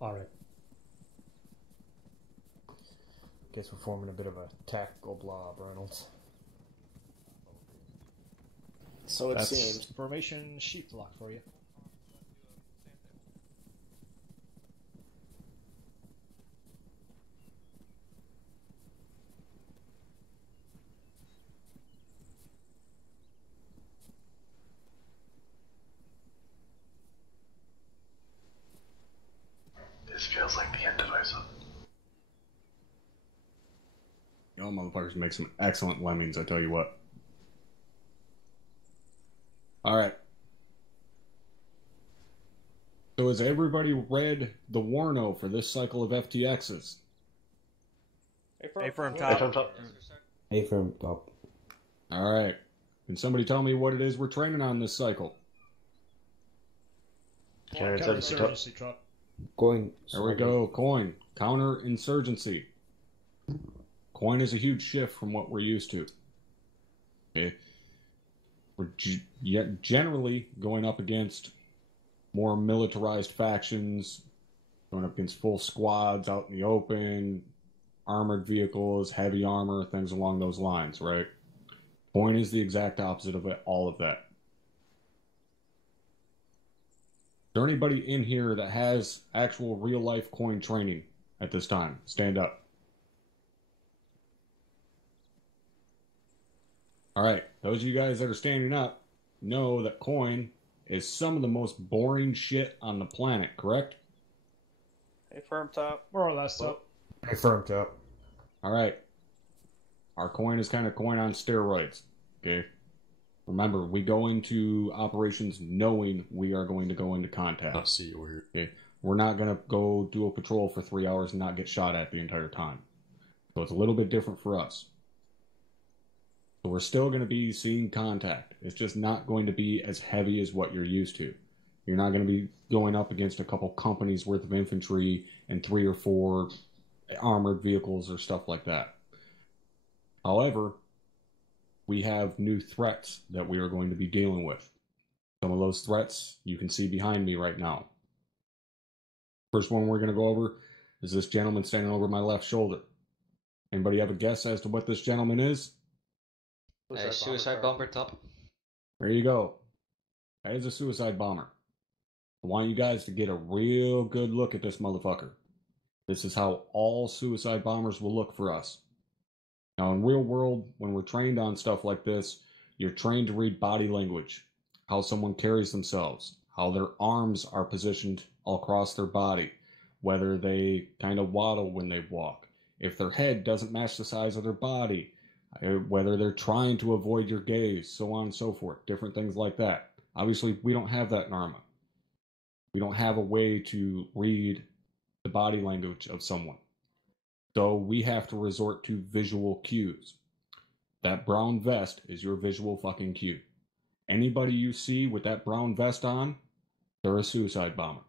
Alright. Guess we're forming a bit of a tactical blob, Reynolds. So it seems. Formation sheet lock for you. This feels like the end of ISO. Y'all motherfuckers make some excellent lemmings, I tell you what. Alright. So has everybody read the warno for this cycle of FTXs? A firm top. A firm top. Alright. Can somebody tell me what it is we're training on this cycle? Counterinsurgency truck. Going. There we go. Coin. Counterinsurgency. Coin is a huge shift from what we're used to. Okay. We're generally going up against more militarized factions, going up against full squads out in the open, armored vehicles, heavy armor, things along those lines, right? Coin is the exact opposite of all of that. Is there anybody in here that has actual real-life coin training at this time? Stand up. Alright, those of you guys that are standing up know that coin is some of the most boring shit on the planet, correct? A firm top. More or less so. A firm top. Alright. Our coin is kind of coin on steroids, okay? Remember, we go into operations knowing we are going to go into contact. See you here. Okay? We're not going to go do a patrol for 3 hours and not get shot at the entire time. So it's a little bit different for us. So we're still going to be seeing contact. It's just not going to be as heavy as what you're used to. You're not going to be going up against a couple companies worth of infantry and 3 or 4 armored vehicles or stuff like that. However, we have new threats that we are going to be dealing with. Some of those threats you can see behind me right now. First one we're going to go over is this gentleman standing over my left shoulder. Anybody have a guess as to what this gentleman is? A suicide bomber top. There you go. That is a suicide bomber. I want you guys to get a real good look at this motherfucker. This is how all suicide bombers will look for us. Now, in real world, when we're trained on stuff like this, you're trained to read body language, how someone carries themselves, how their arms are positioned all across their body, whether they kind of waddle when they walk, if their head doesn't match the size of their body, whether they're trying to avoid your gaze, so on and so forth, different things like that. Obviously, we don't have that in ARMA. We don't have a way to read the body language of someone. So we have to resort to visual cues. That brown vest is your visual fucking cue. Anybody you see with that brown vest on, they're a suicide bomber.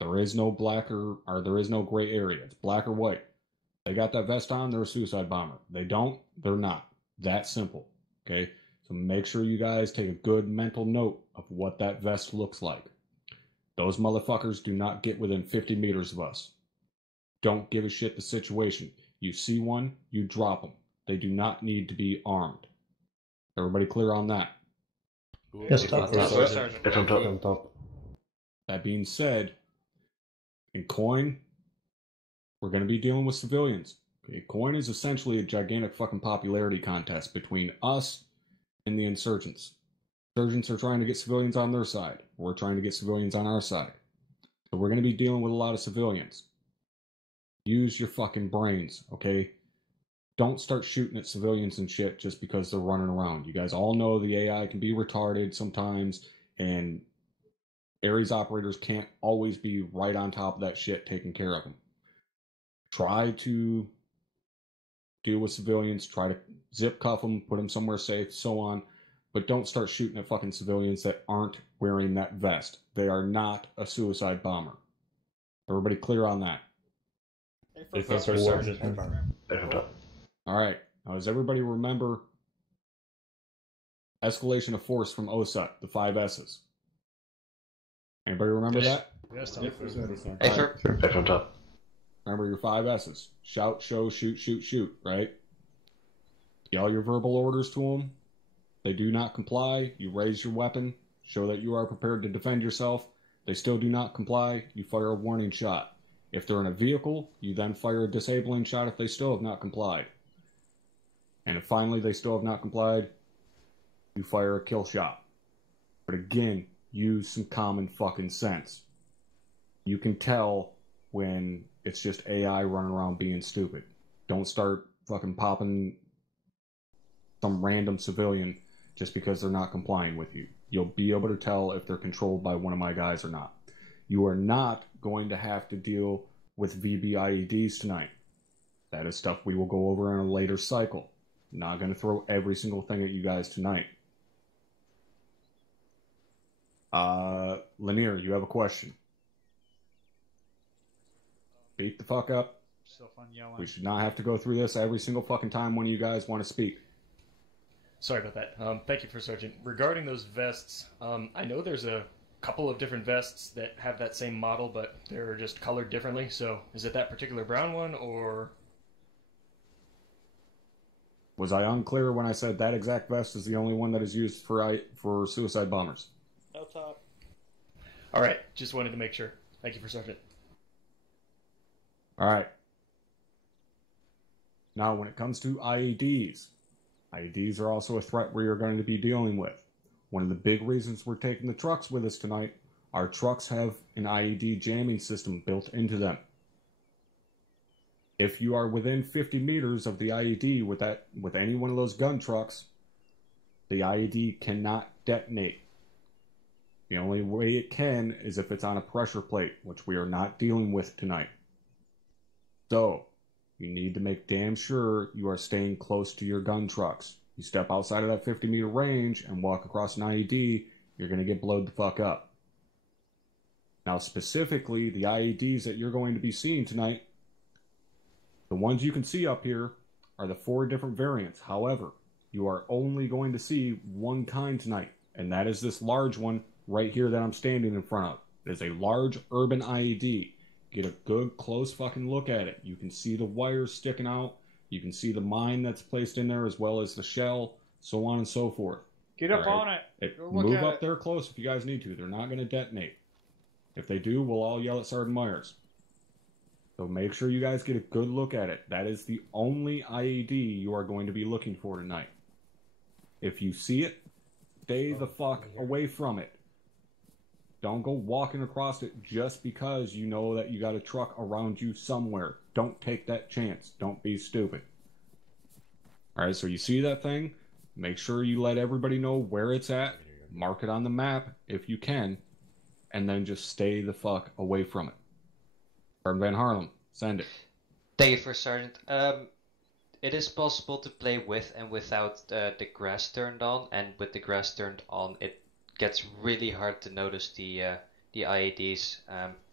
There is no black or there is no gray area. It's black or white. They got that vest on, they're a suicide bomber. They don't, they're not. That simple. Okay? So make sure you guys take a good mental note of what that vest looks like. Those motherfuckers do not get within 50 meters of us. Don't give a shit the situation. You see one, you drop them. They do not need to be armed. Everybody clear on that? Yes, top. Top. That being said, in coin, we're going to be dealing with civilians. Okay, coin is essentially a gigantic fucking popularity contest between us and the insurgents. Insurgents are trying to get civilians on their side. We're trying to get civilians on our side. So we're going to be dealing with a lot of civilians. Use your fucking brains, okay? Don't start shooting at civilians and shit just because they're running around. You guys all know the AI can be retarded sometimes, and Ares operators can't always be right on top of that shit taking care of them. Try to deal with civilians, try to zip cuff them, put them somewhere safe, so on. But don't start shooting at fucking civilians that aren't wearing that vest. They are not a suicide bomber. Everybody clear on that? Alright. Now, does everybody remember escalation of force from OSUT, the 5 S's? Anybody remember that? Yes, top. A firm. A from top. Remember your 5 S's. Shout, show, shoot, shoot, shoot, right? Yell your verbal orders to them. They do not comply. You raise your weapon. Show that you are prepared to defend yourself. They still do not comply. You fire a warning shot. If they're in a vehicle, you then fire a disabling shot if they still have not complied. And if finally they still have not complied, you fire a kill shot. But again, use some common fucking sense. You can tell when it's just AI running around being stupid. Don't start fucking popping some random civilian just because they're not complying with you. You'll be able to tell if they're controlled by one of my guys or not. You are not going to have to deal with VBIEDs tonight. That is stuff we will go over in a later cycle. I'm not going to throw every single thing at you guys tonight. Lanier, you have a question. Beat the fuck up. Still fun yelling. We should not have to go through this every single fucking time one of you guys want to speak. Sorry about that. Thank you for Sergeant. Regarding those vests, I know there's a couple of different vests that have that same model, but they're just colored differently. So is it that particular brown one, or... Was I unclear when I said that exact vest is the only one that is used for suicide bombers? No top. All right, just wanted to make sure. Thank you for Sergeant. All right. Now, when it comes to IEDs, IEDs are also a threat we are going to be dealing with. One of the big reasons we're taking the trucks with us tonight, our trucks have an IED jamming system built into them. If you are within 50 meters of the IED with any one of those gun trucks, the IED cannot detonate. The only way it can is if it's on a pressure plate, which we are not dealing with tonight. So, you need to make damn sure you are staying close to your gun trucks. You step outside of that 50-meter range and walk across an IED, you're going to get blowed the fuck up. Now, specifically, the IEDs that you're going to be seeing tonight, the ones you can see up here are the 4 different variants. However, you are only going to see one kind tonight, and that is this large one right here that I'm standing in front of. It is a large urban IED. Get a good close fucking look at it. You can see the wires sticking out. You can see the mine that's placed in there as well as the shell, so on and so forth. Get up on it. Go look Move at up it. there close if you guys need to. They're not going to detonate. If they do, we'll all yell at Sergeant Myers. So make sure you guys get a good look at it. That is the only IED you are going to be looking for tonight. If you see it, stay the fuck away from it. Don't go walking across it just because you know that you got a truck around you somewhere. Don't take that chance. Don't be stupid. Alright, so you see that thing? Make sure you let everybody know where it's at. Mark it on the map if you can. And then just stay the fuck away from it. Sergeant Van Harlem, send it. Thank you for Sergeant. It is possible to play with and without the grass turned on, and with the grass turned on, it gets really hard to notice the IEDs.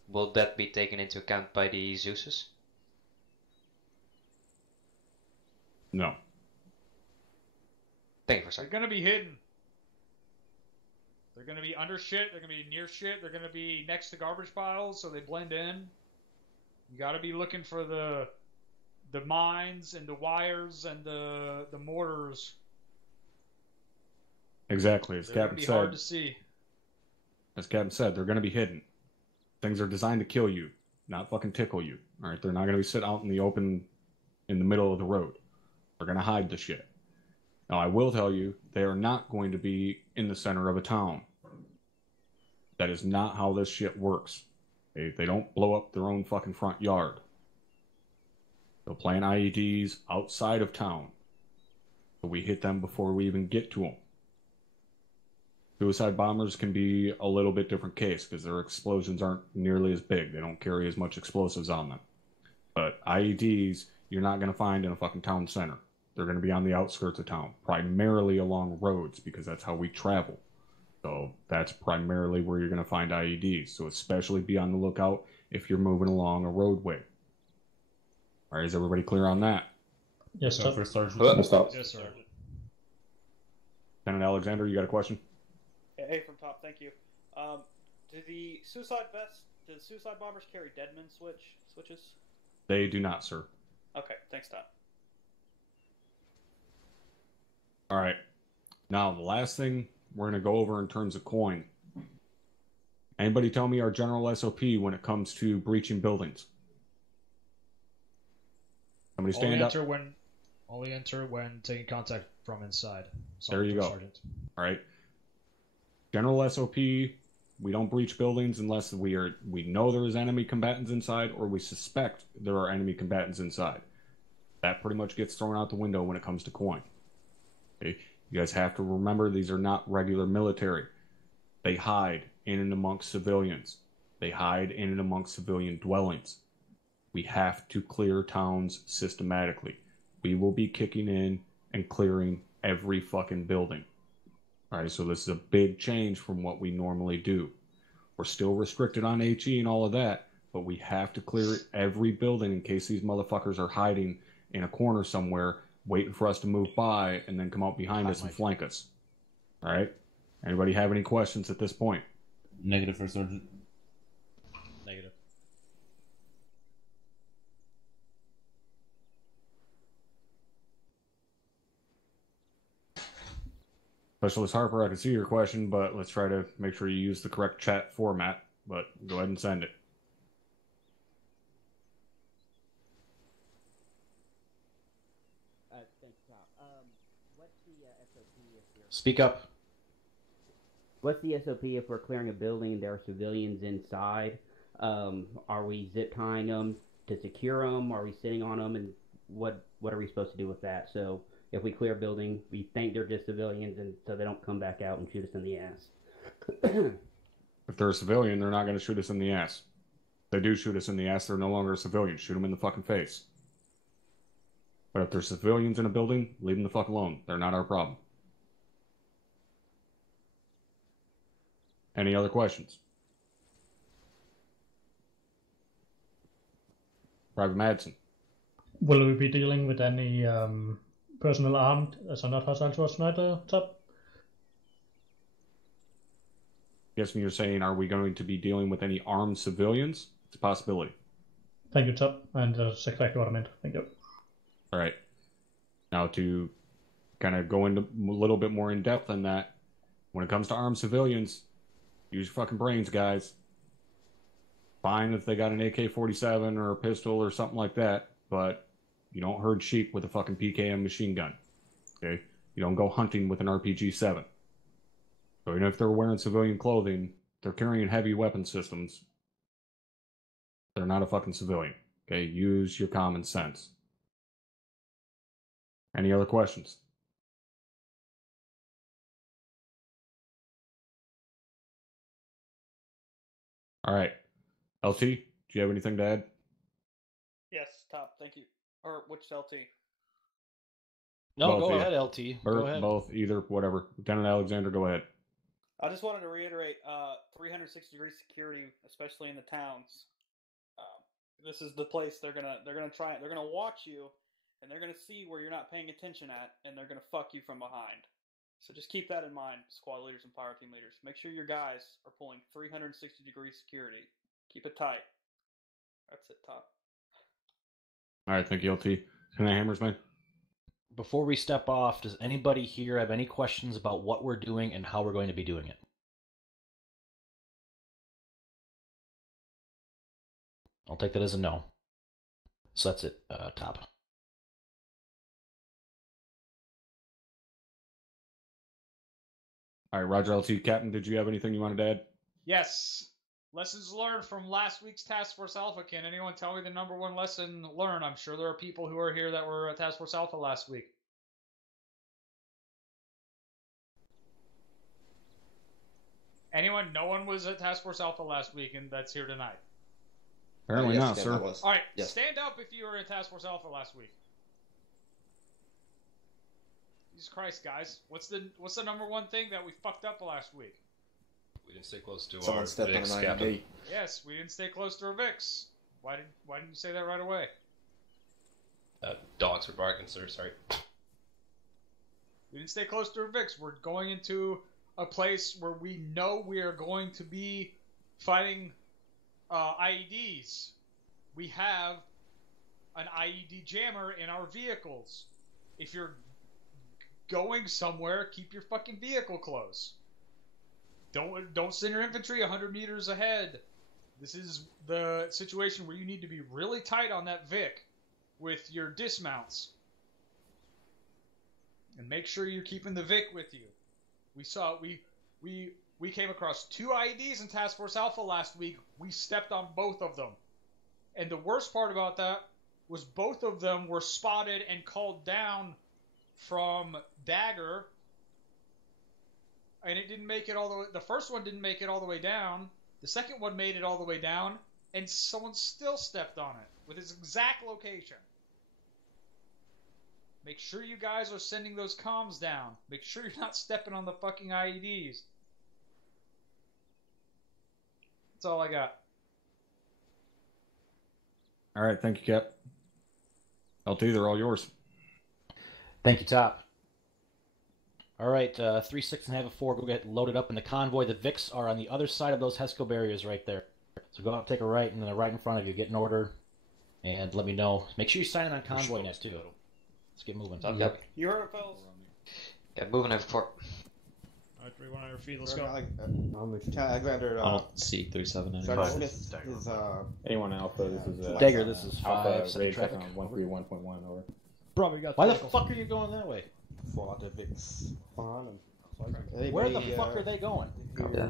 Will that be taken into account by the Zeuses? No. Thank you for They're Sergeant. gonna be hidden. They're gonna be under shit. They're gonna be near shit. They're gonna be next to garbage piles, so they blend in. You gotta be looking for the mines and the wires and the mortars. Exactly, as They're gonna Captain be hard said. to see. As Captain said, they're going to be hidden. Things are designed to kill you, not fucking tickle you. All right, they're not going to be sitting out in the open, in the middle of the road. They're going to hide the shit. Now, I will tell you, they are not going to be in the center of a town. That is not how this shit works. They don't blow up their own fucking front yard. They'll plant IEDs outside of town. So we hit them before we even get to them. Suicide bombers can be a little bit different case because their explosions aren't nearly as big. They don't carry as much explosives on them. But IEDs, you're not going to find in a fucking town center. They're going to be on the outskirts of town, primarily along roads because that's how we travel. So that's primarily where you're going to find IEDs. So especially be on the lookout if you're moving along a roadway. All right, is everybody clear on that? Yes, sir. Yes, sir. Lieutenant Alexander, you got a question? Hey, from top, thank you. Do the suicide vests do suicide bombers carry deadman switches? They do not, sir. Okay, thanks, Tom. All right. Now, the last thing we're going to go over in terms of coin. Anybody tell me our general SOP when it comes to breaching buildings? Somebody stand up. Only enter when taking contact from inside. There you go. Sergeant. All right. General SOP, we don't breach buildings unless we know there's enemy combatants inside or we suspect there are enemy combatants inside. That pretty much gets thrown out the window when it comes to coin. Okay? You guys have to remember these are not regular military. They hide in and amongst civilians. They hide in and amongst civilian dwellings. We have to clear towns systematically. We will be kicking in and clearing every fucking building. Alright, so this is a big change from what we normally do. We're still restricted on HE and all of that, but we have to clear every building in case these motherfuckers are hiding in a corner somewhere, waiting for us to move by and then come out behind us and flank us. Alright? Anybody have any questions at this point? Negative, First Sergeant. Negative. Specialist Harper, I can see your question, but let's try to make sure you use the correct chat format. But go ahead and send it. Thanks, Tom. What's the SOP if you're... Speak up. What's the SOP if we're clearing a building and there are civilians inside? Are we zip tying them to secure them? Are we sitting on them? And what are we supposed to do with that? So if we clear a building, we think they're just civilians, and so they don't come back out and shoot us in the ass. If they're a civilian, they're not going to shoot us in the ass. If they do shoot us in the ass, they're no longer a civilian. Shoot them in the fucking face. But if there's civilians in a building, leave them the fuck alone. They're not our problem. Any other questions? Private Madsen. Will we be dealing with any personnel armed as are not hostile to us tonight, Top? Guessing you're saying, are we going to be dealing with any armed civilians? It's a possibility. Thank you, Top. And that's exactly what I meant. Thank you. All right. Now to kind of go into a little bit more in depth on that, when it comes to armed civilians, use your fucking brains, guys. Fine if they got an AK-47 or a pistol or something like that, but you don't herd sheep with a fucking PKM machine gun. Okay? You don't go hunting with an RPG-7. So even if they're wearing civilian clothing, they're carrying heavy weapon systems, they're not a fucking civilian. Okay? Use your common sense. Any other questions? All right. LT, do you have anything to add? Yes, Top. Thank you. Or which LT? No, Both, go yeah. ahead, LT. Or Go ahead. both, either, whatever. Lieutenant Alexander, go ahead. I just wanted to reiterate 360-degree security, especially in the towns. This is the place they're gonna watch you, and they're gonna see where you're not paying attention at, and they're gonna fuck you from behind. So just keep that in mind, squad leaders and fire team leaders. Make sure your guys are pulling 360-degree security. Keep it tight. That's it, Top. All right, thank you, LT. Lieutenant Hammersman? Before we step off, does anybody here have any questions about what we're doing and how we're going to be doing it? I'll take that as a no. So that's it, Top. All right, Roger LT. Captain, did you have anything you wanted to add? Yes. Lessons learned from last week's Task Force Alpha. Can anyone tell me the number one lesson learned? I'm sure there are people who are here that were at Task Force Alpha last week. Anyone? No one was at Task Force Alpha last week, and that's here tonight. Apparently yes, not, yeah, sir. All All right, Yes. stand up if you were at Task Force Alpha last week. Jesus Christ, guys! What's the number one thing that we fucked up last week? We didn't stay close to Someone our stepped on an VIX, IMP. Captain. Yes, we didn't stay close to our VIX. Why didn't you say that right away? Dogs were barking, sir. Sorry. We didn't stay close to our VIX. We're going into a place where we know we are going to be fighting IEDs. We have an IED jammer in our vehicles. If you're going somewhere, keep your fucking vehicle close. Don't send your infantry 100 meters ahead. This is the situation where you need to be really tight on that Vic with your dismounts. And make sure you're keeping the Vic with you. We came across 2 IEDs in Task Force Alpha last week. We stepped on both of them. And the worst part about that was both of them were spotted and called down from Dagger. And it didn't make it all the way. The first one didn't make it all the way down. The second one made it all the way down. And someone still stepped on it with its exact location. Make sure you guys are sending those comms down. Make sure you're not stepping on the fucking IEDs. That's all I got. All right, thank you, Cap. LT, they're all yours. Thank you, Top. All right, 3, 6, and have a 4. Go get loaded up in the convoy. The Vics are on the other side of those HESCO barriers right there. So go out, take a right, and then a right in front of you. Get in order, and let me know. Make sure you sign in on convoy next, too. Let's get moving. Okay. You heard it, fellas. Get moving over for. Alright, 3-1 on your feet. Let's go. Alexander, C 37 Sergeant Smith is Anyone Alpha, this is Dagger, this is Alpha, 5, radio check traffic. on 131.1, over. Probably got Why the vehicle. fuck are you going that way? for the Vics. Where the fuck are they going? Yeah.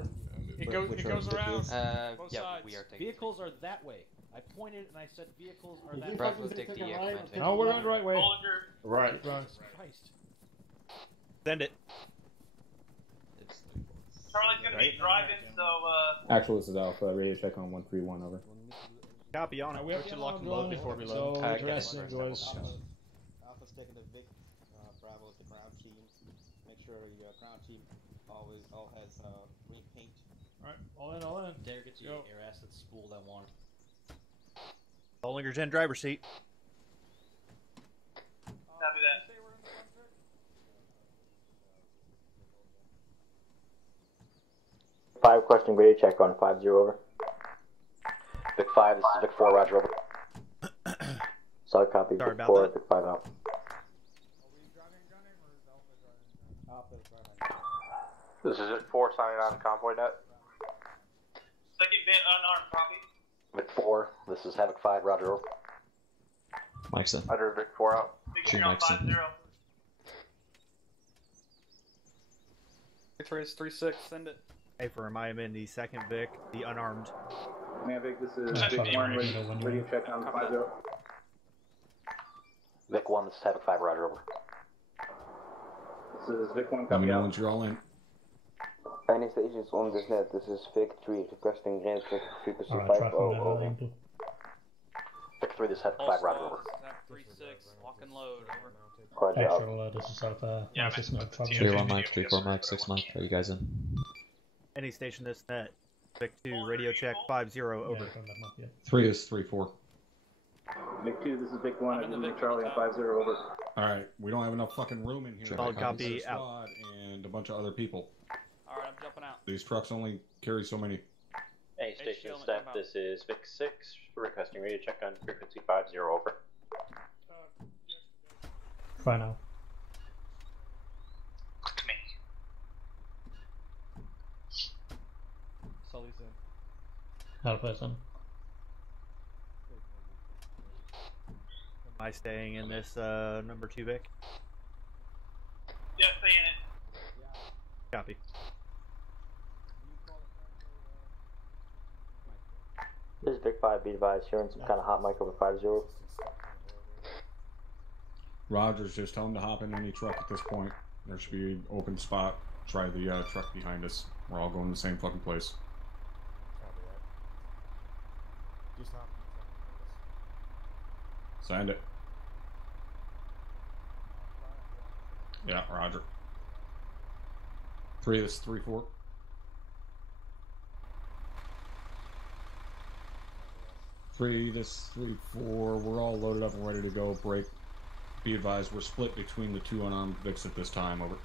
It goes around both Yeah, sides. we are taking. Vehicles are that way. I pointed and I said vehicles are that way. Bravo, take the command. No, we're on the right way. Right. Christ. Send it. Charlie's gonna be driving, so Actual, this is Alpha, radio check on 131, over. Copy on it. We have We should lock and load before we so load. address it was. Alpha's taking the Vic. Bravo is the ground team. Make sure your ground team all has green paint. Alright, all in, all in. Dare get you air acid spool that one. Bollinger's in driver's seat. copy that. Five question radio check on 50 over. Vic 5, this is Vic 4, Roger over. Solid copy, Sorry Vic about 4, that. Vic 5 out. This is Vic 4 signing on convoy net. Second bit unarmed copy. Vic 4, this is Havoc 5, Roger over. Mike's in. Roger, Vic 4 out. Make Two sure you're on mics in. 5-0. Trace 3-6, send it. Hey, for him, I am in the second Vic, the unarmed. Man, Vic, this is That's Vic fine. 1, radio check on 50. Vic 1, this is Havoc 5, Roger over. This is Vic 1, Let copy me know out. once you're all in. Any stations on this net, this is Vic 3, requesting grand check frequency Alright, 50 traffic net over. input. Vic 3, this is Havoc All 5, Roger over. squads, snap 3-6, lock and load, over. Roger out. Actual, this is Alpha. Yeah, this is but not the trouble. 3-1 Mike, 3-4 Mike, 6 Mike. Are you guys in? Any station this net. Vic 2, radio check 50 over. Yeah, don't let them up yet. 3 is 3-4. Vic 2, this is Vic 1, I'm in the I'm Vic Charlie on top. 50, over. Alright, we don't have enough fucking room in here. Solid to house copy, this out. squad and a bunch of other people. Alright, I'm jumping out. These trucks only carry so many. Hey, Hey, station Sheldon, staff, come out. this is Vic 6, requesting radio check on frequency 50 over. Try now. To me. Sully's in. Alpha is in. Am I staying in this number 2 Vic? Yeah, stay in it. Copy. This is Vic 5, be advised, hearing some kind of hot mic over 50. Rogers, just tell him to hop in any truck at this point. There should be an open spot. Try the truck behind us. We're all going to the same fucking place. Just hop Send it. Yeah, Roger. 3, this is 3-4. Three, this 3-4. We're all loaded up and ready to go. Break. Be advised, we're split between the 2 unarmed Vics at this time. Over.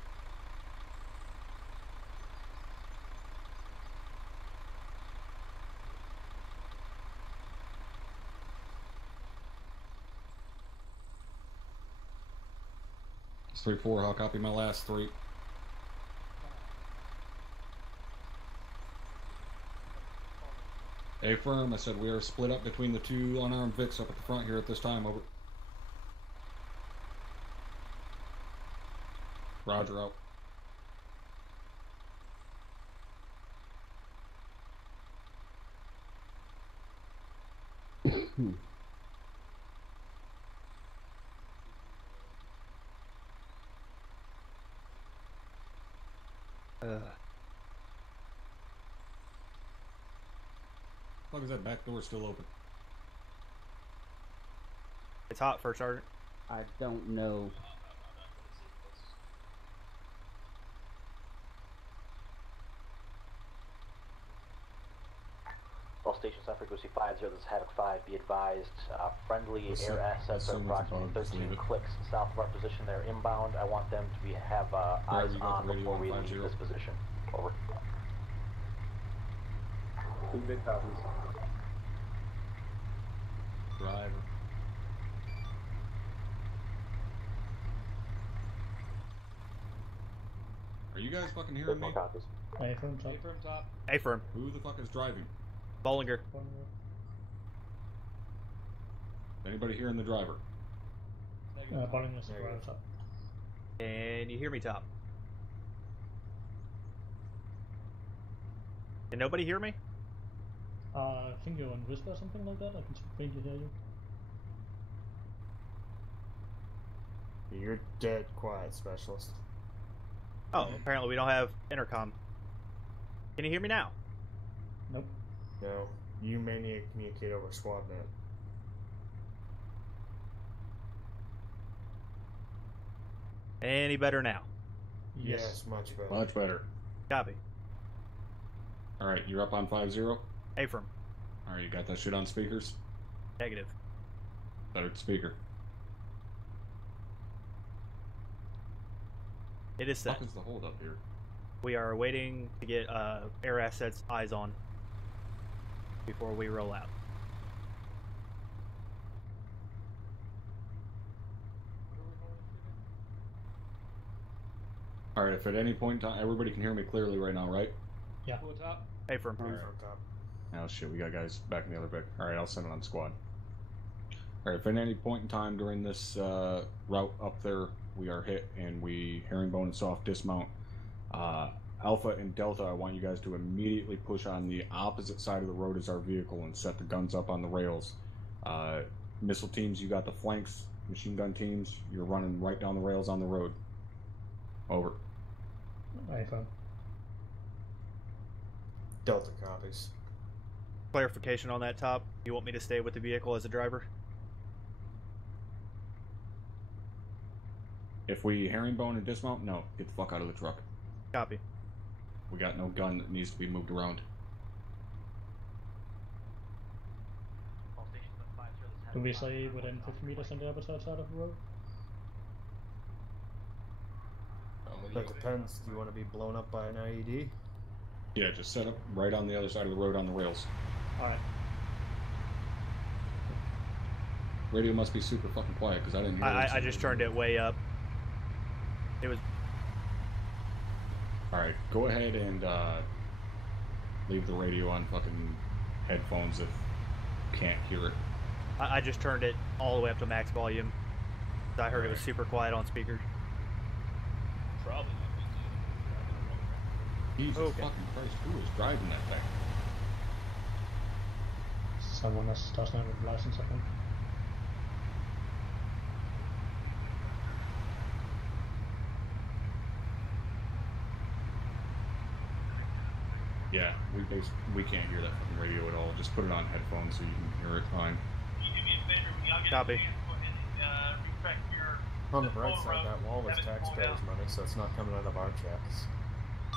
3-4, I'll copy my last 3. Affirm, I said we are split up between the 2 unarmed Vics up at the front here at this time, over. Roger, out. Fuck is that back door still open? It's hot, First Sergeant. I don't know. All stations on frequency 50, this is Havoc 5, be advised, friendly air assets are approximately 13 clicks south of our position. They're inbound. I want them to have eyes on before we leave this position. Over. 2 big copies. Driver. Are you guys fucking hearing me? Copies. Affirm top. Affirm top. Affirm. Who the fuck is driving? Bollinger. Anybody hearing the driver? Bollinger's the driver top. Can you hear me, Top? Can nobody hear me? I think you're on whisper or something like that. I can faintly hear you. You're dead quiet, Specialist. Oh, apparently we don't have intercom. Can you hear me now? Nope. No, you may need to communicate over SquadNet. Any better now? Yes, much better. Much better. Copy. Alright, you're up on 5-0? Affirm. Alright, you got that shit on speakers? Negative. Better speaker. It is set. What is the hold up here? We are waiting to get air assets eyes on before we roll out. Alright, if at any point in time, everybody can hear me clearly right now, right? Yeah. Full top. Affirm. Alright. Oh shit, we got guys back in the other Vic. Alright, I'll send it on squad. Alright, if at any point in time during this route up there we are hit and we herringbone and soft dismount, Alpha and Delta, I want you guys to immediately push on the opposite side of the road as our vehicle and set the guns up on the rails. Missile teams, you got the flanks. Machine gun teams, you're running right down the rails on the road. Over. Affirm. Delta copies. Clarification on that, Top. You want me to stay with the vehicle as a driver? If we herringbone and dismount, no. Get the fuck out of the truck. Copy. We got no gun that needs to be moved around. Do we say within 50 meters on the opposite side of the road? That depends. Do you want to be blown up by an IED? Yeah, just set up right on the other side of the road on the rails. Alright. Radio must be super fucking quiet because I didn't hear I just turned it way up. It was... Alright, go ahead and leave the radio on fucking headphones if you can't hear it. I just turned it all the way up to max volume. I heard it was super quiet on speakers. Probably not Jesus fucking Christ, who is driving that thing? Someone else does not have a license, I think. Yeah, we can't hear that fucking radio at all. Just put it on headphones so you can hear it fine. Copy. On the bright side, that wall was taxpayers' money, so it's not coming out of our checks.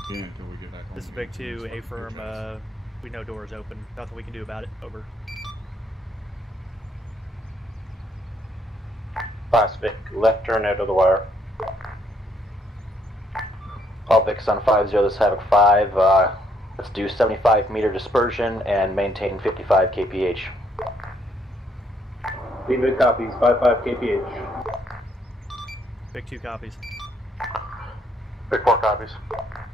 Yeah, until we get back home. This is Big 2, Affirm, we know doors open. Nothing we can do about it. Over. Vic, left turn out of the wire. All Vics on 50, this is Havoc 5. Let's do 75 meter dispersion and maintain 55 kph. Big copies, 55 kph. Big 2 copies. Big 4 copies.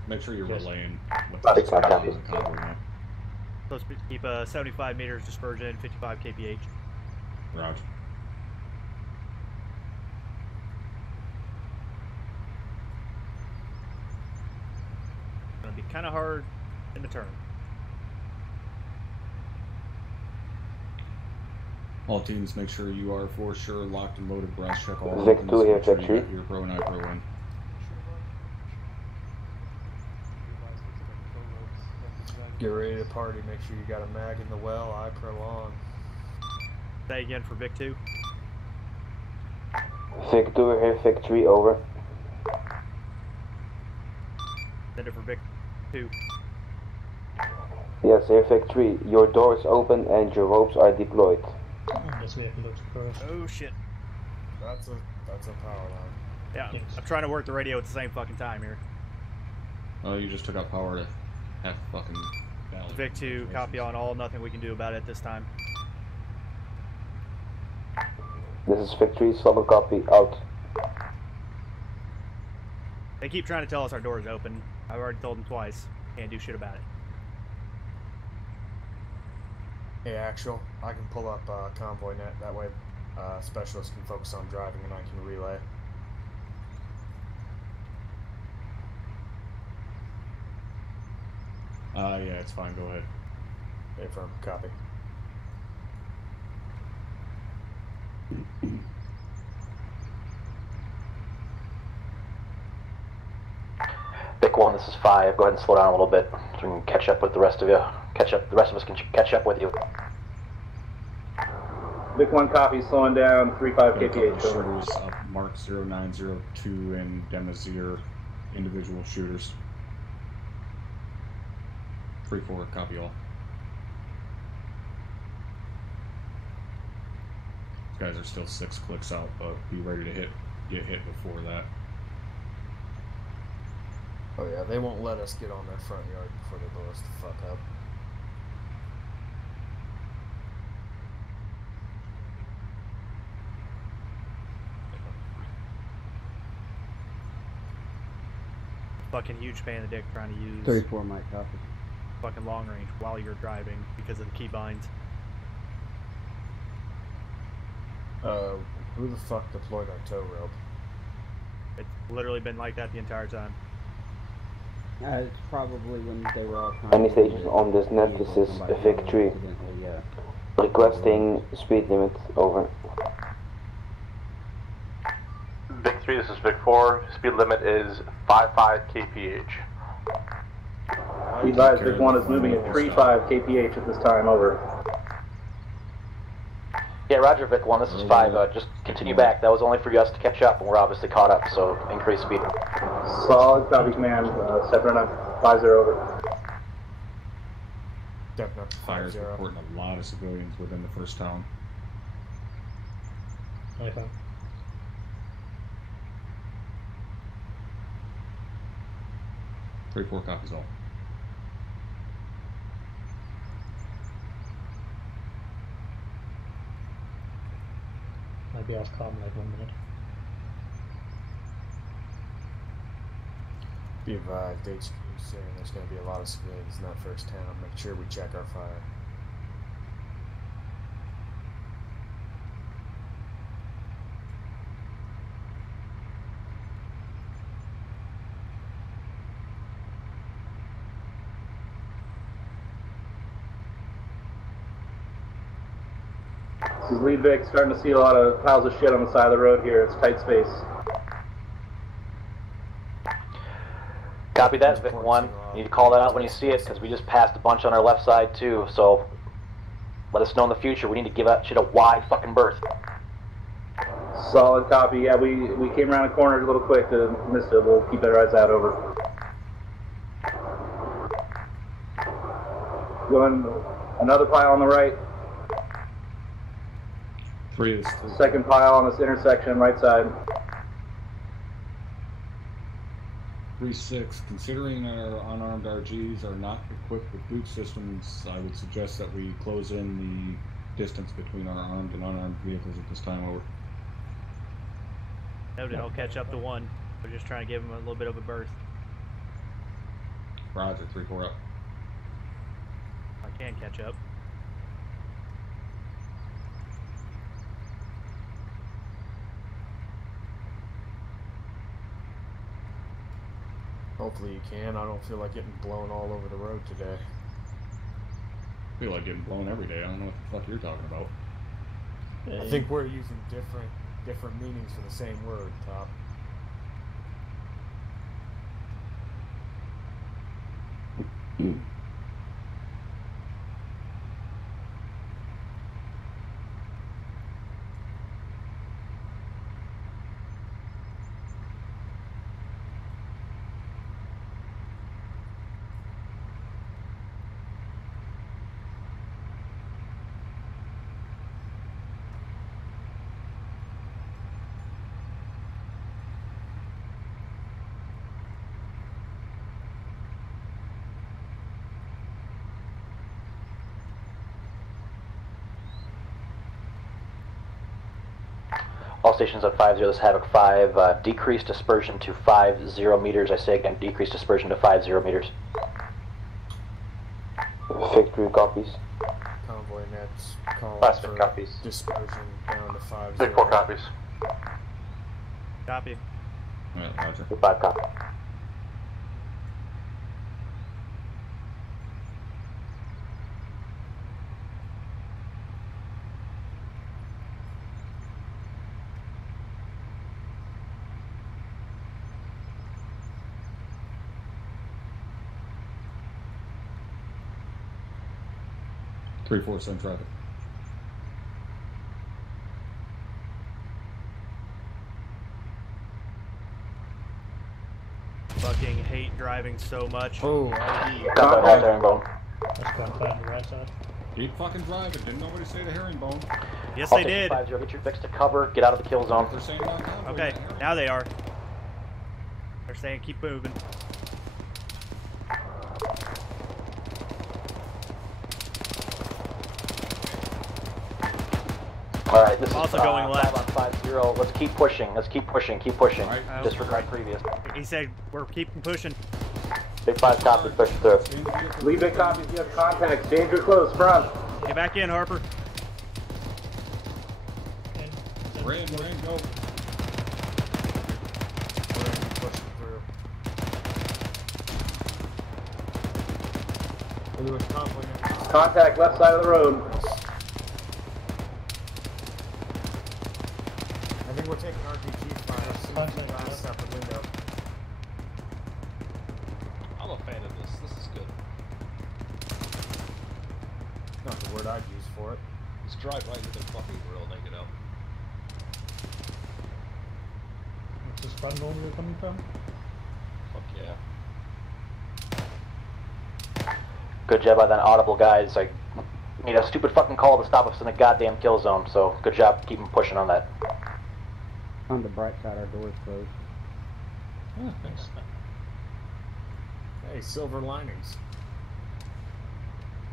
Make sure you're Yes. relaying what Big the 5 on copies. the convoy now. Supposed to keep 75 meters dispersion, 55 kph. Roger. Gonna be kind of hard in the turn. All teams, make sure you are for sure locked and loaded. Brass check all Vic weapons. 2 here, Make sure Vic you 3. got your pro and iPro in. Get ready to party. Make sure you got a mag in the well, iPro on. Say again for Vic 2. Vic 2 here, Vic 3, over. Send it for Vic 2. Yes, here, Vic 3. Your door is open and your ropes are deployed. This vehicle looks first. Oh shit. That's a power line. Yeah, Yes. I'm trying to work the radio at the same fucking time here. Oh, you just took out power to half fucking valley. Vic 2, copy on all. Nothing we can do about it this time. This is Vic 3, solid copy, out. They keep trying to tell us our door is open. I've already told them twice. Can't do shit about it. Hey, actual, I can pull up convoy net. That way, specialists can focus on driving and I can relay. Yeah, it's fine. Go ahead. Affirm. Copy. Vic 1, this is 5. Go ahead and slow down a little bit so we can catch up with the rest of you. The rest of us can catch up with you. Vic 1 copy, slowing down, 35 Got a couple kph. of shooters up Mark 0902 and Demazir, individual shooters. 3-4, copy all. These guys are still 6 clicks out, but be ready to get hit before that. Oh yeah, they won't let us get on their front yard before they blow us the fuck up. Fucking huge pain in the dick trying to use 34 mic copy. fucking long range while you're driving because of the keybinds. Who the fuck deployed our tow rope? It's literally been like that the entire time. It's probably when they were all trying Any to stations on this net, this is Vic 3. Requesting speed limit, over. Vic 3, this is Vic 4. Speed limit is 55 kph. Be advised, Vic 1 is moving at 35 kph at this time, over. Yeah, roger, Vic 1, this is 5. Just continue back. That was only for us to catch up, and we're obviously caught up, so increase speed. Solid copy, command. Separate on 50, over. Definitely. Fires reporting a lot of civilians within the first town. Okay. 3-4, copies all. I'll be off calm like 1 minute. Be advised, HQ is saying there's going to be a lot of civilians in that first town. Make sure we check our fire. This is Lead Vic, starting to see a lot of piles of shit on the side of the road here. It's tight space. Copy that, Vic 1. You need to call that out when you see it, because we just passed a bunch on our left side, too, so let us know in the future. We need to give that shit a wide fucking berth. Solid copy. Yeah, we came around a corner a little quick to miss it. We'll keep our eyes out, over. Going another pile on the right. 3 is Second pile on this intersection, right side. 3-6. Considering our unarmed RGs are not equipped with boot systems, I would suggest that we close in the distance between our armed and unarmed vehicles at this time, over. Noted, I'll catch up to 1. We're just trying to give him a little bit of a berth. Roger, 3-4 up. I can catch up. Hopefully you can. I don't feel like getting blown all over the road today. I feel like getting blown every day. I don't know what the fuck you're talking about. I think we're using different meanings for the same word, Top. All stations at 50, this is Havoc 5, decrease dispersion to 50 meters. I say again, decrease dispersion to 50 meters. Victory copies. Convoy nets calling Last for copies. dispersion down to 50. Big 4 copies. Copy. Alright, Roger. 5 copy. Three, 4, send traffic. Fucking hate driving so much. Oh, Contact herringbone. Let's go and find the right side. Keep fucking driving. Didn't nobody say the herringbone? Yes, All they stations did. 50, get your fix to cover, get out of the kill zone. They're saying about convoy, Okay, not herringbone. now they are. They're saying keep moving. Alright, this Also is going left. 5 on 50. Let's keep pushing. Let's keep pushing. Keep pushing. Right. Disregard previous. He said we're keeping pushing. Big 5 copies, push through. Leave big copies, you have contacts. Danger close, front. Get back in, Harper. Ran, go. We're gonna be pushing through. Lewis convoy net. Contact left side of the road. I think we're taking RPG fire. Contact Last out the window. I'm a fan of this. This is good. Not the word I'd use for it. Just drive right into the fucking grill and then get out. What's this front road you're coming from? Fuck yeah. Good job by that audible guys. I need a stupid fucking call to stop us in the goddamn kill zone, so good job keeping pushing on that. On the bright side, our door's closed. Oh, thanks. Hey, silver linings.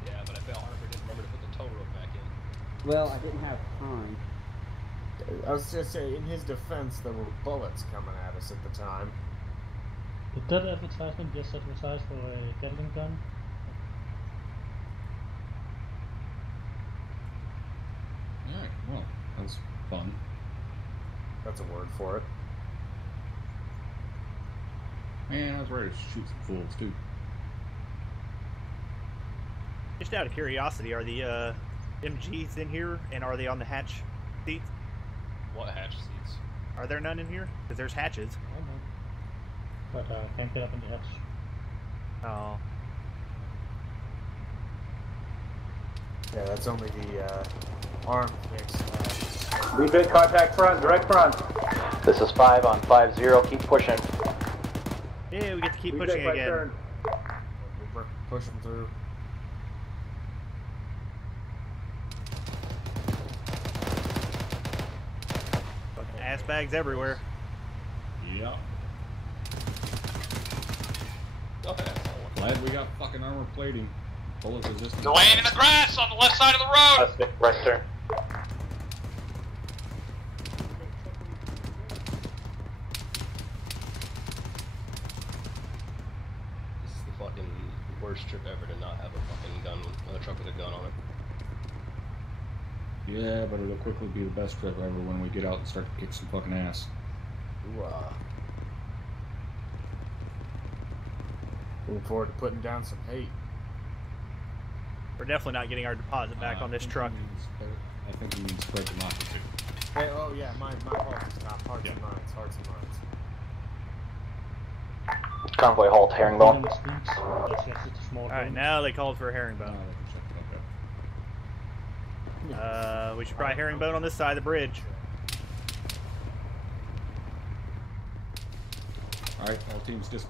Yeah, but I bet Harper didn't remember to put the tow rope back in. Well, I didn't have time. I was just saying, in his defense, there were bullets coming at us at the time. Did that advertisement just advertise for a Gatling gun? Alright, well, that was fun. That's a word for it. Man, I was ready to shoot some fools, too. Just out of curiosity, are the MGs in here, and are they on the hatch seats? What hatch seats? Are there none in here? Because there's hatches. But can't get up in the hatch. Oh. Yeah, that's only the arm fix. Leave big contact front, direct front. This is 5 on 50. Keep pushing. Yeah, we get to keep Leave pushing big right again. turn. We're pushing through. Fucking ass bags everywhere. Yeah. Go ahead. Glad we got fucking armor plating. Bullet resistant. They're laying in the grass on the left side of the road. That's big right turn. This is the fucking worst trip ever to not have a fucking gun, a truck with a gun on it. Yeah, but it'll quickly be the best trip ever when we get out and start to kick some fucking ass. Looking forward to putting down some hate. We're definitely not getting our deposit back on this truck. I think he means spread democracy. Hey, oh yeah, my apologies, Top. Hearts and minds, hearts and minds. Convoy halt, herringbone. Alright, now they called for a herringbone. We should try herringbone on this side of the bridge. Alright, all teams just...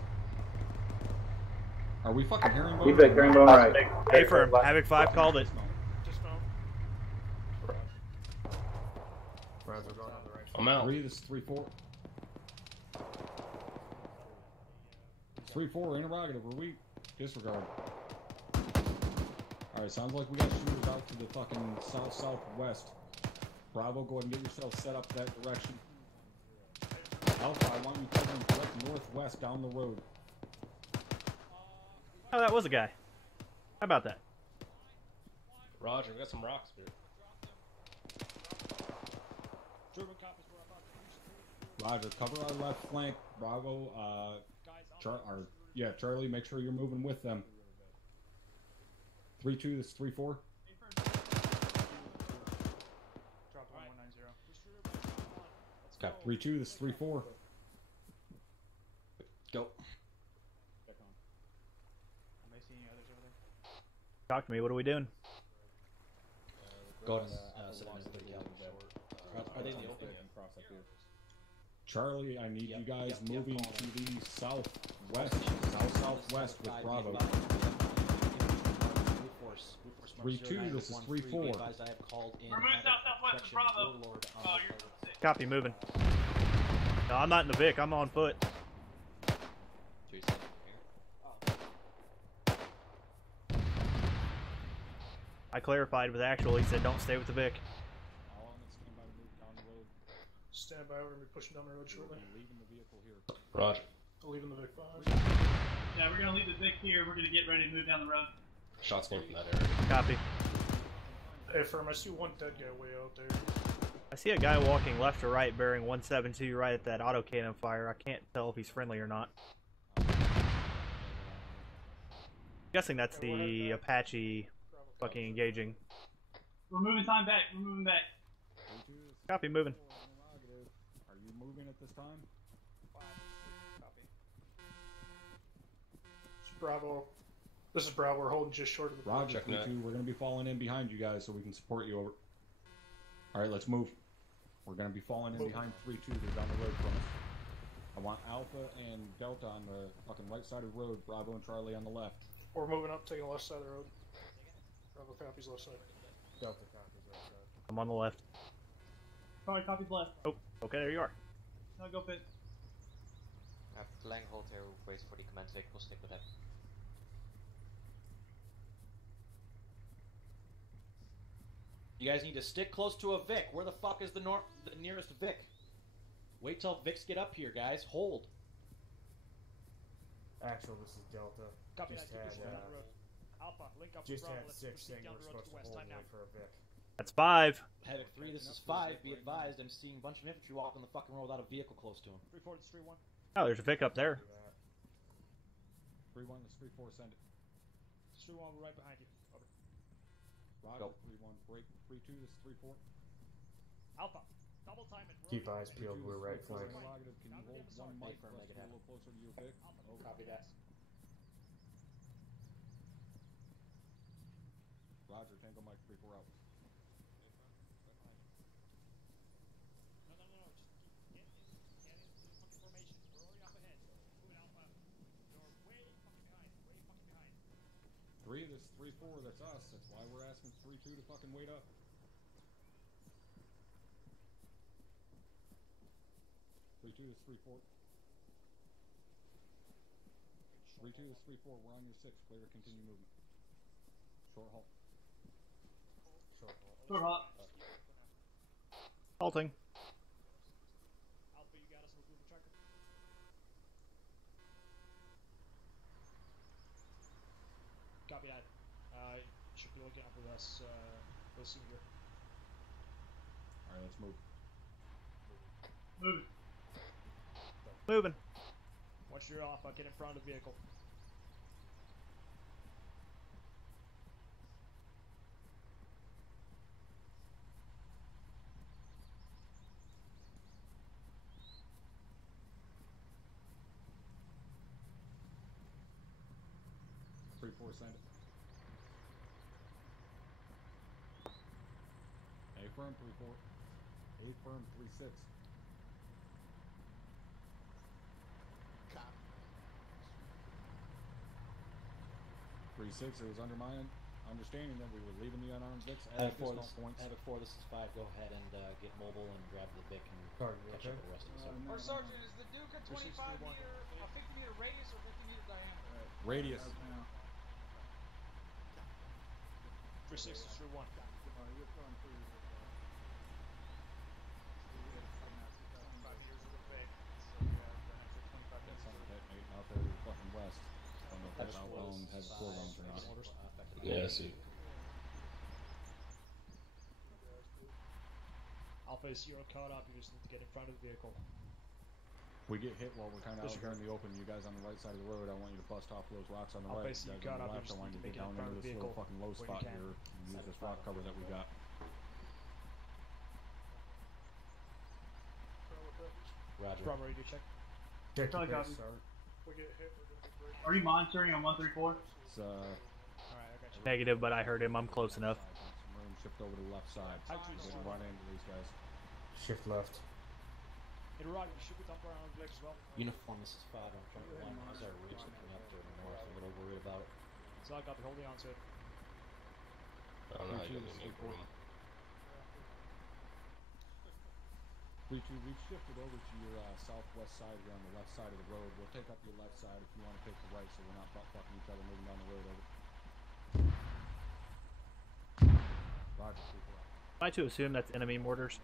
Are we fucking herringbone? Feedback, herringbone right. Hey firm, Havoc 5 called it. I'm out. 3, this is 3-4. 3-4, interrogative, are we? Disregard. Alright, sounds like we got shooters out to the fucking south-southwest. Bravo, go ahead and get yourself set up that direction. Alpha, I want you covering direct northwest down the road. Oh, that was a guy. How about that? Roger, we got some rocks, dude. Roger, cover our left flank. Bravo, Charlie, make sure you're moving with them. 3-2, this is 3-4. Got 3-2, this is 3-4. Go. Talk to me, what are we doing? Go ahead and sit in the Are they in the open? Charlie, I need you guys moving to the southwest, south-southwest with Bravo. 3-2, this is 3-4. Copy, moving. No, I'm not in the Vic, I'm on foot. I clarified with actual, he said don't stay with the Vic. Stand by, we're going to be pushing down the road shortly. Leaving the vehicle here. Roger. Leaving the Vic 5. Yeah, we're going to leave the Vic here. We're going to get ready to move down the road. Shots came from that area. Copy. Hey, firm, I see one dead guy way out there. I see a guy walking left or right bearing 172 right at that autocannon fire. I can't tell if he's friendly or not. Guessing that's the Apache fucking engaging. We're moving time back. We're moving back. Copy, moving. Are you moving at this time? Bravo. This is Bravo. We're holding just short of the Roger, 3-2. We're going to be falling in behind you guys so we can support you over. Alright, let's move. We're going to be falling in behind 3-2. They're down the road from us. I want Alpha and Delta on the fucking right side of the road. Bravo and Charlie on the left. We're moving up, taking the left side of the road. Bravo copies left side. Delta copies right side. I'm on the left. Sorry, copies left. Oh, okay, there you are. No, go fit. Flying hold here, wait for the command vehicle, stick with that. You guys need to stick close to a Vic. Where the fuck is the nearest Vic? Wait till Vics get up here, guys. Hold. Actual, this is Delta. Copy Just that, had, Alpha, link up just Bravo, had let's 6 saying down we're the road supposed to to west, hold time and now. wait for a Vic. That's 5. Havoc 3, this is 5. Be advised, I'm seeing a bunch of infantry walking the fucking road without a vehicle close to him. 3-4, this is 3-1. Oh, there's a Vic up there. 3-1, this 3-4, send it. 3-1, we're right behind you. Over. Roger, 3-1, break. 3-2, this is 3-4. Alpha, double time it. Keep eyes peeled, we're right flank. Can you hold one mic for a little closer to your Vic? Copy that. Roger, Tango Mike 3-4 out. Three, this is 3-4, that's us. That's why we're asking 3-2 to fucking wait up. 3-2 is 3-4. 3-2 is 3-4, we're on your 6. Clear to continue movement. Short halt. Short halt. Short halt. Halting. Alpha, you got us, we'll move the tracker. Copy that. You should be looking up with us real soon here. Alright, let's move. Moving. Moving. Once you're off, I'll get in front of the vehicle. Send it. A firm 3-4. A firm 3-6. 3-6. It was under my understanding that we were leaving the unarmed Vicks at discount points. Havoc 4, this is 5. Go ahead and get mobile and grab the Vic and catch up with the rest of us. Or Sergeant, is the Duke a 25 meter, a 50 meter radius or 50 meter diameter? Radius. 3-6 is true 1. Out there to the fucking west. I don't know if that's outbound has 4 rounds or not. Yeah, I see. Alpha is 0 caught up, you just need to get in front of the vehicle. We get hit while we're kind of out here in the open. You guys on the right side of the road, I want you to bust off those rocks on the right. You guys on the left, I want you to get down into this little fucking low spot here and use this rock cover that we got. Roger. Bravo, you do check. Check Probably your got base, me. start. We get hit. Are you monitoring on 134? It's Alright, I got you. Negative, but I heard him. I'm close enough. Some room shift over to the left side. Getting right into these guys. Shift left. Hey, Rod, you should be up around the as well. Uniform, this is 5. I'm trying to line. How's our ridge looking up to the north? I'm a little worried about it. So I got the holding on to it. I don't know how you got me for me. 3-2, we've shifted over to your southwest side here on the left side of the road. We'll take up your left side if you want to take the right so we're not butt-fucking each other moving down the road over. Roger, 3-4. Am I to assume that's enemy mortars?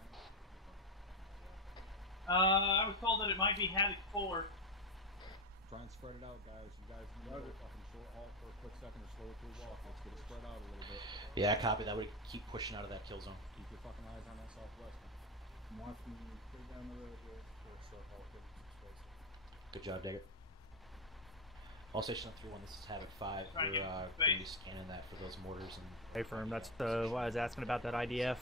I was told that it might be Havoc 4. Try and spread it out, guys. You guys need to fucking short halt for a quick second or slow it to a walk. Let's get it spread out a little bit. Yeah, copy that. We keep pushing out of that kill zone. Keep your fucking eyes on that southwest. Watching you go down the road here for a slow halt. Good job, Digger. All station 3-1, this is Havoc 5. We're going to be scanning that for those mortars. And Hey, firm. That's why I was asking about that IDF.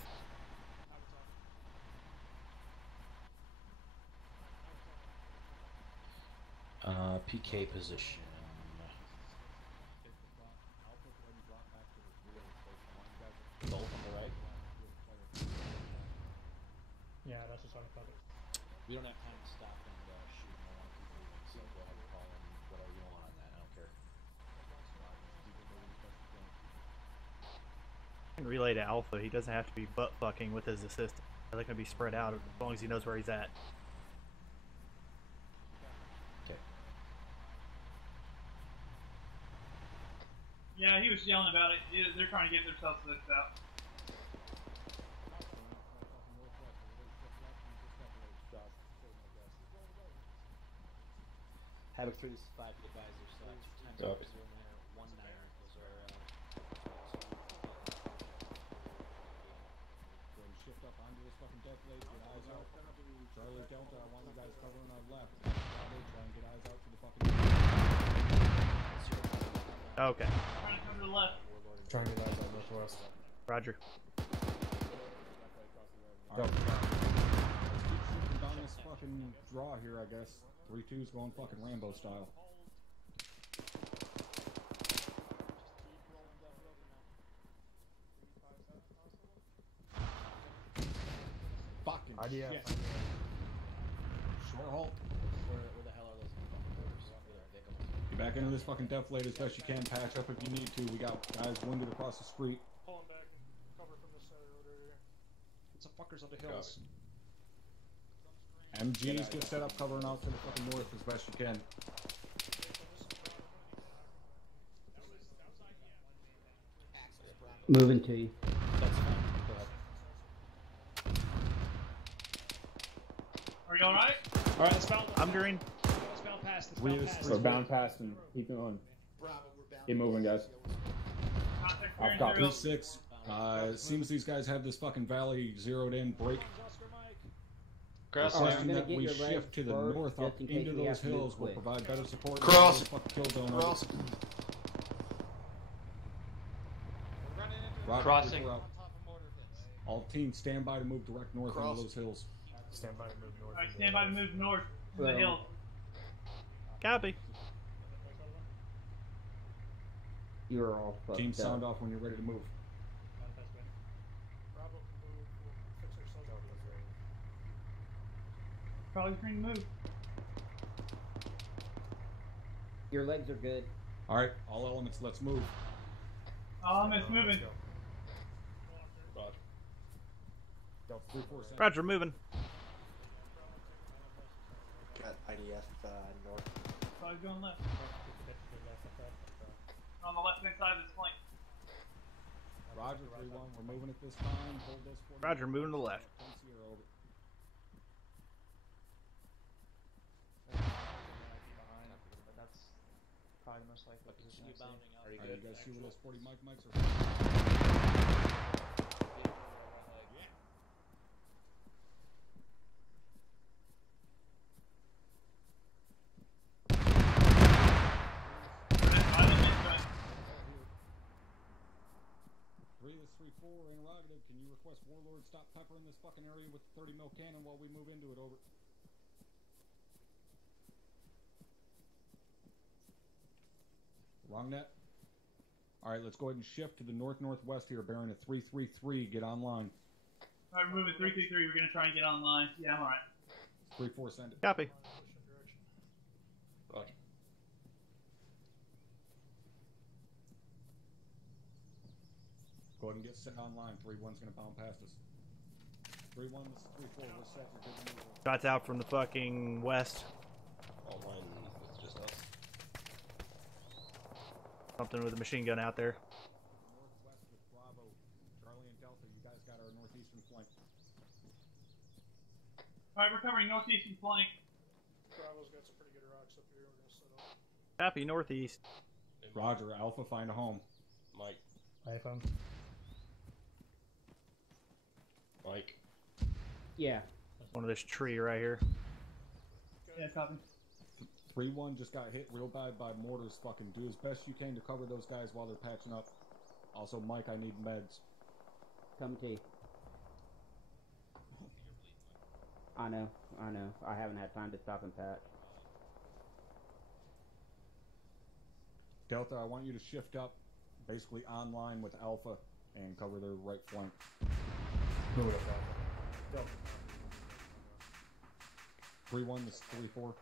PK position. Bolt on the right. Yeah, that's just uncovered. We don't have time to stop and shoot. I want to keep moving, so go ahead and call in whatever you want on that. I don't care. And relay to Alpha. He doesn't have to be butt fucking with his assistant. They're going to be spread out as long as he knows where he's at. Okay. Yeah, he was yelling about it. They're trying to get themselves licked out. Havoc 3, this is 5 advisors. 2 times officer in there, 1 9er. Those are Go and shift up onto this fucking death blade. Get eyes out. Charlie Delta, I want you guys covering our left. Try and get eyes out to the fucking. Okay. Trying to come to the left. Trying to get eyes out northwest. Roger. Alright. Let's keep shooting down this fucking draw here, I guess. 3-2's going fucking Rambo style. Fucking IDF. shit. Short halt. where the hell are those fucking mortars? Get back into this fucking death blade as best you can. Patch up if you need to. We got guys winded across the street. Pulling back and cover from this side of the road right here. Get some fuckers on the hills. MGs get set up covering out to the fucking north as best you can. Moving to you. That's fine. Go ahead. Are you alright? Alright, let's bound. I'm green. Let's bound past. Let's bound past. We're bound past and keep going. Keep moving, guys. I've got 3-6. It seems these guys have this fucking valley zeroed in. Break. Requesting that we shift to the north up into those hills will provide better support. Cross. Kill zone. Cross. Crossing. All teams stand by to move direct north into those hills. Stand by to move north. Alright, stand by to move north to the hill. Copy. You're all fucked Team up. sound off when you're ready to move. Probably green move. Your legs are good. Alright, all elements, let's move. It's moving. Roger, moving. Got IDF north. Probably going left. On the left hand side of this flank. Roger, 3-1, we're moving at this time. Hold this for Roger, moving to the left. That's probably the most likely position. Continue bounding out. Are you guys see where those 40 mics are? This 3-4 interrogative. Can you request Warlord stop peppering this fucking area with the 30 mil cannon while we move into it? Over. Wrong net. Alright, let's go ahead and shift to the north-northwest here, bearing a 333. Get online. Alright, we're moving 323. We're gonna try and get online. Yeah, I'm alright. 3-4, send it. Copy. Roger. Go ahead and get set online. 3-1's gonna bound past us. 3-1, this is 3-4. We're set. We're good to move. Shots out from the fucking west. Online with just us. Something with a machine gun out there. Northwest with Bravo. Charlie and Delta, you guys got our northeastern flank. Alright, we're covering northeastern flank. Bravo's got some pretty good rocks up here. We're gonna set up. Copy, northeast. Roger, Alpha, find a home. Mike. iPhone. Mike. Yeah. One of this tree right here. Yeah, copy. 3-1 just got hit real bad by mortars. Fucking do as best you can to cover those guys while they're patching up. Also, Mike, I need meds. Come to you. I know. I haven't had time to stop and patch. Delta, I want you to shift up, basically online with Alpha, and cover their right flank. Move it up, Delta. 3-1, this is 3-4.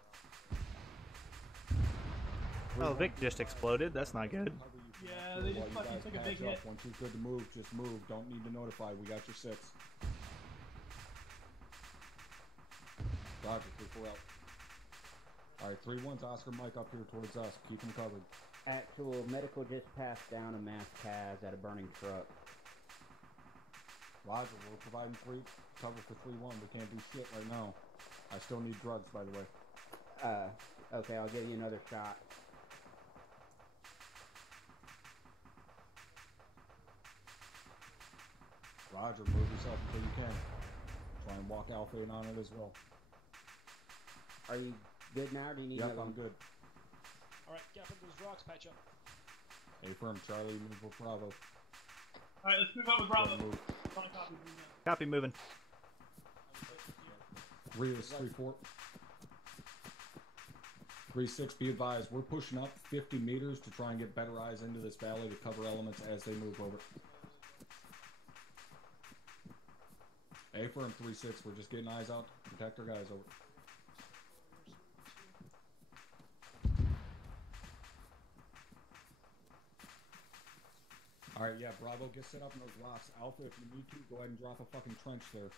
Oh, Vic just exploded. That's not good. Yeah, they just fucking took a big hit. Once you're good to move, just move. Don't need to notify. We got your 6. Roger, 3-4 out. Alright, 3-1's Oscar Mike up here towards us. Keep him covered. Actual medical just passed down a mass Kaz at a burning truck. Roger, we're providing free cover for 3-1. We can't do shit right now. I still need drugs, by the way. Okay, I'll give you another shot. Roger, move yourself until you can. Try and walk Alpha in on it as well. Are you good now, or do you need Yep, another I'm one? good. Alright, gap into those rocks, patch up. Affirm, Charlie, move with Bravo. Alright, let's move up with Bravo. Move. Copy, moving. 3 is 3-4. 3-6, be advised, we're pushing up 50 meters to try and get better eyes into this valley to cover elements as they move over. Affirm 3-6, we're just getting eyes out to protect our guys over. Alright, yeah, Bravo, get set up in those rocks. Alpha, if you need to, go ahead and drop a fucking trench there.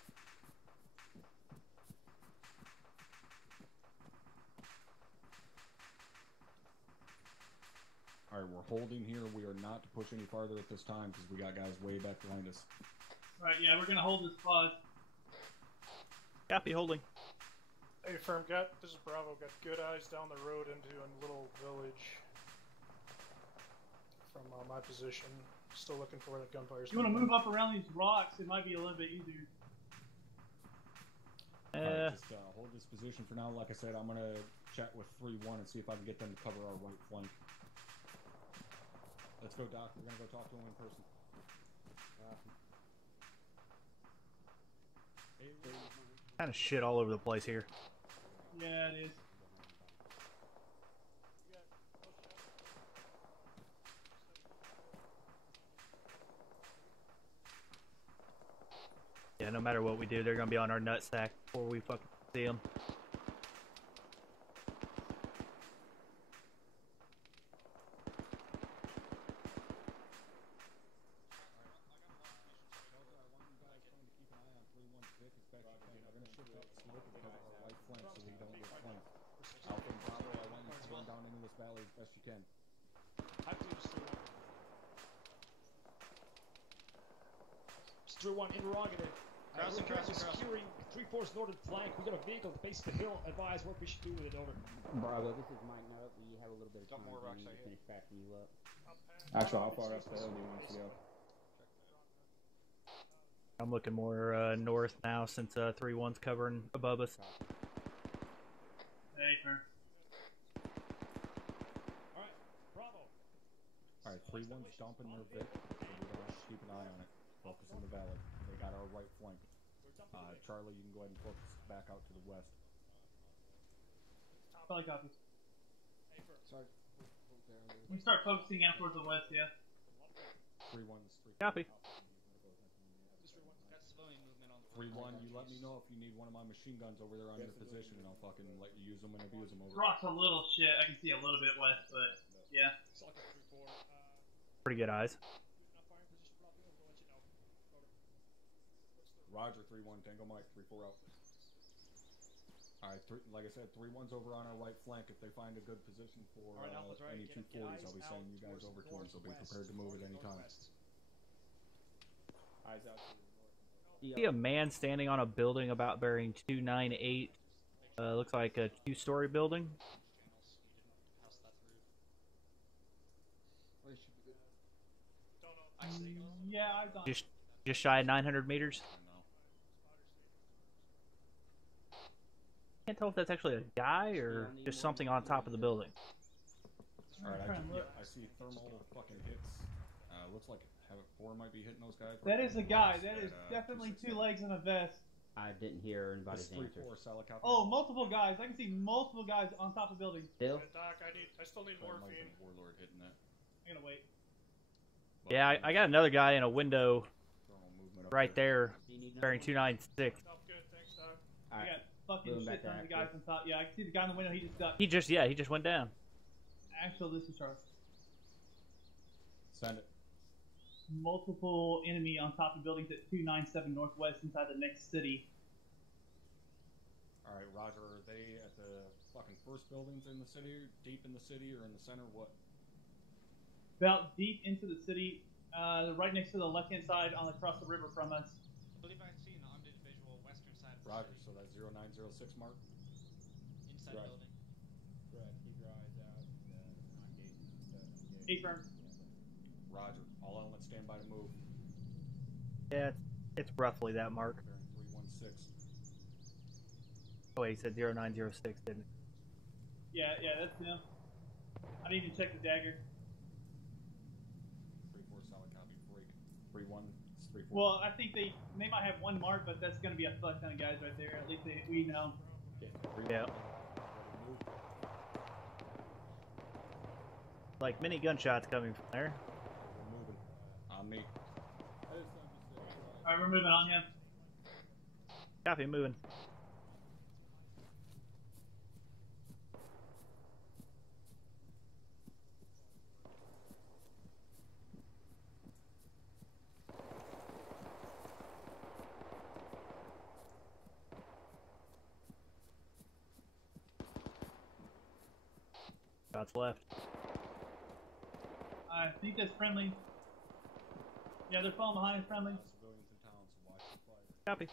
Alright, we're holding here. We are not to push any farther at this time because we got guys way back behind us. Alright, yeah, we're gonna hold this pause. Copy, holding. Hey, firm, this is Bravo. Got good eyes down the road into a little village from my position. Still looking for where that gunfire's. If you want to move up around these rocks, it might be a little bit easier. Alright, just hold this position for now. Like I said, I'm gonna chat with 3-1 and see if I can get them to cover our right flank. Let's go, Doc. We're gonna go talk to him in person. Kind of shit all over the place here. Yeah, it is. Yeah, no matter what we do, they're gonna be on our nutsack before we fucking see them. One interrogative. Securing 3-4's northern flank. We got a vehicle at the base of the hill. Advise what we should do with it. Over. Bravo, this is Mike Note. We have a little bit of time. More rocks to out finish backing you up. Actually, how far up the hill do you want us to go? I'm looking more north now since 3-1's covering above us. Hey, turn. Alright, Bravo. Alright, 3-1's dumping their Vic, so we're gonna have to keep an eye on it. Focus on the valley. They got our right flank. Charlie, you can go ahead and focus back out to the west. Probably copy. Sorry. We start focusing out towards the west, yeah. 3-1's 3. Copy. 3-1, you let me know if you need one of my machine guns over there on your position, and I'll fucking let you use them and abuse them over. Rock's a little shit. I can see a little bit west, but yeah. Pretty good eyes. Roger, 3-1, Tango Mike, 3-4 out. Alright, like I said, 3-1's over on our right flank. If they find a good position for any 240s, I'll be sending you guys over to them, so be prepared to move at any time. Eyes out to the north. See a man standing on a building about bearing 298. Looks like a 2-story building. Yeah, I've done. Just shy of 900 meters. Can't tell if that's actually a guy or just something on top of the building. Alright, I see thermal fucking hits. Looks like Havoc 4 might be hitting those guys. That is a guy. That is definitely 2 legs and a vest. I didn't hear anybody's answer. Oh, multiple guys. I can see multiple guys on top of the building. Still? Doc, I still need morphine. Warlord hitting that. I'm gonna wait. Yeah, I got another guy in a window right there, bearing 296. Good, thanks, Doc. I got fucking shit tons of guys on top. Yeah, I can see the guy in the window. He just ducked. He just went down. Actually, this is Charles. Send it. Multiple enemy on top of buildings at 297 northwest inside the next city. Alright, Roger, are they at the fucking first buildings in the city, deep in the city, or in the center? What? About deep into the city, right next to the left-hand side across the river from us. I believe I see an armed individual western side of the Roger, city. so that's 0906 mark? Inside Right. building. Brad, keep your eyes out. Not gates. Affirm. Roger. All elements stand by to move. Yeah, it's roughly that mark. 316. Oh wait, he said 0906, didn't he? Yeah, that's him. I didn't even check the dagger. 3-4 solid copy. Break. 3-1. 3-4. Well, I think they might have one mark, but that's going to be a fuck ton of guys right there. At least we know. Yeah. Like many gunshots coming from there. We're moving. On me. Alright, we're moving on him. Copy, moving. Shots left. I think that's friendly. Yeah, they're falling behind. Friendly. Civilians in town, so watch the fire. Copy.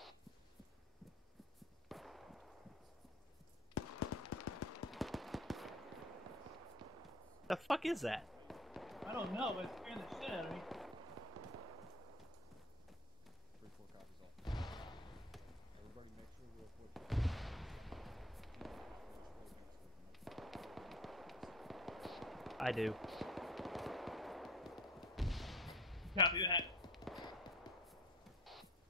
The fuck is that? I don't know, but it's scaring the shit out of me. I do. Copy that.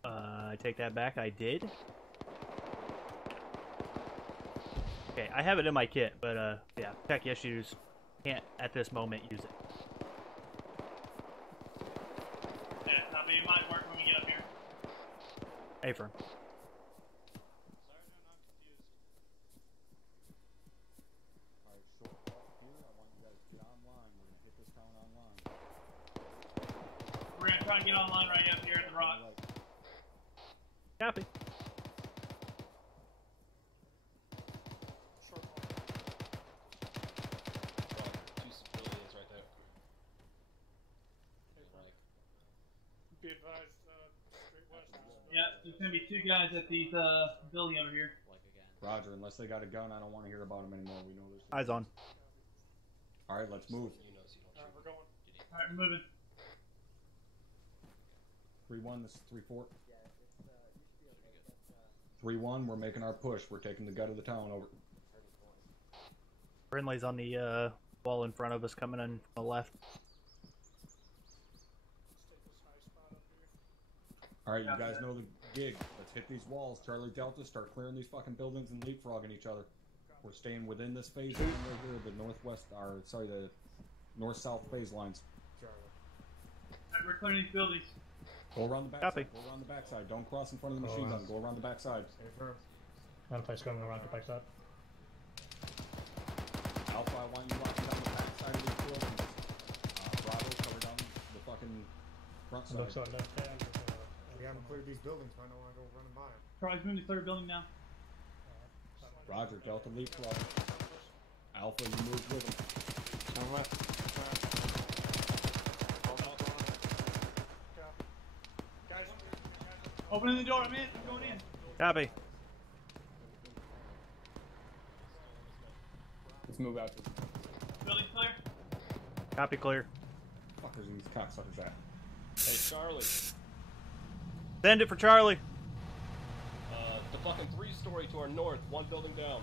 I take that back. I did. Okay, I have it in my kit, but yeah, tech issues. Can't at this moment use it. Yeah, copy. It might work when we get up here. Affirm. Alright, short halt here. I want you guys to get online. We're gonna hit this town online. We're gonna try and get online right up here at the rock. Copy. Two civilians right there. Be advised, straight west. Yeah, there's gonna be 2 guys at these building over here. Roger, unless they got a gun, I don't want to hear about them anymore. We know there's. Eyes on. Alright, let's move. We're going. Alright, we're moving. 3-1, this is 3-4. 3-1, we're making our push. We're taking the gut of the town over. Friendly's on the wall in front of us, coming in from the left. Alright, you guys know the gig. Let's hit these walls. Charlie Delta, start clearing these fucking buildings and leapfrogging each other. We're staying within this phase line right here, the northwest, or sorry, the north-south phase lines. Alright, we're clearing these buildings. Go around the backside. Go around the backside. Don't cross in front of the machine gun. Go around the backside. Alpha's going around the backside. Alpha, I want you locking down the backside of these buildings. Bravo, cover down the fucking front side. Looks on left hand. We haven't cleared these buildings, man. I don't want to go running by them. Charlie's moving to 3rd building now. Roger, Delta leapfrog. Alpha, you move with them. Opening the door, I'm in. I'm going in. Copy. Let's move out. Building clear. Copy, clear. Fuckers and these cocksuckers at. Hey, Charlie. Send it for Charlie. The fucking 3-story to our north, 1 building down.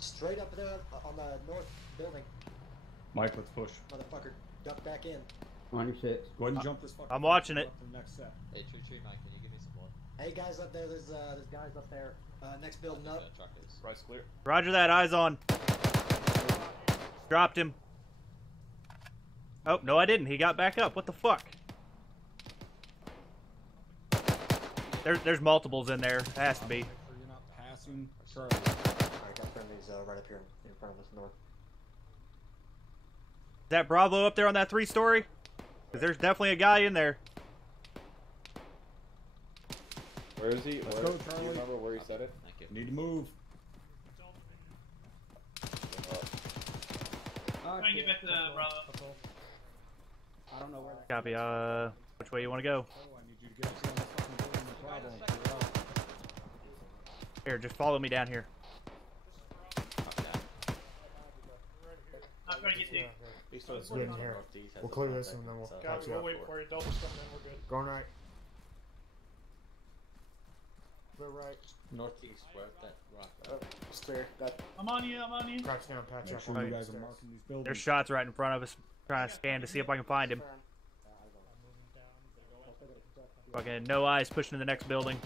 Straight up there on the north building. Mike, let's push. Motherfucker, duck back in. On your 6. Go ahead and jump this fucking. I'm watching it. The next set. Hey, Tree, Mike, can you give me some more? Hey guys up there, there's guys up there. Next building up. Price clear. Roger that. Eyes on. Dropped him. Oh, no, I didn't. He got back up. What the fuck? There's multiples in there. Has to be. Make sure you're not passing Charlie. Alright, got friendlies right up here in front of us north. Is that Bravo up there on that 3-story? Because there's definitely a guy in there. Where is he? Let's Where, go, do Charlie. you remember where he said it? Thank you. Need to move. Trying to get back to Bravo. I don't know where that. Copy. Which way you want to go? I need you to get up here on this fucking building. No problem. Clear it out. Here, just follow me down here. I'm trying to get to you. Let's get in here. We'll clear this and then we'll Guys, catch you we'll up. wait for you. Delta's coming in. We're good. Going right. Clear right. Northeast, where that rock. It's clear. That. I'm on you. I'm on you. Crouch down, patch Make up. sure you guys are marking these buildings. There's shots right in front of us. Trying to scan to see if I can find him. Fucking no eyes pushing to the next building.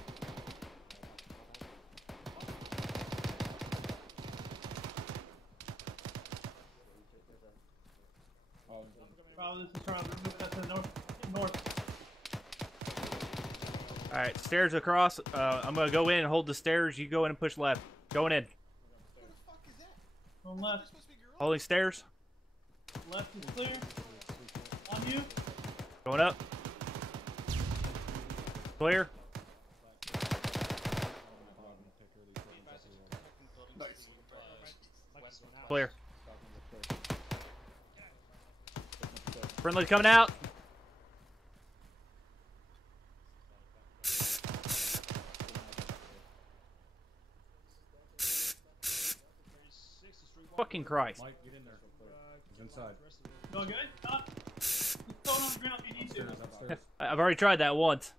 Bravo, this is Charlie. Move that to the north. Alright, stairs across. I'm gonna go in and hold the stairs. You go in and push left. Going in. Going left. Holding stairs. Left is clear. On you. Going up. Clear. Clear. Friendly coming out. Fucking Christ. Mike, get in there. He's inside. Going good? Stop. Just throw it on the ground if you need to. Upstairs. I've already tried that once.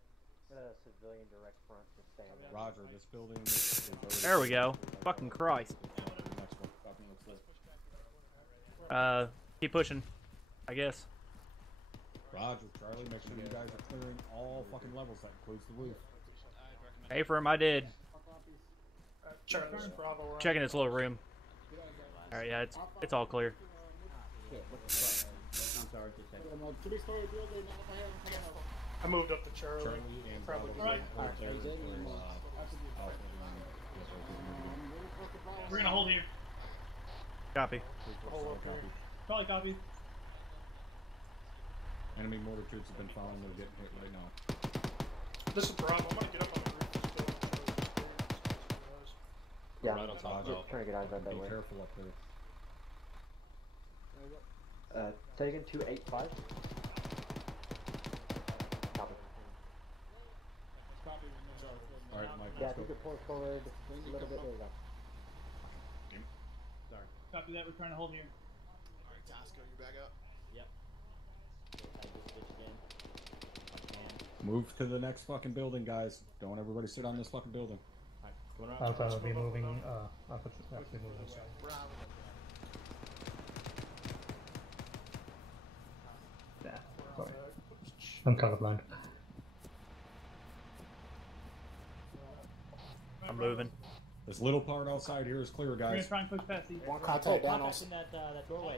Civilian direct front to stand. Roger, this building is There we go. Fucking Christ. Keep pushing, I guess. Roger, Charlie, make sure you guys are clearing all fucking levels. That includes the roof. Hey, for him, I did. Bravo. Checking this little room. Alright, yeah, it's all clear. I'm sorry, just a second. I moved up to Charlie. And Probably Bravo. right. We're gonna hold here. Copy. Hold up here. Probably copy. Enemy mortar troops have been following. They're getting hit right now. This is Bravo. I'm gonna get up on the roof. Yeah, Right on top just trying to get eyes out that Be way. careful up there. Taken 285. Copy. Alright, Mike, Yeah, I let's think go. you're pulled forward a little bit. There you go. Sorry. Copy that. We're trying to hold here. Alright, Tasco, you back up? Yep. Move to the next fucking building, guys. Don't everybody sit on this fucking building. Alpha will be moving. Alpha will be moving. Yeah, sorry. I'm colorblind. I'm moving. This little part outside here is clear, We're gonna guys. try and push past these. One contact down on. in that doorway.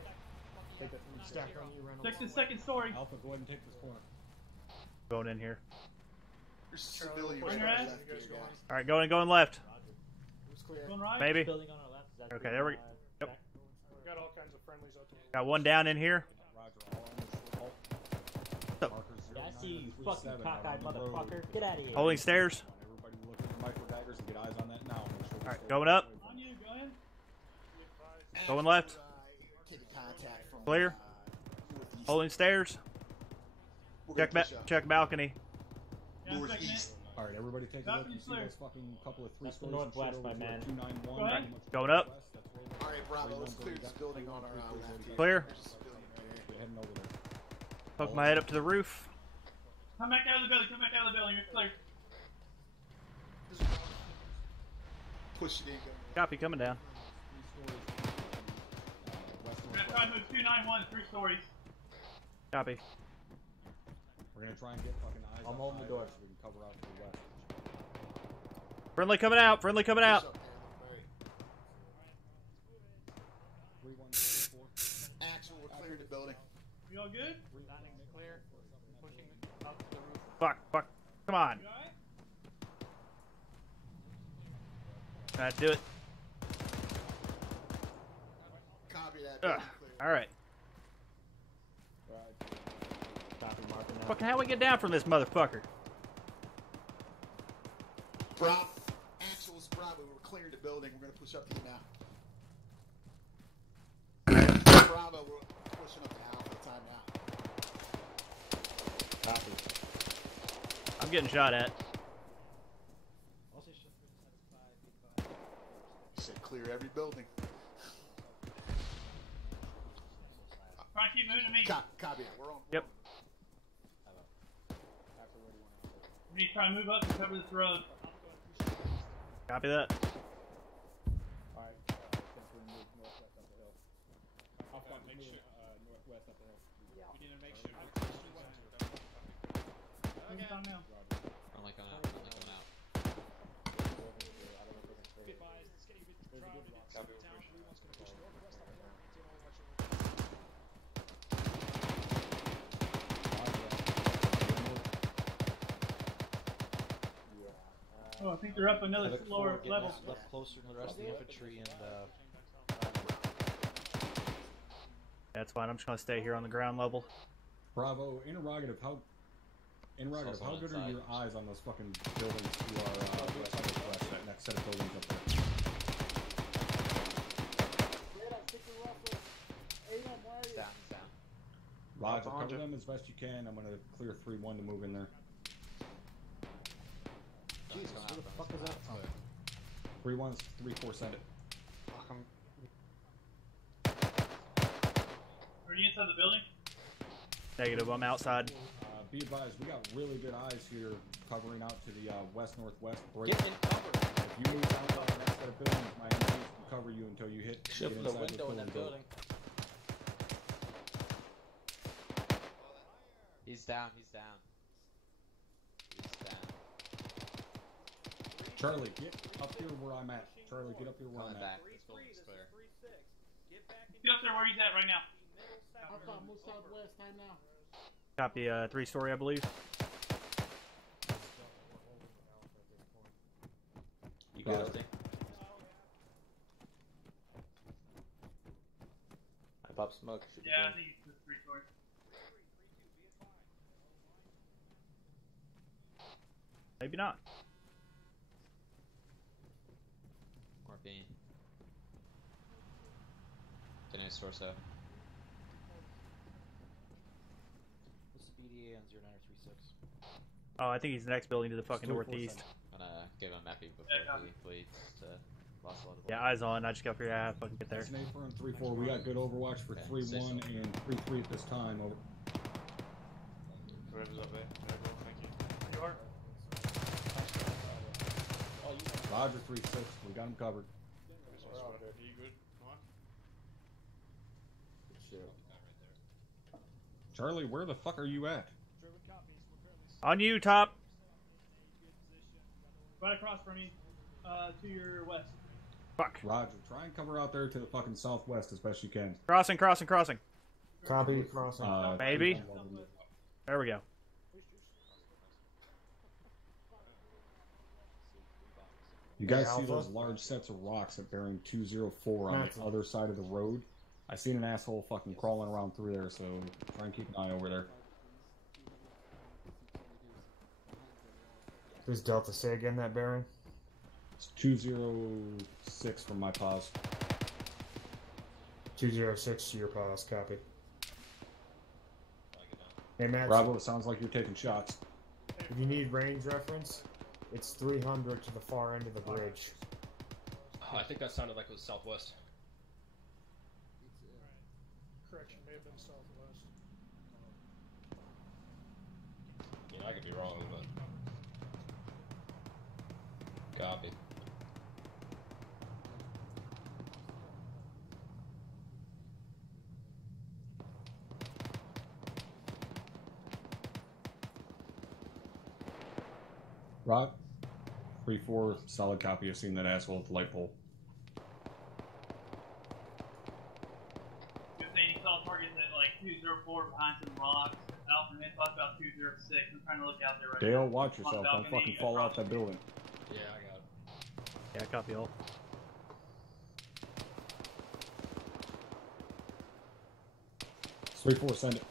Stack on you, Reynolds. Check the second story. Alpha, go ahead and take this corner. Going in here. There's civilians Turn right your ass. left here, guys. Alright, going left. Who's clear? Going right. Maybe. Building on our left. Is that Okay, there we go. Yep. We got all kinds of friendlies out there. Got one down in here. Roger, all on this halt. Markers Yeah, I see you, 0937 fucking out cockeyed on the road. motherfucker. Get out of here. Holding stairs. Everybody look at the micro daggers and get eyes on that now. Make sure we Alright, stay going away up. from On you. Go ahead. Going left. Taking contact from Clear. northeast. Holding stairs. We're gonna push up. Check balcony. Yeah, I'm checking it. Northeast. Alright, everybody take a Copy, look. You see clear. those fucking couple of three That's the stories and shit northwest, over my to man. 291? Go ahead. Pretty much Going up. west, that's where we're- Alright, Bravo, let's 31 clear this got building on 31, our left here. Clear. There's a civilian right here. We're heading over there. Poke my head up to the roof. Come back out of the building. Come back out of the building. You're clear. Push it in, go. Copy, coming down. We're gonna try and move 291 3 stories. Copy. We're gonna try and get fucking eyes I'm on holding the door. so we can cover out to the west. Friendly coming out. Friendly coming out. Push up, man. Alright. 3134. Actual, we're clearing the building. You all good? Landing clear. Pushing up to the roof. Fuck. Come on. You alright? Alright, do it. Copy that. Building clear. Alright. Copy, marking now. Fucking how we get down from this motherfucker? Bravo. Actual is Bravo. We're clearing the building. We're gonna push up to you now. Bravo, we're pushing up to Alpha. Time out. Copy. I'm getting shot at. You said clear every building. Try and keep moving to me. Copy that. We're on. Yep. We need to try and move up and cover this road. Copy that. Alright, we're gonna move northwest up the hill. How far to move northwest up the hill? We need to make sure Move down now. Friendly coming out. Friendly coming out. Be advised, let's get you a bit drive into town. Everyone's going to push northwest up the hill. Yeah. Oh, I think they're up another lower level. Left closer to the rest of the infantry and That's fine. I'm just gonna stay here on the ground level. Bravo, interrogative, how good are your eyes on those fucking buildings to our west, that next set of buildings up there? Down. Roger, cover them as best you can. I'm gonna clear 3-1 to move in there. Jesus, where the fuck is that from? 3-1's 3-4, send it. Are you inside the building? Negative. I'm outside. Be advised, we got really good eyes here covering out to the west-northwest break. Get in cover. If you move down to the next set of buildings, my enemies can cover you until you hit. Shift get the inside those window in that buildings. building. He's down. He's down. He's down. Charlie, get up here where I'm at. Charlie, get up here where I'm Coming at. back. This building's clear. Get up there where he's at right now. Alpha, move southwest. Time now. Copy. 3-story, I believe. You got it. I pop smoke. Should be Yeah, I good. think it's just 3-story. Maybe not. Morphine. Dennis torso. What's the BDA on 0936? Oh, I think he's the next building to the fucking northeast. I'm gonna give him a mappy before he bleeds to lost a lot of Yeah, eyes on. I just got to figure out how to fucking get there. That's an 8 from 3-4. We got good overwatch for 3-1 and 3-3 at this time. Over. Whoever's up there. Thank you. You are? Roger 3-6. We got him covered. You good? Mike? Charlie, where the fuck are you at? On you, top. Right across from you. To your west. Fuck. Roger, try and cover out there to the fucking southwest as best you can. Crossing, crossing, crossing. Copy, crossing. Maybe. There we go. You guys Hey, see Alpha? those large sets of rocks at bearing 204 on the other side of the road? I seen an asshole fucking crawling around through there, so try and keep an eye over there. Who's Delta? Say again that bearing? It's 206 from my pause. 206 to your pause, copy. Hey, Matt. Bravo, it sounds like you're taking shots. If you need range reference, it's 300 to the far end of the bridge. I think that sounded like it was southwest. Correction, may have been southwest. Yeah, I could be wrong, but copy. Rod? 3-4, solid copy. I've seen that asshole at the light pole. Good thing you saw targets at like 204 behind some rocks. Alpha hit about 206. I'm trying to look out there right now. Dale, watch On yourself. Don't balcony, fucking fall across off that building. Yeah, I got it. Yeah, copy all. It's 3-4, send it.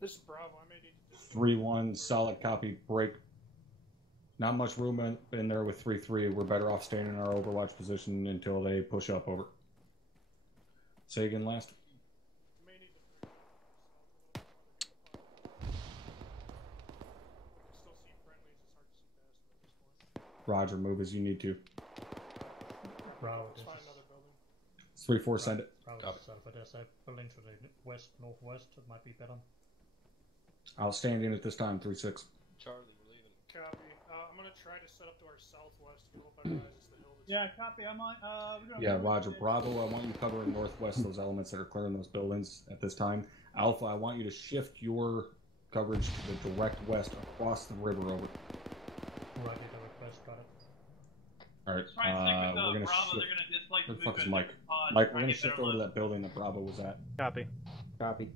This is Bravo. I may need to just 3-1, solid copy, break. Not much room in there with 3-3. We're better off staying in our overwatch position until they push up over. Say again last. may need to. I can still see friendlies. It's hard to see past them at this point. Roger, move as you need to. Bravo, Let's this find is another building. It's 3-4, send it. Bravo, Copy. this is Alpha. There's a building to the west, northwest. It might be better. I'll stand in at this time, 3-6. Charlie, we're leaving. Copy. I'm gonna try to set up to our southwest. Get a little better eyes. It's the hill. Yeah, copy. I'm on. We're doing Yeah, Roger. Bravo, I want you covering northwest, those elements that are clearing those buildings at this time. Alpha, I want you to shift your coverage to the direct west across the river over. Right, the request, got it. Alright, Try and stick with we're gonna Bravo. shift. They're gonna displace Where the the fuck is movement. Mike? Pod, Mike, try we're and gonna get shift better over to look. that building that Bravo was at. Copy. Copy.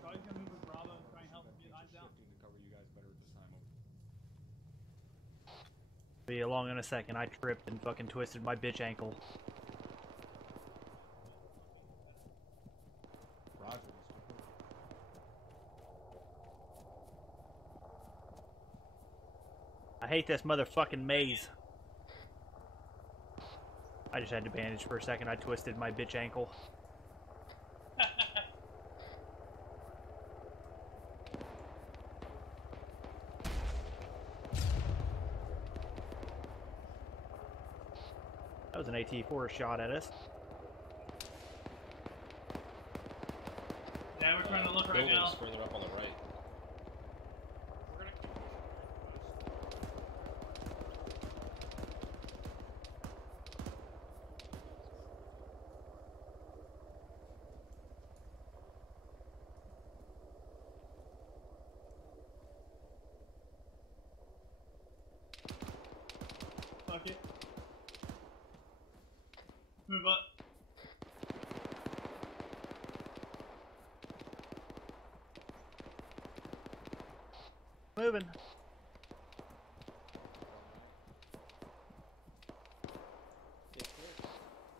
Charlie's gonna move with Bravo and try and help him get eyes down. Be along in a second. I tripped and fucking twisted my bitch ankle. Roger. I hate this motherfucking maze. I just had to bandage for a second. I twisted my bitch ankle. That was an AT-4 shot at us. Yeah, we're trying to look right buildings now. further up on the right. Fuck it. Move up. Moving.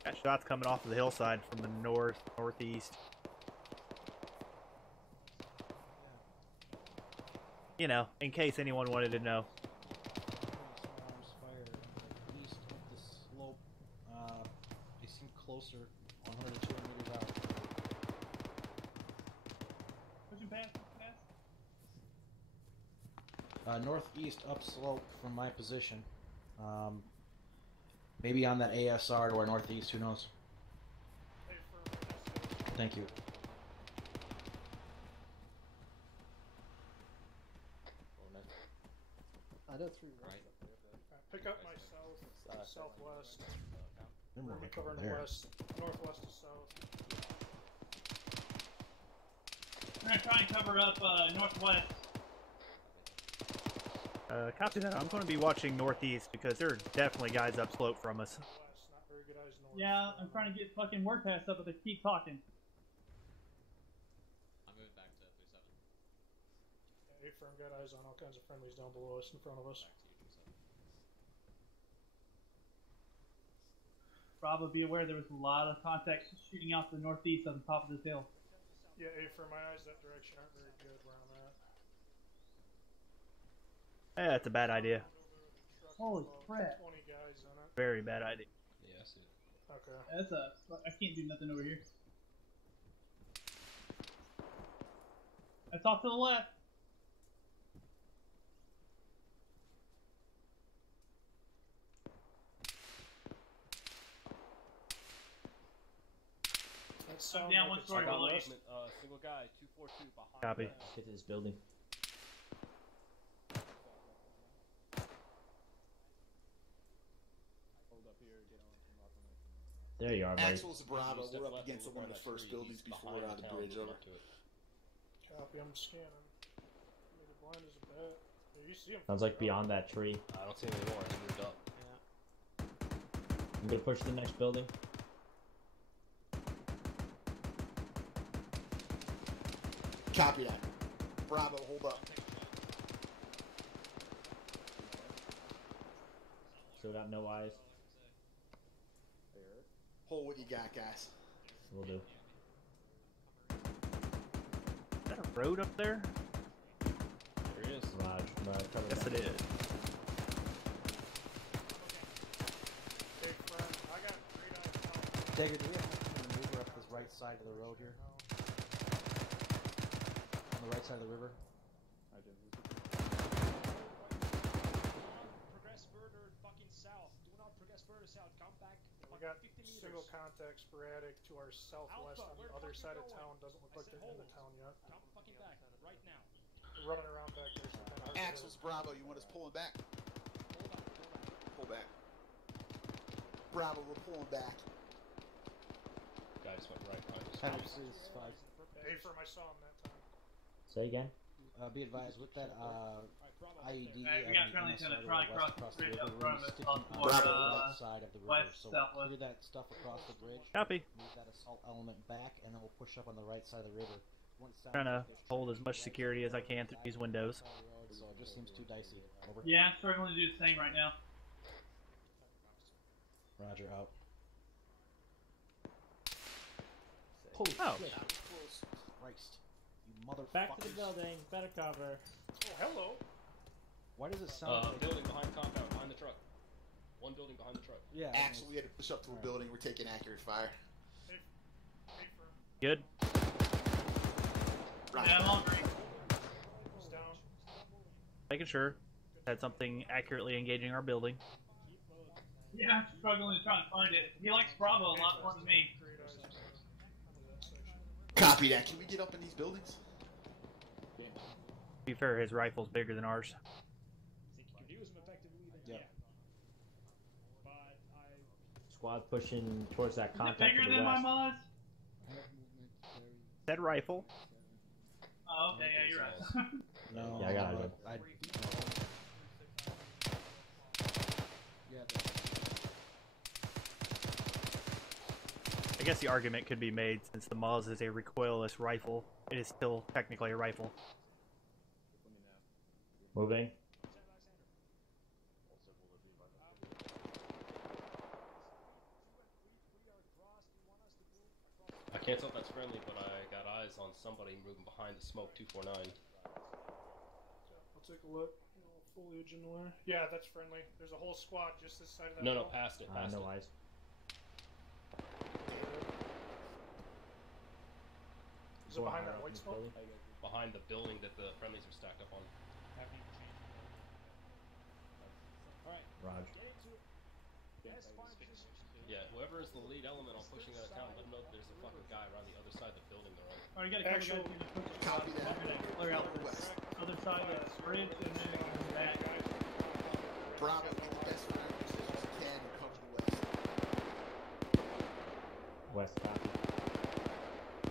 Got shots coming off of the hillside from the northeast. You know, in case anyone wanted to know. Arms fire east of the slope. They seem closer, 100 or 200 meters out. Pushing past. Northeast upslope from my position. Maybe on that ASR to our northeast, who knows? Thank you. I did 3 right. Pick up my southwest. We're gonna be covering the west, northwest to south. We're gonna try and cover up northwest. Copy that. I'm going to be watching northeast because there are definitely guys upslope from us. Not very good eyes north. Yeah, I'm trying to get fucking word passed up, but they keep talking. I'm moving back to 37. Yeah, A-firm got eyes on all kinds of friendlies down below us, in front of us. Bravo, be aware there was a lot of contacts shooting out the northeast on the top of this hill. Yeah, A-firm, my eyes that direction aren't very good where I'm at. Yeah, that's a bad idea. Holy crap. 20 guys in it. Very bad idea. Yeah, I see it. Okay. That's I can't do nothing over here. That's off to the left. I'm down one story below you. Single guy, 242 behind. Copy. Get to this building. Hold up here, get on from up on it. There you are, buddy. Axel's Bravo. We're up against one of the first buildings before we're out of the bridge. Over. Copy, I'm scanning. Maybe the blind is a bet. Yeah, you see him. Sounds like beyond that tree. I don't see him anymore. He moved up. I'm gonna push to the next building. Copy that. Bravo, hold up. Still got no eyes. Hold what you got, guys. Will do. Is that a road up there? There he is. Yes, it is. Hey, friend, I got great eyes. Dagger, do we have to maneuver up this right side of the road here? On the right side of the river? I do. Progress further fucking south. Do not progress further south. Come back. We got single contact sporadic to our southwest on the other side of town. Doesn't look like they're in the town yet. Come fucking back right now. We're running around back there. So kind of Axel's Bravo, you want us pulling back? Pull back. Bravo, we're pulling back. Guy just went right behind us. This is 5. A-firm, I saw him that time. Say again. Be advised, with that IED we got friendlies gonna try and cross the bridge up front of us on on the the right side of the river. west, So southwest. clear that stuff across the bridge. Copy. Move that assault element back, and then we'll push up on the right side of the river. Trying to hold as much security as I can through these windows. So it just seems too dicey. Over. Yeah, I'm struggling to do the same right now. Roger, out. Holy Oh. shit. Christ. You motherfuckers. Back to the building. Better cover. Oh, hello. Why does it sound like... Building behind compound, behind the truck. One building behind the truck. Yeah. Axel, we had to push up to a building. We're taking accurate fire. Good. Right. Yeah, I'm on green. He's down. Making sure. Had something accurately engaging our building. Yeah, I'm struggling to try and find it. He likes Bravo a lot more than me. Copy that. Can we get up in these buildings? Yeah. To be fair, his rifle's bigger than ours. Think you could use them effectively, then Yep. yeah. But I Squad pushing towards that Is it contact bigger to the than my west. mods? Said rifle. Oh, okay, yeah, you're right. No, yeah, I got it. I guess the argument could be made since the Maz is a recoilless rifle. It is still technically a rifle. Moving. I can't tell if that's friendly, but I got eyes on somebody moving behind the smoke 249. I'll take a look. Foliage in the way. Yeah, that's friendly. There's a whole squad just this side of that. No, wall. past it. Past no it. eyes. Is it behind that white smoke? Behind the building that the friendlies are stacked up on. Raj. Yeah, whoever is the lead element on pushing out of town, let them know that there's a fucking guy around the other side of the building they're on. Oh, you gotta cover Copy that. clear out the other side of the bridge and then back. Bravo, get the best round positions you can and cover the west. West copy.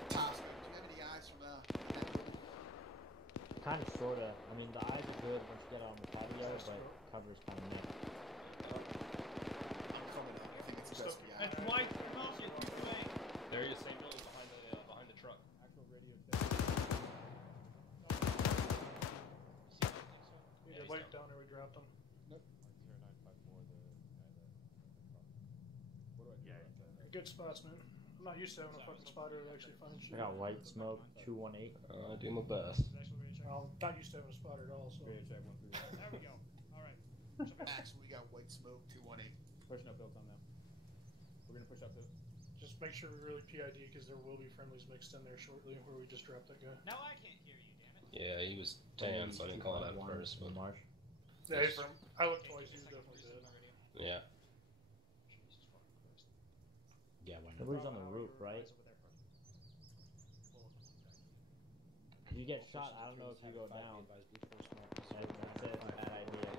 Tops, do you have any eyes from that building? Kind of, sorta. I mean, the eyes are good once you get on the patio, but cover's kind of mixed. That's white smoke at 228. There you same building behind the truck. Yeah, the light down there, we dropped them. Yeah, good spots, man. I'm not used to having a fucking spotter that actually finds shit. I got white smoke 218. I do my best. I'm not used to having a spotter at all, so. There we go. Alright. Actually, we got white smoke 218. Pushing up Hilltown now. We're gonna push up to. Just make sure we really PID because there will be friendlies mixed in there shortly where we just dropped that guy. Now I can't hear you, damn it. Yeah, he was tan, so I didn't call it out at first. But Marsh. Yeah, I looked twice, he was definitely dead. yeah. Yeah, why not? Nobody's on the roof, right? If you get shot, I don't know if you go down. That's a bad idea.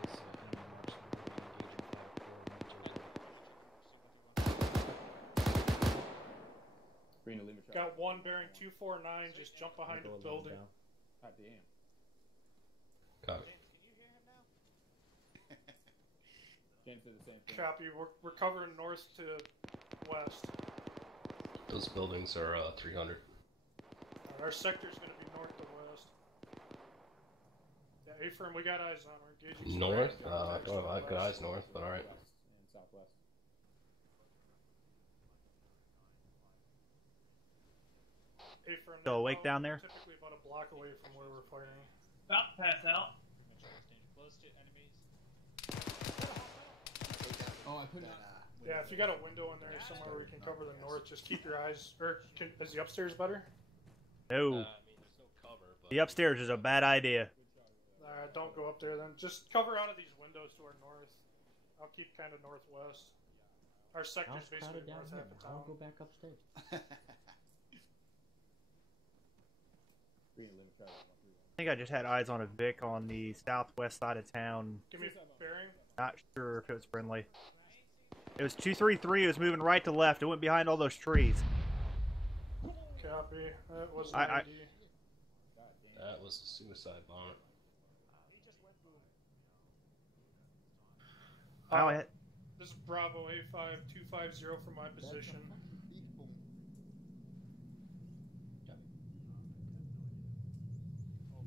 Got one bearing 249, just jump behind the building. God damn. Copy. James did the same thing. Copy, we're covering north to west. Those buildings are 300. Our sector's gonna be north to west. Yeah, A-firm, we got eyes on. We're engaging. North? I don't have good eyes north, but alright. And southwest. A-firm, Still awake down there? Typically about a block away from where we're firing. About to pass out. Close to enemies. Oh, I put it. Yeah, if you got a window in there somewhere where we can cover the north, just keep your eyes. Is the upstairs better? No. I mean, there's no cover, but... The upstairs is a bad idea. Don't go up there then. Just cover out of these windows to our north. I'll keep kind of northwest. Our sector's basically north half of town. I'll go back upstairs. I think I just had eyes on a Vic on the southwest side of town. Give me bearing. Not sure if it was friendly. It was 233. It was moving right to left. It went behind all those trees. Copy. That was I- That was a suicide bomber. This is Bravo A5250 from my position.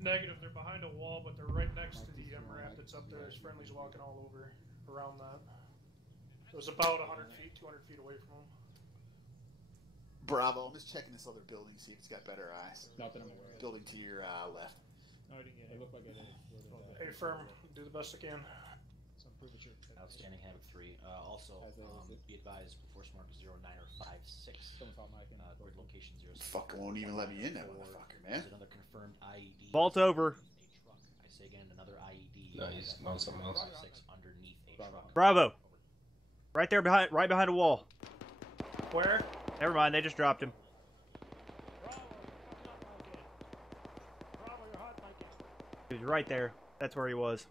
Negative, they're behind a wall, but they're right next to the MRAP that's up there. There's friendlies walking all over around that. It was about 100 feet, 200 feet away from them. Bravo, I'm just checking this other building, see if it's got better eyes. Not that I'm aware of. Building to your left. No, I didn't get it. It looked like it is. Hey, firm, do the best I can. Outstanding, Havoc 3. Also, be advised, force mark 09 or 56. Grid location 06. Fuck, won't even let me in, that motherfucker, man. There's another confirmed IED. Vault over. I say again, another IED. No, he's on something else. Underneath a truck. Bravo. Right there, right behind a wall. Where? Never mind, they just dropped him. He was right there. That's where he was.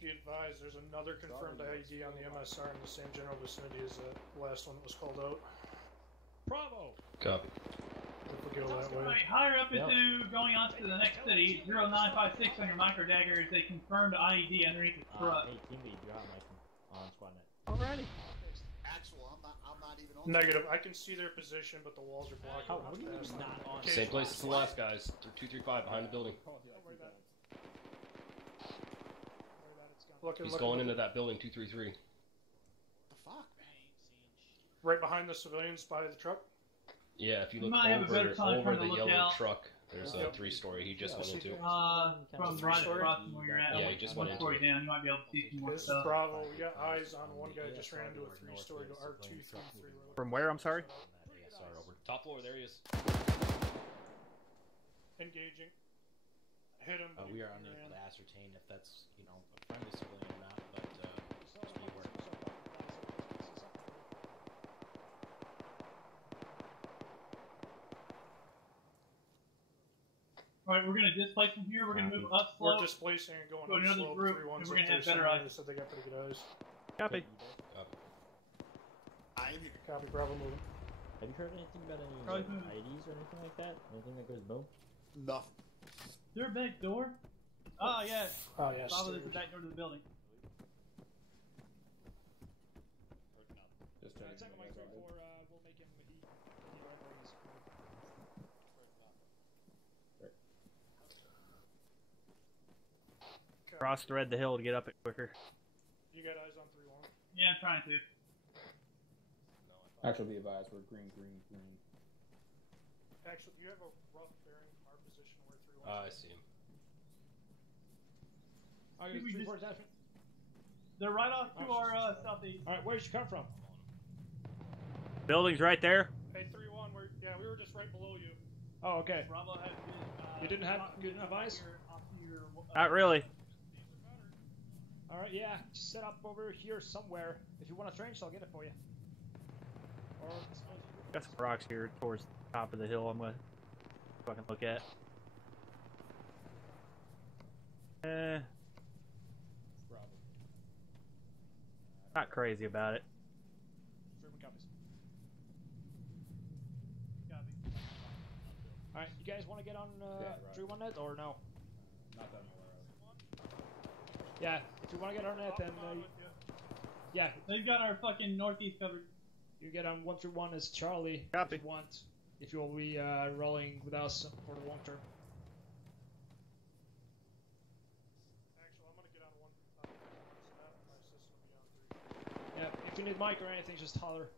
Be advised, there's another confirmed IED on the MSR in the same general vicinity as the last one that was called out. Bravo! Copy. If we go that way. Alright, higher up into going on to the next city, 0956 on your micro dagger is a confirmed IED underneath the truck. Hey, team lead, you're on SquadNet. Alrighty. Actual, I'm not even on. Negative. I can see their position, but the walls are blocked. How are you not on? Same place as the last guys. They're 235 behind the building. He's going into that building 233. The fuck, man? Right behind the civilians by the truck. Yeah, if you look might have a better time over trying to the look yellow out. truck, there's a 3-story he just went into. From right across from where you're at. Yeah, he just went into story it. down. You might be able to see some more This is stuff. Bravo. We got eyes on one guy just ran into a 3-story R233. From where? I'm sorry. Top floor, there he is. Engaging. Hit him. We are unable to ascertain if that's, you know, a friendly civilian or not, but just be aware. Alright, we're gonna displace from here. We're gonna move up slow. We're displacing and going to up another slope. group, 3-1's and we're gonna up have there better somewhere. eyes. They said they got pretty good eyes. Copy. I am here. Copy. Bravo moving. Have you heard anything about any IEDs or anything like that? Anything that goes boom? Nothing. Is there a back door? Oh, yeah. Oh, yeah. Probably there's a back door to the building. Tango Mike 34, we'll make him eat. Cross thread the hill to get up it quicker. You got eyes on 3-1? Yeah, I'm trying to. Actually, be advised, we're green. Actually, you have a rough bearing from our position where 3-1 I see him. Did we 3-4 just- attachment. They're right off to our southeast. Alright, where'd you come from? Building's right there. Hey, 3-1, we were just right below you. Oh, okay. Bravo has been, You didn't have good enough eyes? Not really. Alright, yeah, set up over here somewhere. If you want a trench, I'll get it for you. Or Got some rocks here towards the top of the hill I'm gonna fucking look at. Not crazy about it. Alright, you guys want to get on 3-1 net or no? Not that I'm aware of. Yeah, if you want to get on net, then yeah. They've got our fucking northeast covered. You get on 1-1 as Charlie. Copy. If you want, if you will be rolling with us for the long term. Actually, I'm gonna get on 1 my system will be on 3. Yeah, if you need mic or anything, just holler.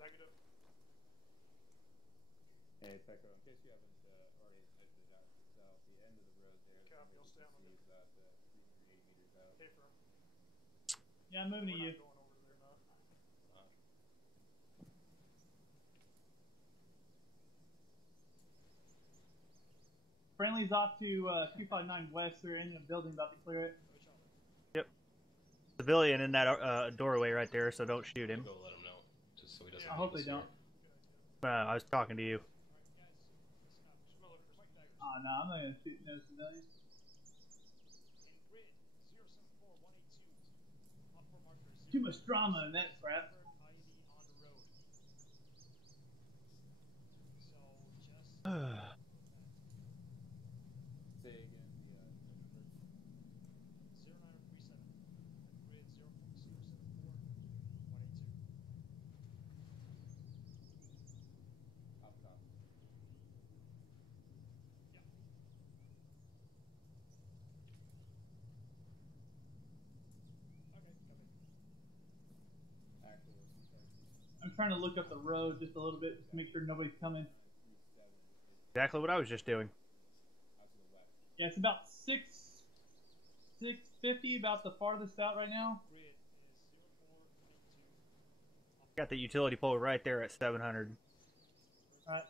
Negative. Hey, Pecco, in case you haven't already measured it out yourself, the end of the road there Copy, I'll stay on the is about 308 meters out. Hey, firm. Yeah, I'm moving to you. Going over there now. Friendly's off to 259 west. They're in the building, about to clear it. Yep. Civilian in that doorway right there, so don't shoot him. Go let him know, just so he doesn't. I hope they don't. I was talking to you. Oh, no, I'm not gonna shoot no civilians. Too much drama in that crap. Say again, up top. I'm trying to look up the road just a little bit to make sure nobody's coming. Exactly what I was just doing. Yeah, it's about 650, about the farthest out right now. Got the utility pole right there at 700. Alright.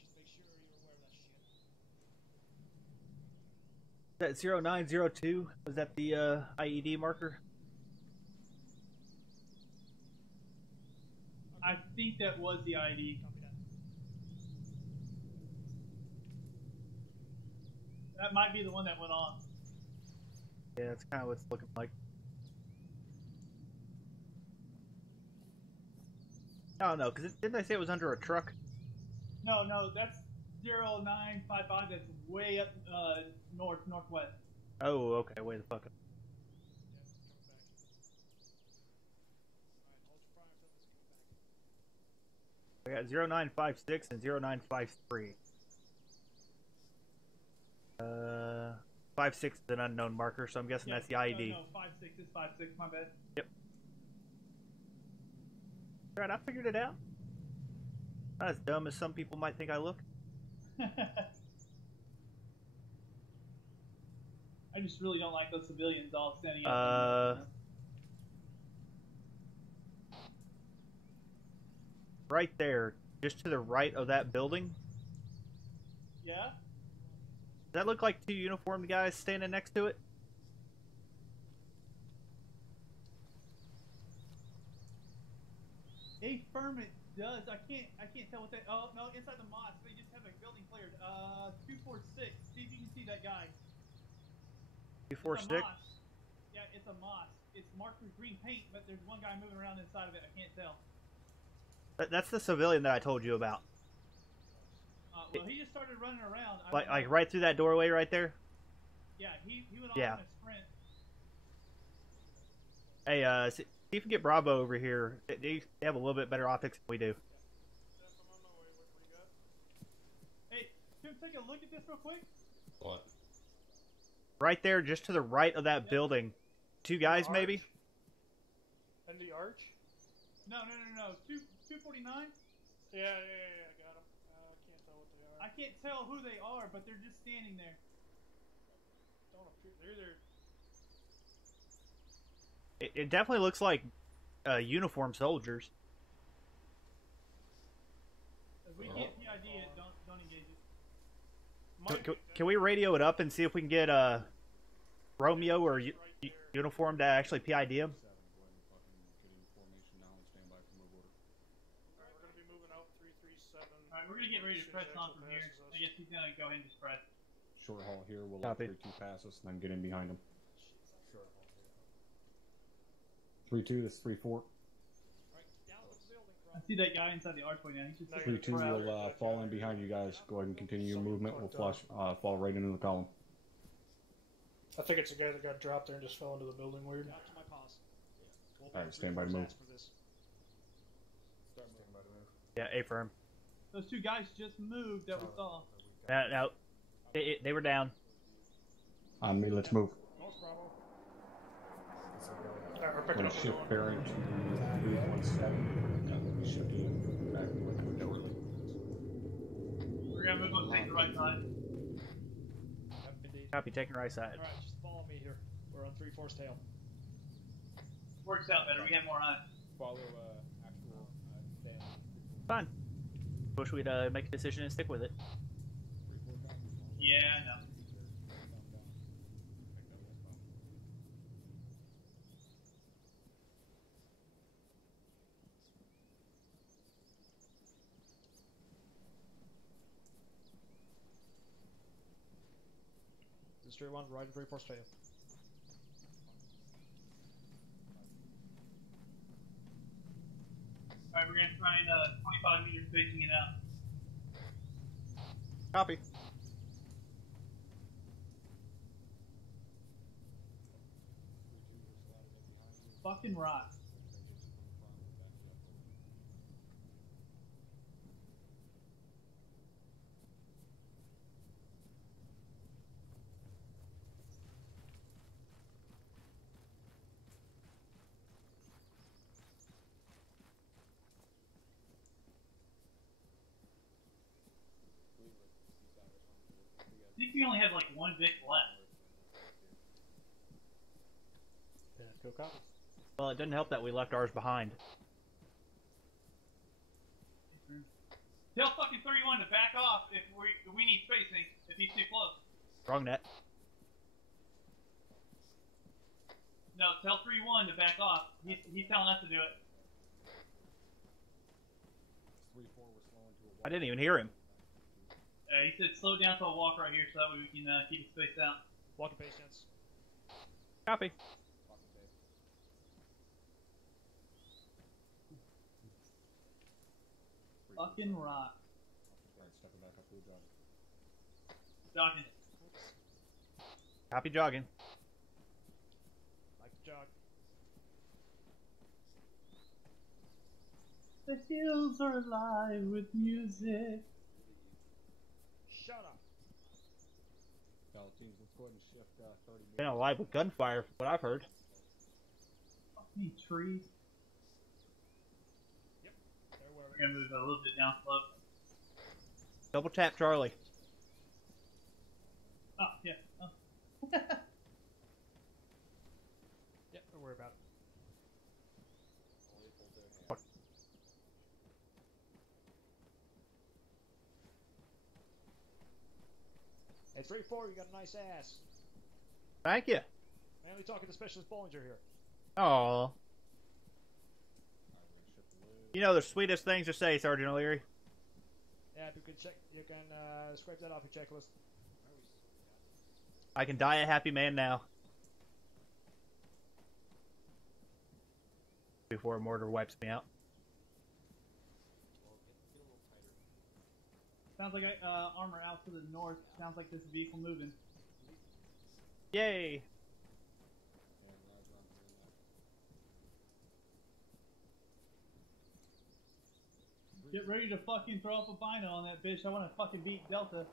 Just make sure you're aware of that shit. That 0902, was that the IED marker? I think that was the ID. That might be the one that went off. Yeah, that's kind of what it's looking like. I don't know, because didn't they say it was under a truck? No, that's 0955. That's way up northwest. Oh, okay, way the fuck up. We got 0956 and 0953. 56 is an unknown marker, so I'm guessing that's the IED. No, 56 is 56. My bad. Yep. Alright, I figured it out. Not as dumb as some people might think I look. I just really don't like those civilians all standing up. Right there, just to the right of that building. Yeah? Does that look like two uniformed guys standing next to it? A firm it does. I can't tell what that. Oh no, inside the mosque they just have a building cleared. 246. See if you can see that guy. 246. Yeah, it's a mosque. It's marked with green paint, but there's one guy moving around inside of it. I can't tell. That's the civilian that I told you about. Well, he just started running around. Like right through that doorway right there. Yeah, he went off Yeah. in a sprint. Hey, see if you can get Bravo over here. They have a little bit better optics than we do. Hey, can we take a look at this real quick? What? Right there, just to the right of that building. Two guys, maybe? And the arch? No. 249? Yeah, I got them. I can't tell what they are. I can't tell who they are, but they're just standing there. Don't appear. They're either. It definitely looks like uniformed soldiers. If we can't PID it, don't engage it. Can we radio it up and see if we can get Romeo or uniformed to actually PID him? We're gonna be moving out 337. Alright, we're gonna get ready to press on from here. I guess he's gonna go ahead and just press. Short haul here. We'll let Copy. 3-2 pass us and then get in behind him. 3-2. This is 3-4. I see that guy inside the archway now. He's just 3-2 will fall in behind you guys. Go ahead and continue your movement. We'll fall right into the column. I think it's a guy that got dropped there and just fell into the building weird. Out to my paws. Alright, stand by to move. Yeah, A-firm. Those two guys just moved that we saw. No. They were down. On me, let's move. Alright, we're We're picking going up to the shift bearing to 317. We should be back with the door. We're gonna move on, take the right side. Copy, taking right side. Alright, just follow me here. We're on 3-4's tail. Works out better. We have more height. Follow actual stand. Fine. Wish we'd make a decision and stick with it. Yeah, I know. Straight one, right in 3-4's tail. Alright, we're gonna try and 25 meters spacing it out. Copy. Fucking rock. I think we only have like one Vic left. Yeah, go copy. Well, it didn't help that we left ours behind. Tell fucking 31 to back off if we need spacing, if he's too close. Wrong net. No, tell 3-1 to back off. He's telling us to do it. 3-4, we're slowing to a walk. I didn't even hear him. He said slow down to a walk right here so that way we can keep it spaced out. Walking patience. Copy. Fucking rock. Alright, stepping back up to the jog. Jogging. Copy jogging. Like to jog. The hills are alive with music. Shut up. Battle teams, let's go ahead and shift 30 meters. Been alive with gunfire, from what I've heard. Fucking trees. Yep. There were. We're gonna move a little bit down slope. Double tap Charlie. Oh, yeah. Oh. Yep, don't worry about it. Hey, 3-4, you got a nice ass. Thank you. Manly talking to Specialist Bollinger here. Oh. You know the sweetest things to say, Sergeant O'Leary. Yeah, you can scrape that off your checklist. I can die a happy man now. Before a mortar wipes me out. Sounds like armor out to the north. Sounds like this vehicle moving. Yay! Get ready to fucking throw up a bino on that bitch. I want to fucking beat Delta.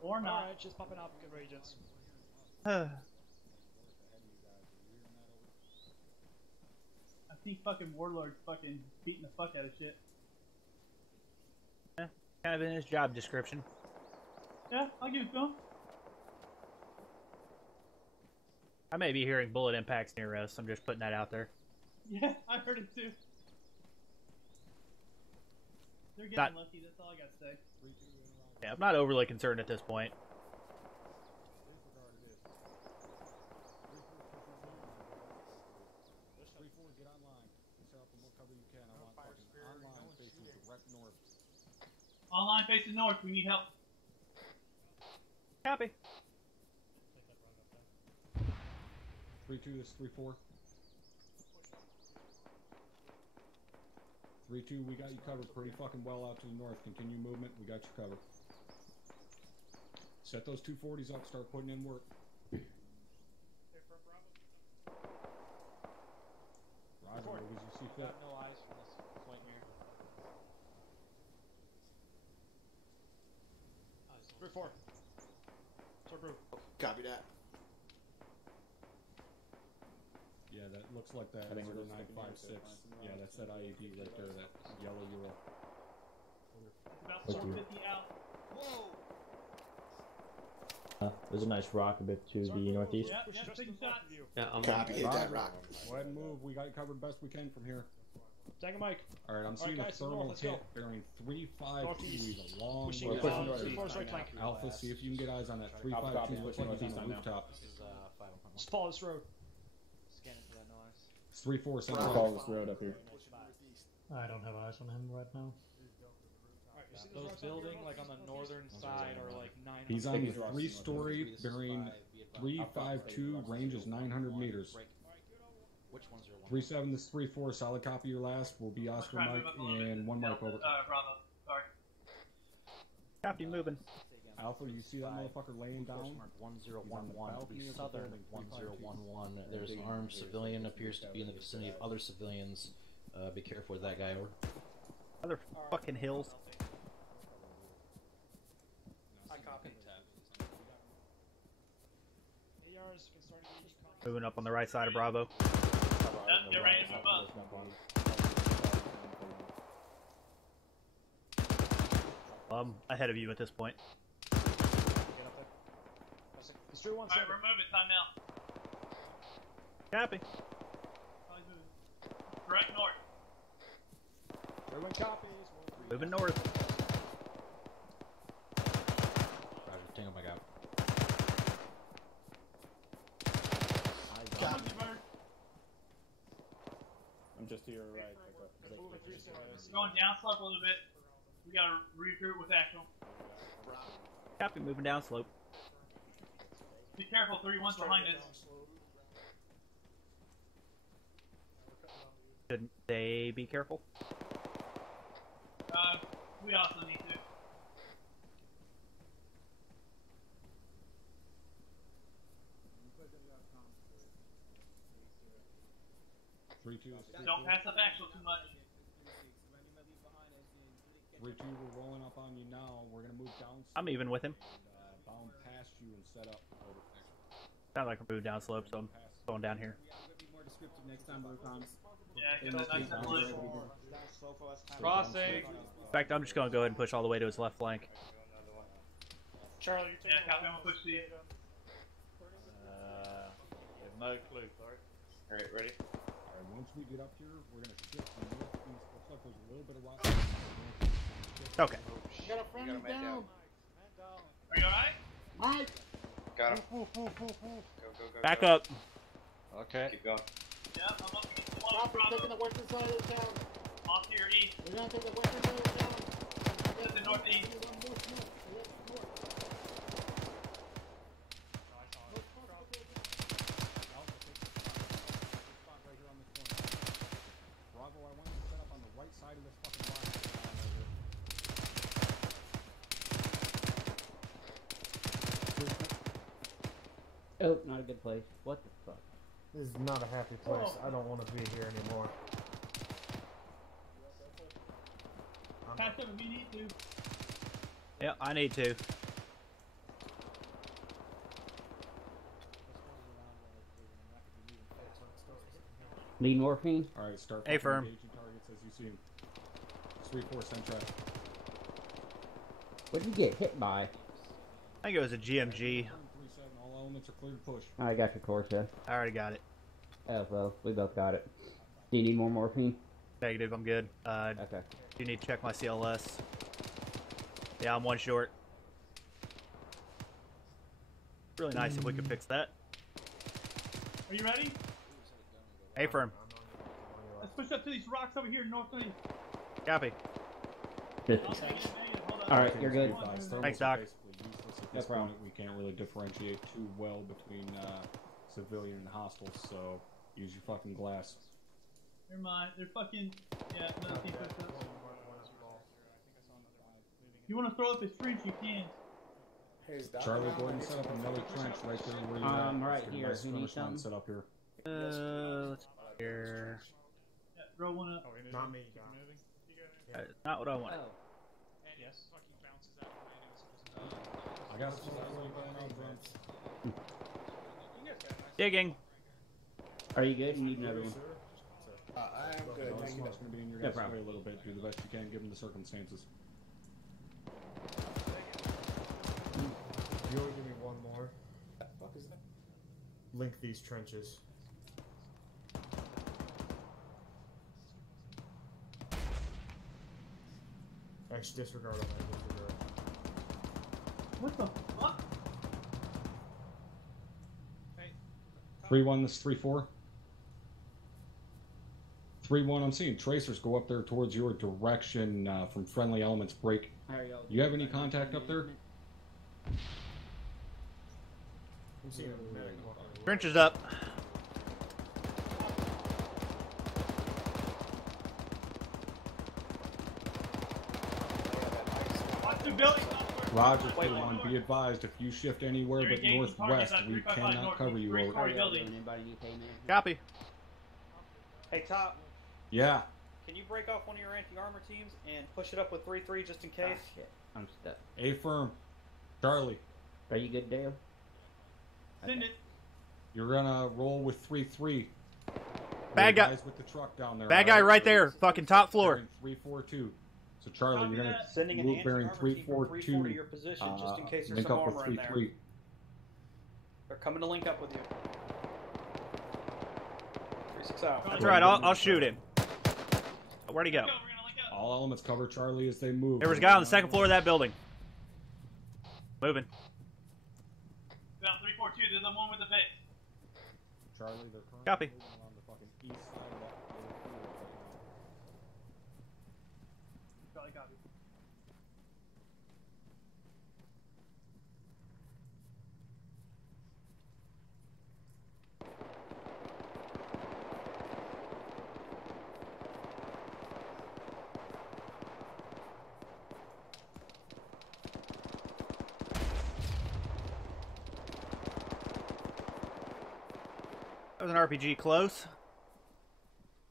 Or not. Alright, just popping up good regions. I think fucking Warlord's fucking beating the fuck out of shit. Yeah, kind of in his job description. Yeah, I'll give it to him. I may be hearing bullet impacts near us. I'm just putting that out there. Yeah, I heard it too. They're getting lucky, that's all I gotta say. Yeah, I'm not overly concerned at this point. Get online. Set up and what cover you can. I want fucking online facing direct north. Online facing north, we need help. Copy. 3-2, this is 3-4. 3-2, we got you covered pretty fucking well out to the north. Continue movement, we got you covered. Set those 240s up, start putting in work. Roger, what you see fit. No eyes from this point here. 3-4. Sword brew. Copy that. Yeah, that looks like that 0956. Yeah, that's that IED right there, that yellow Euro. About 450 out. Whoa! There's a nice rock a bit to the northeast. Yep, take a shot. Yeah, I'm Copy, hit that rock. Go ahead and move, we got you covered best we can from here. Take a mic. Alright, I'm seeing a guys, thermal let's hit go. bearing 352 a long Pushing way down, out. 3-4's right flank. Alpha, see if you can get eyes on that 352. Looks like he's on the rooftop. Just follow this road. scanning for that noise. 3-4, send Follow this road up here. I don't have eyes on him right now. Those buildings, like on the northern side, are like 900. He's on the 3-story, bearing 352, range is 900 meters. Which ones are 3-7, this is 3-4, solid copy your last. Will be Oscar Mike and 1 Mike over. Bravo. Sorry. Copy moving. Alpha, you see that motherfucker laying down? 1011, the southern 1011. There's an armed civilian, appears to be in the vicinity of other civilians. Be careful with that guy, over. Other fucking hills. I copy. ARs can start to use Moving up on the right side of Bravo. Get ready to move up. I'm ahead of you at this point. It's 3-1. Alright, we're moving. Time now. Copy. Direct north. Everyone copies. Moving north. Roger, tango back out. I'm just to your right. Going down slope a little bit. We gotta regroup with actual. Copy, moving down slope. Be careful, 3-1's behind us. Shouldn't they be careful? We also need to. Don't pass up actual too much. 3-2, we're rolling up on you now. We're gonna move down. I'm even with him. Bound past you and set up. Not like we're moving down slope, so I'm going down here. Crossing. In fact, I'm just gonna go ahead and push all the way to his left flank. Charlie, you take copy. I'm gonna push these. No clue, sorry. Alright, ready? Alright, once we get up here, we're gonna shift and lift these. Looks like there's a little bit of rock. Okay. You got a friendly down. Are you alright? Mike. Got him. Go. Back up. Okay. Keep going. Yep, I'm up against the wall. Stop it, taking the western side of the town. Off to your east. We're gonna take the western side of the town. To the northeast. Bravo, I want you to set up on the right side of this fucking line. Oh, not a good place. What the fuck? This is not a happy place. I don't want to be here anymore. Pass up if you need to. Yeah, I need to. Need morphine? Alright, start A firm. engaging targets as you see them. 3-4 Sentra. What did you get hit by? I think it was a GMG. 3-7, all elements are clear to push. I got your Corsa. I already got it. Oh, well, we both got it. Do you need more morphine? Negative, I'm good. Okay. Do you need to check my CLS? Yeah, I'm one short. Really nice if we could fix that. Are you ready? A firm. Let's push up to these rocks over here, north of these. Copy. Alright, you're good. Thanks, Doc. At this point, we can't really differentiate too well between civilian and hostile, so use your fucking glass. Never mind. They're fucking. Yeah, no, keep push up. If you want to throw up his trench, you can. Charlie, go ahead and set up another trench right there where you're at. Right Let's get a here. nice Who needs skirmish line some? set up here. Let's see here. Yeah, throw one up. Not me, That's not what I want. Oh. Yes. I got some going on, bro. Digging. Are you good? You need another one. I am good. This one's going to be in your No guys' way problem. a little bit. Do the best you can given the circumstances. You only give me one more. What the fuck is that? Link these trenches. Actually, disregard on that. Disregard. What the fuck? 3-1, this is 3-4. 3-1, I'm seeing tracers go up there towards your direction from friendly elements break. You have any contact up there? I'm seeing a medic walking over. Trenches up. Watch the building. Roger, 3-1. Be advised, if you shift anywhere but northwest, we cannot cover you. Over. Copy. Hey, Top, Yeah. can you break off one of your anti-armor teams and push it up with 3-3 just in case? Shit. I'm stuck. A firm. Charlie. Are you good, Dale? Send it. You're gonna roll with 3-3. Bad guy. Guys with the truck down there. Bad guy right there. Fucking top floor. 3-4-2. So Charlie, you're gonna Sending an move bearing anti-armor team from 3-4 to 3-4-2. your position just in case there's Link some up with armor in there. 3-3. They're coming to link up with you. 3-6 out. That's right. I'll shoot him. Where'd he go? All elements cover Charlie as they move. There was a guy on the second floor of that building. Moving. About 3-4-2. There's the one with the base. Charlie, they're currently Copy. moving along the fucking east side of that little field right now. Charlie, copy. That was an RPG close.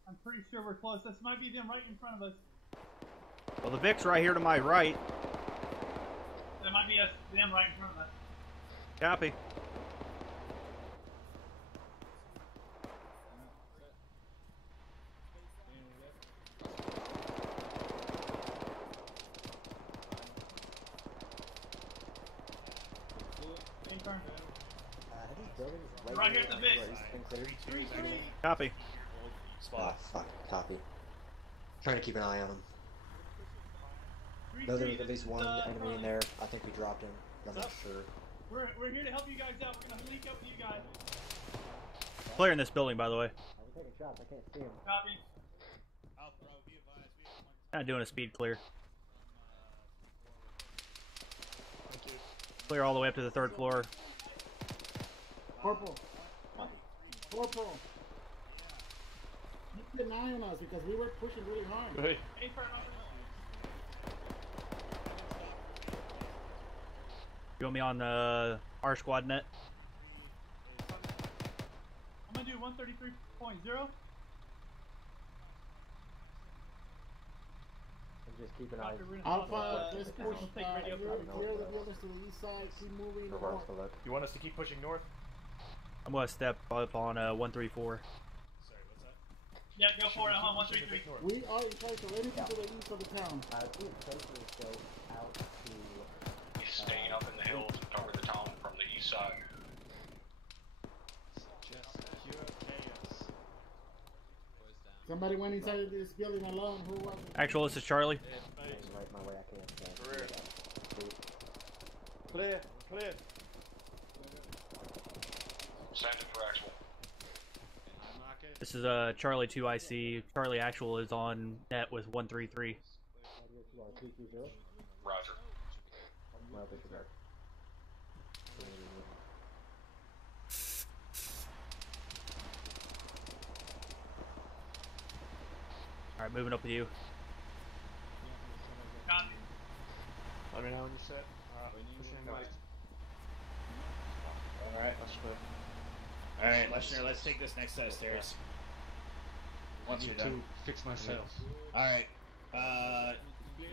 I'm pretty sure we're close. This might be them right in front of us. Well, the Vic's right here to my right. That might be us, them right in front of us. Copy. Confirm. Buildings Right here at the Vic. Copy. Ah, fuck. Copy. Trying to keep an eye on him. Know there was at least one enemy in there. I think we dropped him. I'm not sure. We're here to help you guys out. We're gonna link up with you guys. Clearing this building, by the way. I'm taking shots. I can't see him. Copy. Kind of doing a speed clear. Clear all the way up to the 3rd floor. Corporal. Corporal. Keep an eye on us because we were pushing really hard. Hey. You want me on our squad net? I'm gonna do 133.0. Just keep an eye. Alpha, let's push. You're the buildings to the east side. Keep moving north. You want us to keep pushing north? I'm gonna step up on 134. Yeah, go for it. I'm on 133. We are in charge of anything to the east of the town. Go out to. He's staying up in the hills and cover the town from the east side. Somebody went inside of this building alone. Who was it? Actual, this is Charlie. Right my way. I can't. Clear. Clear. Send it for actual. This is Charlie 2 IC. Charlie Actual is on net with 133. Roger. Alright, moving up with you. Let me know when you're set. Pushing right. Alright. That's clear. Alright, let's take this next set of stairs. Once you're done. Fix myself. Alright.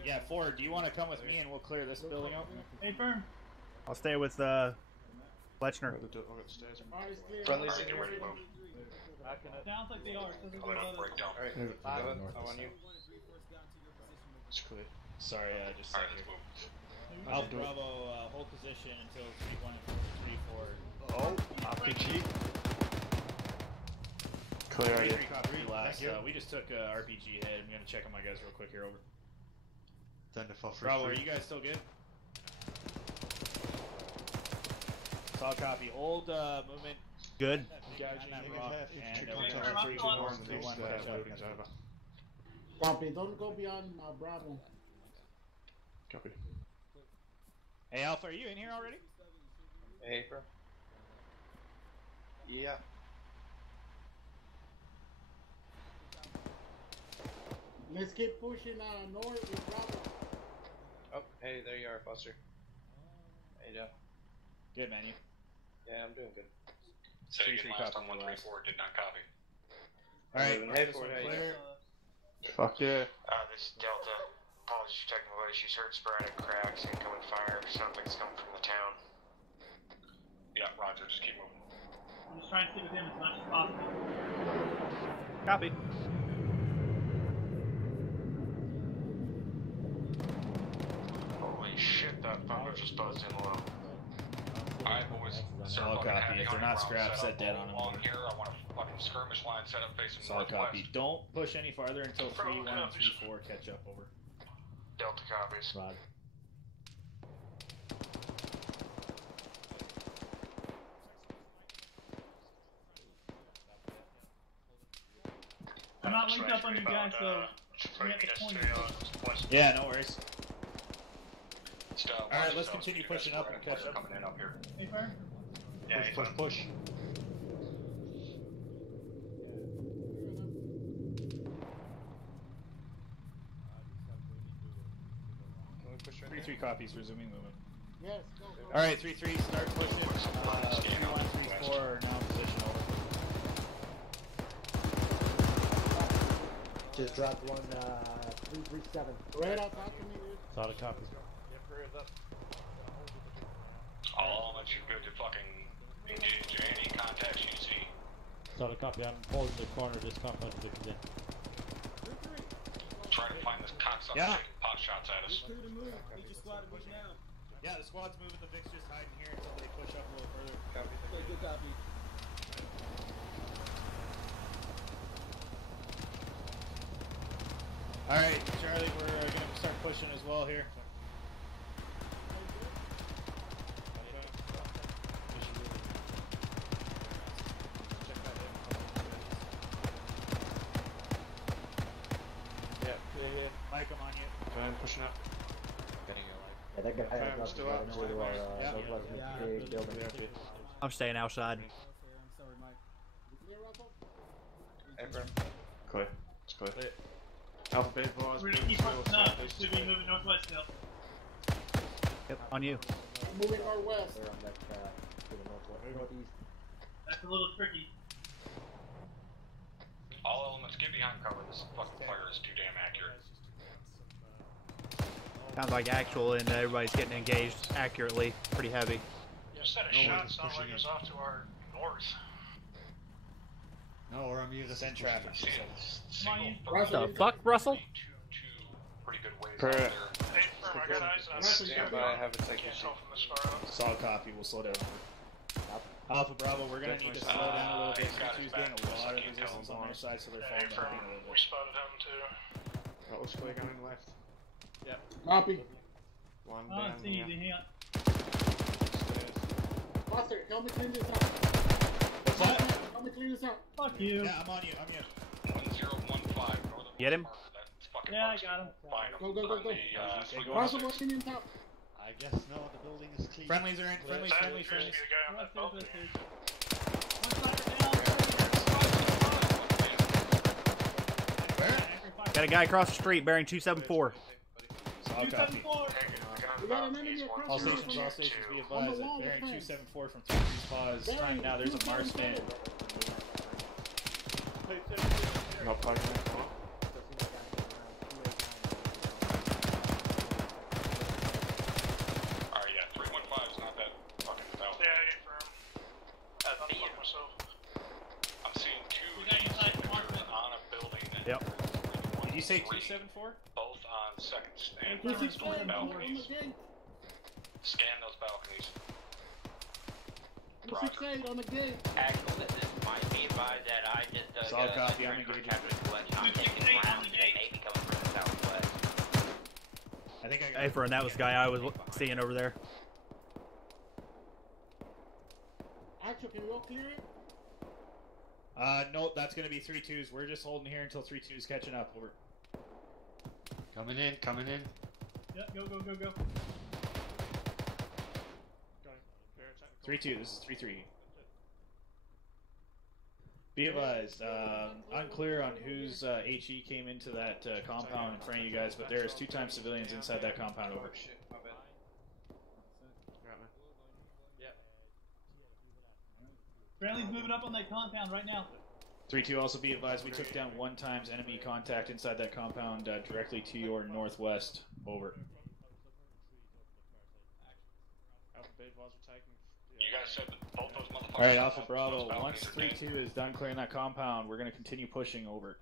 Yeah, Ford, do you want to come with me and we'll clear this building out? Hey, firm. I'll stay with Lechner. Friendly's in your ready move. Sounds like they are. Coming up, breakdown. Alright, I want you. It's clear. Sorry, just Alright, let's move. Alpha Bravo, hold position until 3-1 and 3-4. Oh, RPG. Clear idea. Last, we just took RPG head. I'm gonna check on my guys real quick here. Over. Then to fall Bravo, are you guys still good? Solid copy. Hold movement. Good. Copy. Don't go beyond Bravo. Copy. Hey, Alpha, are you in here already? Hey, bro. Yeah. Let's keep pushing north with Bravo. Oh, hey, there you are, Buster. How you doing? Good, man. You? Yeah, I'm doing good. Say again last on 134, did not copy. Alright, hey, Ford, how you doing? Fuck yeah. This is Delta. Apologies for technical issues. Heard sporadic cracks, incoming fire. Something's coming from the town. Yeah, Roger. Just keep moving. I'm just trying to stick with him as much as possible. Copy. Holy shit, that thunder just buzzed in low. Alright, boys. Solid copy. If they're not scrapped, set dead on them. Along here, I want a fucking skirmish line set up facing Solid northwest. copy. Don't push any farther until 3-1 and 3-4 catch up. Over. Delta copies. Rod. not linked up on you guys, so we have to point you. Yeah, no worries. Still, Alright, let's continue pushing up and catch up. Coming in up here. Hey, Fire? Yeah, Push. Three copies, resuming movement. Yes, go. Alright, 3-3, start pushing. 3-1, 3-4 are now in position, over. Just dropped one, 337. Right out, talk to me, dude. Solid copy. All elements should go to fucking engage any contacts you see. Solid copy. I'm holding the corner of this compound to the in. Try to find this cocksucker taking pot shots at us. Yeah, the squad's moving, the Vic's just hiding here until they push up a little further. Copy. Good copy. Alright, Charlie, we're gonna start pushing as well here. Yeah. Mike, I'm on you. Go ahead, pushing up. Yeah, that guy has still up. big building. I'm staying outside. Hey, bro. Clear. It's clear. Alpha Beta Boss. We're gonna keep pushing up. We should be moving northwest still. Yep, on you. Moving northwest. They're on that, to the northeast. That's a little tricky. All elements get behind cover. This fucking fire is too damn accurate. Sounds like actual, and everybody's getting engaged accurately. Pretty heavy. You said a shot sounded like it was off to our north. No, or I'm using send traffic. What the fuck, Russell? Pretty good ways Per- out there. Hey, firm, I got eyes on Stand by, have it take Can't tell from this far out. Solid copy, we'll slow down. Alpha Bravo, we're gonna need to slow down a little bit. C2's getting a lot of resistance on their side, so they're Hey, falling firm, behind a little we bit. spotted him too. What was going on in the left? Yep. Copy. One Oh, down it's easy, hang on. Buster, help me clean this up. What's that? Help me clean this up. Fuck you. Yeah, I'm on you, 1015 northern. Get him? That's fucking Yeah, I got him. Go, go, go, go. Go. Russell, what's in top? I guess no, the building is clean. Friendlies are in, friendlies. Appears to be the guy on that balcony. Got a guy across the street bearing 274. Solid copy. We got an enemy All across the stations, be advised On the that wall, bearing the fence. 274 from 3 spas. Time now, there's a Mars fan. No parking. Alright, yeah, 315 is not that fucking without. Yeah, hey, firm. I'm fucking myself. I'm seeing two signatures on a building. Yep. Did you say 274? Both on second stand. This is on on the balconies. gate. Scan those balconies. 268 on the gate. Actual, this is might be advised that I just Solid got copy, I'm engaging. I'm taking rounds and maybe coming from the southwest. I think I got Hey, friend, that was the guy I was seeing over there. Actually, can we all clear it? No, that's gonna be 3-2s. We're just holding here until 3-2's catching up. Over. Coming in, coming in. Yep, go, go, go, go. 3-2, this is 3-3. Be advised, unclear on whose HE came into that compound in front of you guys, but there's 2 times civilians inside that compound. Over. Friendly's moving up on that compound right now. 3-2, also be advised, we took down 1 times enemy contact inside that compound directly to your northwest. Over. You guys said that both those motherfuckers. Alright, Alpha Bravo, once 3-2 is done clearing that compound, we're going to continue pushing. Over.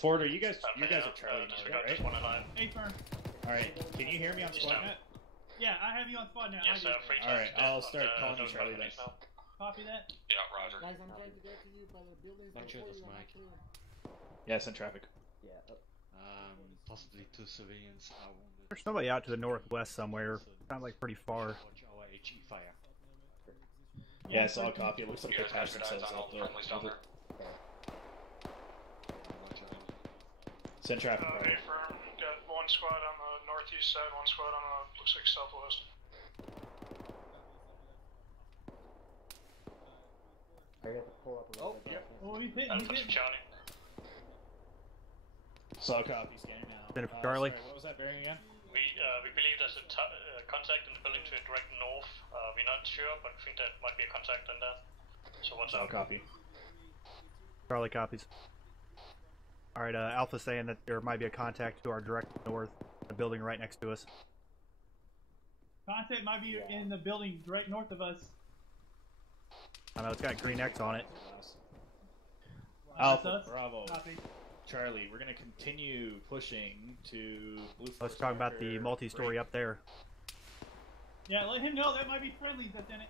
Ford, you guys are Charlie now, right? Hey, firm. Alright, can you hear me on SquadNet? Yeah, I have you on spot now. Yes, Alright, I'll start calling you Charlie then. Copy that. Yeah, Roger. Guys, I'm trying to get to you by the buildings. Not sure before that's you are Mike. clear. Yeah, send traffic. Yeah. Possibly 2 civilians are wounded. There's somebody out to the northwest somewhere. Sounds like pretty far. Watch our HE fire. Yeah, I saw a copy. It looks like You they guys got patched good eyes themselves on all out the there. friendlies down there? Send traffic. Hey, firm. Got one squad on the northeast side, one squad on the, looks like southwest. I have to pull up a little bit. Oh, he's hitting. He's hitting. Charlie. Saw a copy. Scanning now. Send it for Charlie. Sorry, what was that bearing again? We believe there's a contact in the building to direct north. We're not sure, but think that might be a contact in there. So what's Saw a up? copy. Charlie copies. Alright, Alpha's saying that there might be a contact to our direct north, the building right next to us. Contact might be in the building right north of us. I know it's got green X on it. Alpha, Bravo, Copy. Charlie, we're going to continue pushing to Blue Let's talk about the multi-story up there. Yeah, let him know that might be friendlies that's in it.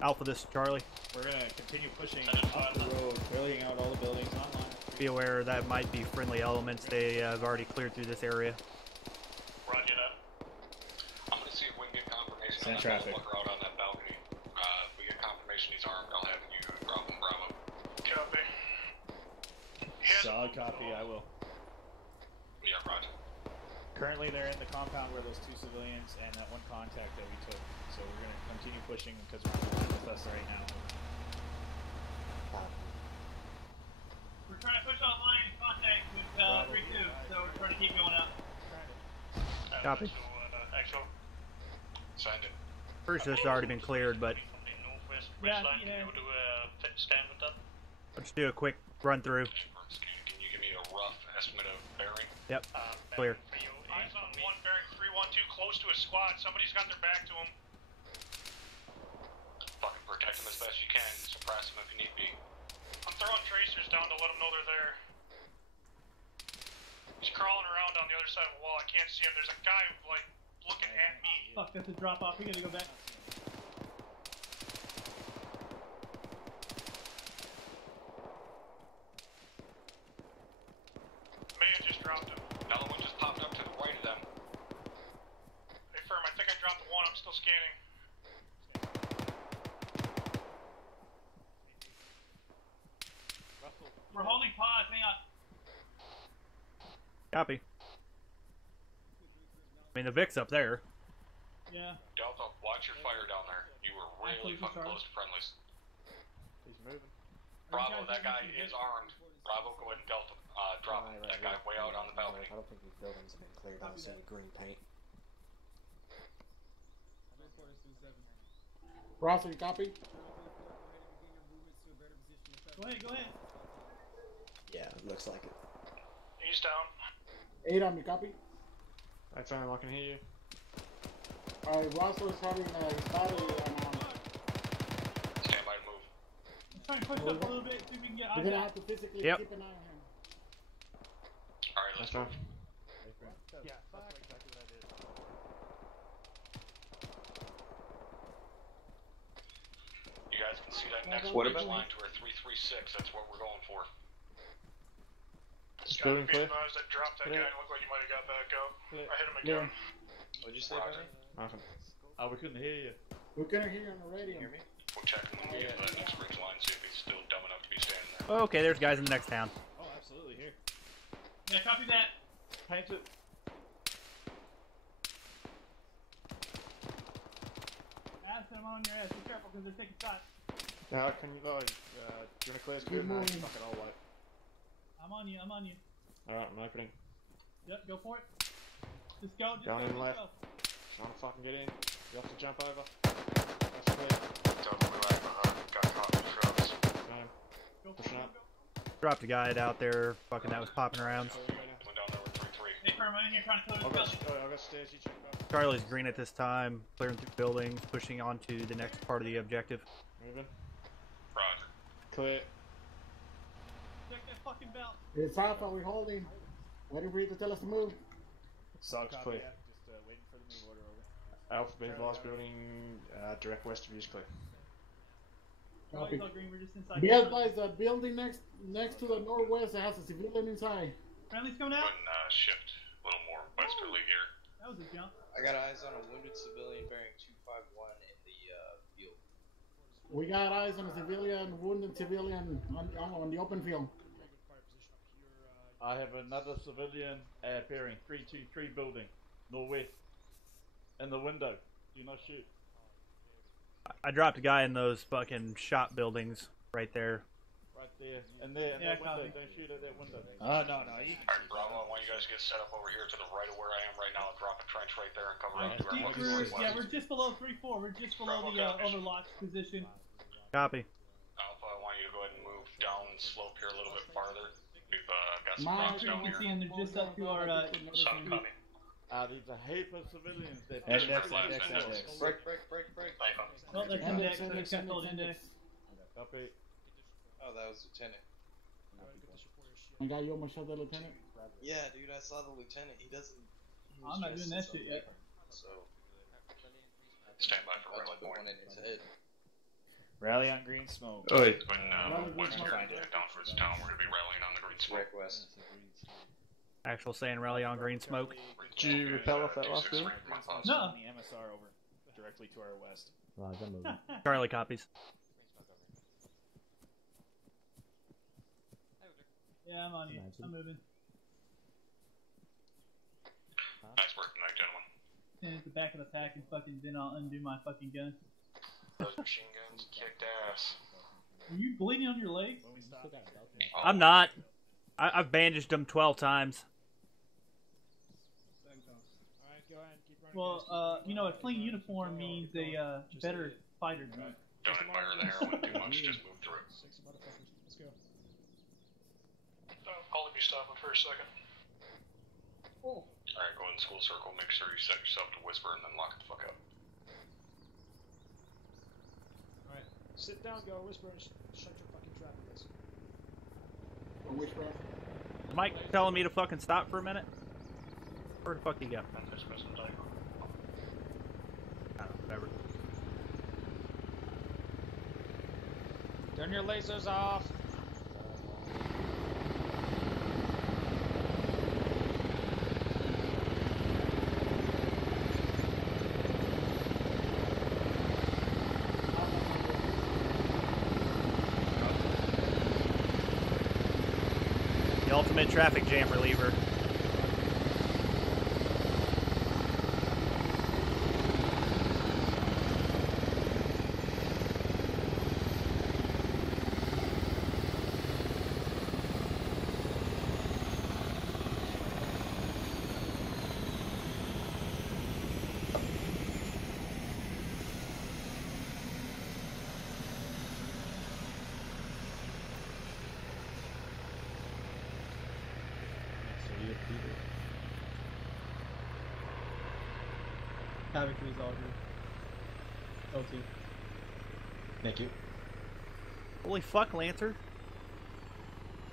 Alpha, this is Charlie. We're going to continue pushing up the road, clearing out all the buildings online. Be aware that might be friendly elements. They have already cleared through this area. Roger that. I'm gonna see if we can get confirmation Send on that traffic. motherfucker out on that balcony. If we get confirmation he's armed, I'll have you drop him Bravo. Copy. Solid copy, I will. Yeah, roger. Currently, they're in the compound where those two civilians and that one contact that we took. So we're going to continue pushing because we're on the line with us right now. We're trying to push online in contact with 3-2, so we're trying to keep going up. Copy. Actual. Signed it. First, this has already been cleared, but Yeah, let's do a quick run through. Can you give me a rough estimate of bearing? Yep, clear. Eyes on one bearing 312, close to a squad. Somebody's got their back to him. Fucking protect him as best you can. Suppress him if you need be. I'm throwing tracers down to let them know they're there. He's crawling around on the other side of the wall. I can't see him. There's a guy, like, looking at me. Fuck, that's a drop off. We gotta go back. May have just dropped him. Another one just popped up to the right of them. Hey, firm, I think I dropped the one. I'm still scanning. We're holding pause. Hang on. Copy. I mean, the Vic's up there. Yeah. Delta, watch your fire down there. You were really fucking close to friendlies. He's moving. Bravo, that guy is armed. Bravo, go ahead and Delta. Drop that guy way out on the balcony. I don't think these buildings have been cleared. I don't see any green paint. Ross, you copy? Go ahead, go ahead. Yeah, it looks like it. He's down. 8 on me, copy? I found I can hear you. Alright, Russell is having his battery on. Stand by to move. Let's try and push up a little bit, see if we can get We're eyes gonna out. have to physically Yep. keep an eye on him. Alright, let's move. Yeah, that's exactly what I did. You guys can see that next What ridge about- line to our 336. That's what we're going for. It's Gotta building be clear. advised that dropped that guy Clear. and looked like he might have got back up. Clear. I hit him again. What'd you say, Roger. buddy? Nothing. Oh, we couldn't hear you. We couldn't hear you on the radio. Hear me? We'll check when we get to that next ridge line, see if he's still dumb enough to be standing there. Okay, there's guys in the next town. Oh, absolutely, here. Yeah, copy that. Paint it. Add them on your ass. Be careful because they're taking shots. Now, can you, do you want to clear Keep screen? moving. Fuck it all white. I'm on you, I'm on you. Alright, I'm opening. Yep, go for it. Just go, just Down go, and just left. go. Trying to fucking get in. You have to jump over. That's clear. Delta, we lag behind. Got caught in the shrubs. Got him. Go for Pushing it, up. go. Dropped a guy out there, fucking that was popping around. Went down there with 3-3. Hey, firm, I'm in here trying to clear the I've building. got stairs, you check out. Charlie's green at this time, clearing through buildings, pushing onto the next part of the objective. Moving. Roger. Clear. Check that fucking belt. It's Alpha, we're holding. Waiting for you to tell us to move. Solid clear. Just waiting for the move order over. Alpha been advised building direct west of you is clear. Charlie's all green, we're just inside. Be advised, the building next to the northwest has a civilian inside. Friendly's coming out? Been shift a little more westerly here. That was a jump. I got eyes on a wounded civilian bearing 251 in the field. We got eyes on a civilian, wounded civilian on the open field. I have another civilian bearing 323 building, northwest, in the window. Do not shoot. I dropped a guy in those fucking shop buildings right there. Right there, in there, in that window. Don't shoot at that window. No. Alright, Bravo, I want you guys to get set up over here to the right of where I am right now. Drop a trench right there and cover up. We're just below 3-4. We're just below the overlocked position. Copy. Alpha, I want you to go ahead and move down slope here a little bit farther. We've got some I'm rocks sure down you can here. see them. They're just up to our. Some coming. These are heap of civilians. Index. Break. Oh, that's index. That's got told index. Copy. Oh, that was Lieutenant. I got you almost shot the lieutenant. Yeah, dude, I saw the lieutenant. He doesn't. I'm not doing that shit yet. So. Stand by for rally one in his head. Rally on green smoke. When West trying to head down towards town, we're gonna be rallying on the green smoke. West. Actual saying rally on green smoke. Did you repel off that last building? No. The MSR over, directly to our west. Charlie copies. Yeah, I'm on you. I'm moving. Nice work tonight, gentlemen. Stand at the back of the pack and fucking then I'll undo my fucking gun. Those machine guns kicked ass. Are you bleeding on your legs? I'm not. I've bandaged them 12 times. Well, a clean uniform means a better fighter. Don't admire the heroin too much, just move through. Let's go. I'll let you stop it for a second. Oh. Alright, go in the school circle, make sure you set yourself to whisper, and then lock it the fuck up. Alright, sit down, go, whisper, and shut your fucking trap, guys. Whisper. Mike telling me to fucking stop for a minute? Where the fuck did he go? I don't know, whatever. Turn your lasers off. The ultimate traffic jam reliever. Havoc is all good. LT. Thank you. Holy fuck, Lancer.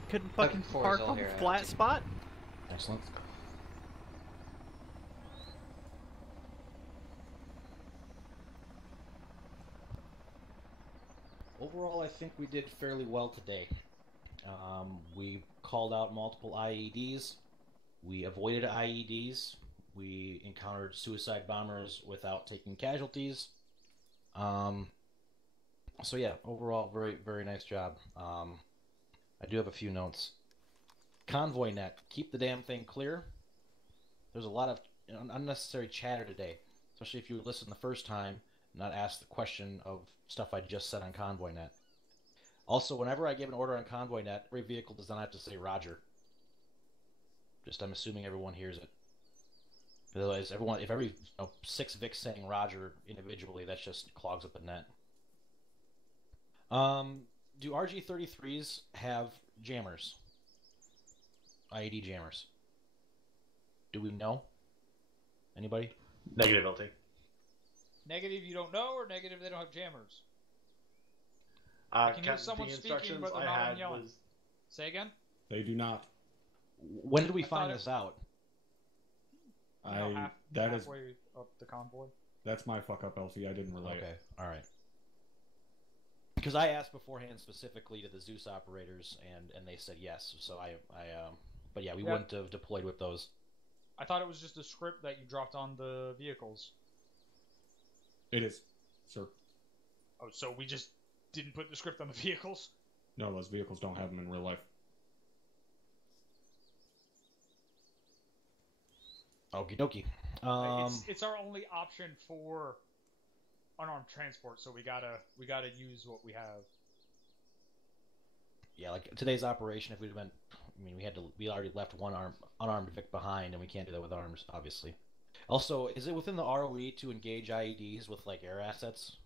Couldn't fucking Fucking park For's all on the here, flat Alex. spot? Excellent. Overall, I think we did fairly well today. We called out multiple IEDs. We avoided IEDs. We encountered suicide bombers without taking casualties. So yeah, overall, very, very nice job. I do have a few notes. Convoy net, keep the damn thing clear. There's a lot of unnecessary chatter today, especially if you listened the first time, not ask the question of stuff I just said on Convoy net. Also, whenever I give an order on Convoy net, every vehicle does not have to say Roger. Just, I'm assuming everyone hears it. Otherwise, if every 6 Vics saying Roger individually, that just clogs up the net. Do RG-33s have jammers? IED jammers? Do we know? Anybody? Negative, LT. Negative, you don't know, or negative, they don't have jammers? I can hear someone speaking, but they're not yelling. Say again? They do not. When did we find this out? Halfway up the convoy. That's my fuck up, LT. I didn't relay Okay, it. all right. Because I asked beforehand specifically to the Zeus operators, and they said yes. So but yeah, we wouldn't have deployed with those. I thought it was just a script that you dropped on the vehicles. It is, sir. Oh, so we just didn't put the script on the vehicles? No, those vehicles don't have them in real life. Okie dokie. It's our only option for unarmed transport, so we gotta use what we have. Yeah, like today's operation, if we'd have been, I mean, we already left one unarmed Vic behind, and we can't do that with arms, obviously. Also, is it within the ROE to engage IEDs with like air assets?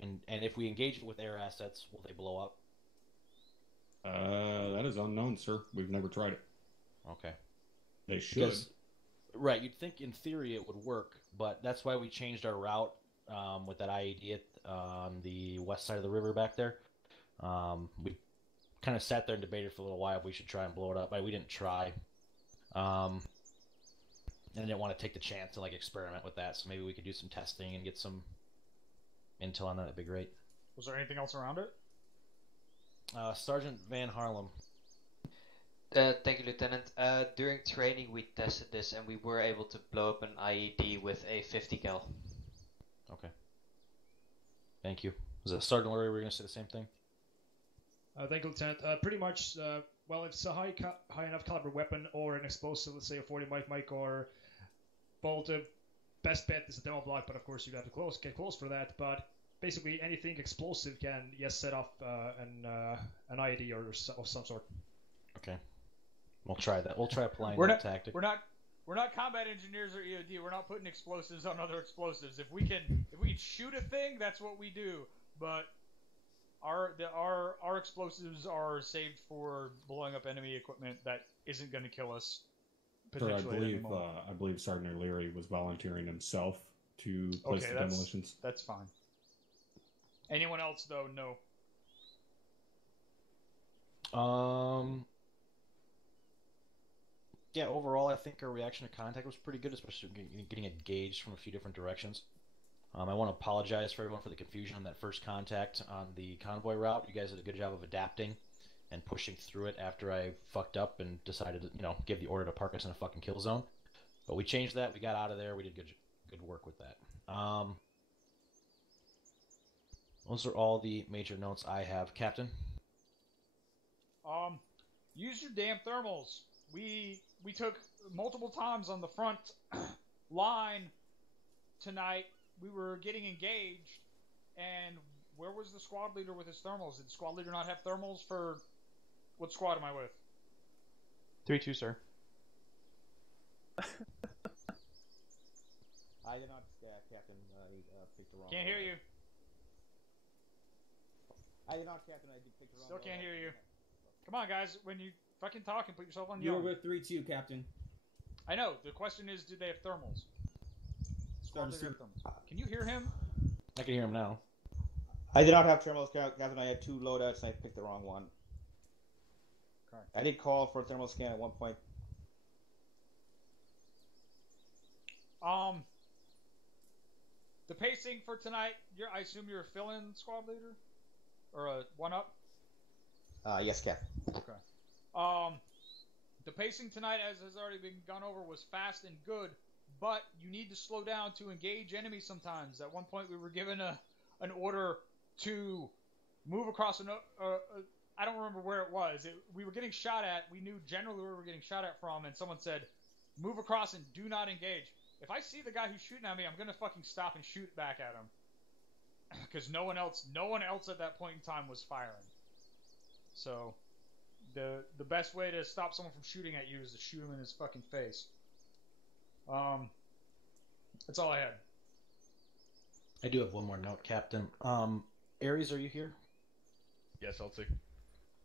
And if we engage it with air assets, will they blow up? That is unknown, sir. We've never tried it. Okay. They should. Right, you'd think in theory it would work, but that's why we changed our route with that IED on the west side of the river back there. We kind of sat there and debated for a little while if we should try and blow it up. We didn't try. And I didn't want to take the chance to like experiment with that, so maybe we could do some testing and get some intel on that. That'd be great. Was there anything else around it? Sergeant Van Harlem. Thank you, Lieutenant. During training, we tested this and we were able to blow up an IED with a 50 cal. Okay. Thank you. Was it Sergeant Lurie? Were you going to say the same thing? Thank you, Lieutenant. Pretty much, well, if it's a high enough caliber weapon or an explosive, let's say a 40 mic or bolt, best bet is a demo block, but of course you'd have to get close for that. But basically, anything explosive can, yes, set off an IED or of some sort. Okay. We'll try that. We'll try applying We're that not, tactic. We're not combat engineers or EOD. We're not putting explosives on other explosives. If we can shoot a thing, that's what we do. But our explosives are saved for blowing up enemy equipment that isn't going to kill us. Sir, Potentially, I believe Sergeant O'Leary was volunteering himself to place the demolitions. That's fine. Anyone else though? No. Yeah, overall, I think our reaction to contact was pretty good, especially getting engaged from a few different directions. I want to apologize for everyone for the confusion on that first contact on the convoy route. You guys did a good job of adapting and pushing through it after I fucked up and decided to, give the order to park us in a fucking kill zone. But we changed that. We got out of there. We did good work with that. Those are all the major notes I have, Captain. Use your damn thermals. We took multiple times on the front line tonight. We were getting engaged, and where was the squad leader with his thermals? Did the squad leader not have thermals for... What squad am I with? 3-2, sir. I did not, Captain. I picked the wrong Can't hear you. I did not, Captain. I did pick the wrong Still can't hear you. Come on, guys. When you fucking talk and put yourself on the You were with 3-2, Captain. I know. The question is, did they have thermals? Squad leader have thermals. Can you hear him? I can hear him now. I did not have thermals, Captain. I had two loadouts, and I picked the wrong one. Okay. I did call for a thermal scan at one point. The pacing for tonight, I assume you're a fill-in squad leader? Or a one-up? Yes, Captain. Okay. The pacing tonight, as has already been gone over, was fast and good, but you need to slow down to engage enemies sometimes. At one point, we were given an order to move across I don't remember where it was. We were getting shot at. We knew generally where we were getting shot at from, and someone said, move across and do not engage. If I see the guy who's shooting at me, I'm going to fucking stop and shoot back at him. Because no one else at that point in time was firing. So, the best way to stop someone from shooting at you is to shoot him in his fucking face. That's all I had. I do have one more note, Captain. Ares, are you here? Yes, I'll take.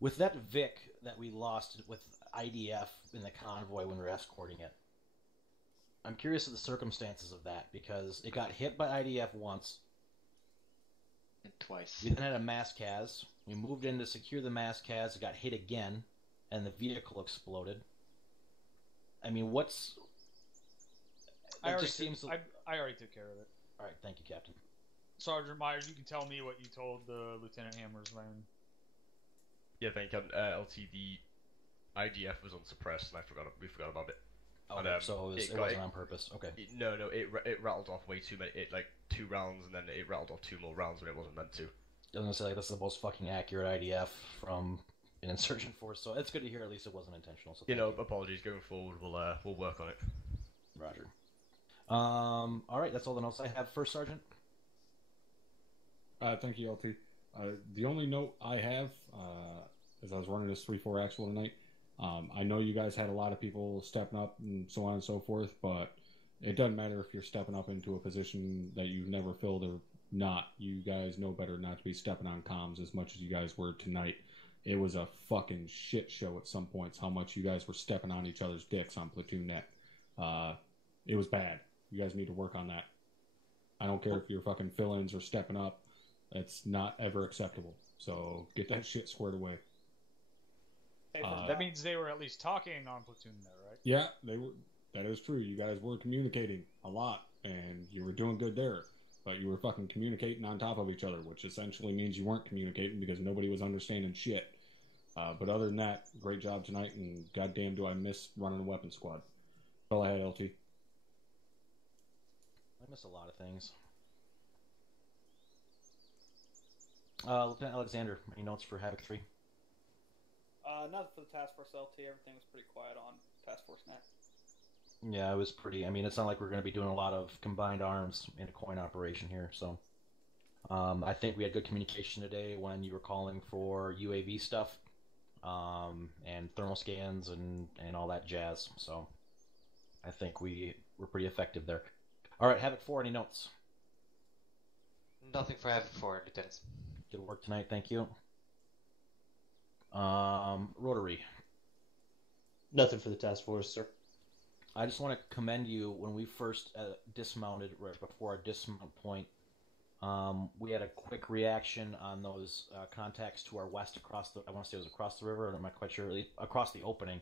With that Vic that we lost with IDF in the convoy when we were escorting it, I'm curious of the circumstances of that, because it got hit by IDF once. And twice. We then had a mass CAS. We moved in to secure the mass CAS. It got hit again, and the vehicle exploded. I mean, what's... I already took care of it. All right, thank you, Captain. Sergeant Myers, you can tell me what you told the Lieutenant Hammers, man. Yeah, thank you, Captain. LT, the IDF was unsuppressed, and we forgot about it. Oh, And, so it wasn't on purpose. Okay. No, it rattled off way too many. It like 2 rounds, and then it rattled off 2 more rounds when it wasn't meant to. I was gonna say, like, that's the most fucking accurate IDF from an insurgent force, so it's good to hear at least it wasn't intentional. So apologies going forward. We'll work on it. Roger. All right, that's all the notes I have. First Sergeant. Thank you, LT. The only note I have, as I was running this 3-4 actual tonight, I know you guys had a lot of people stepping up and so on and so forth, but it doesn't matter if you're stepping up into a position that you've never filled or not. You guys know better not to be stepping on comms as much as you guys were tonight. It was a fucking shit show at some points how much you guys were stepping on each other's dicks on Platoon Net. It was bad. You guys need to work on that. I don't care if you're fucking fill-ins or stepping up. It's not ever acceptable. So get that shit squared away. That means they were at least talking on Platoon there, right? Yeah, they were. That is true. You guys were communicating a lot, and you were doing good there. But you were fucking communicating on top of each other, which essentially means you weren't communicating because nobody was understanding shit. But other than that, great job tonight, and goddamn do I miss running a weapon squad. That's all I had, LT. I miss a lot of things. Lieutenant Alexander, any notes for Havoc 3? Nothing for the Task Force LT. Everything was pretty quiet on Task Force Net. Yeah, it was pretty. I mean, it's not like we're going to be doing a lot of combined arms in a coin operation here, so. I think we had good communication today when you were calling for UAV stuff, and thermal scans and all that jazz, so. I think we were pretty effective there. Alright, Havoc 4, any notes? Nothing for Havoc 4, Lieutenant. Good work tonight, thank you. Rotary. Nothing for the task force, sir. I just want to commend you. When we first dismounted, right before our dismount point, we had a quick reaction on those contacts to our west across the, I want to say it was across the river, I'm not quite sure, across the opening.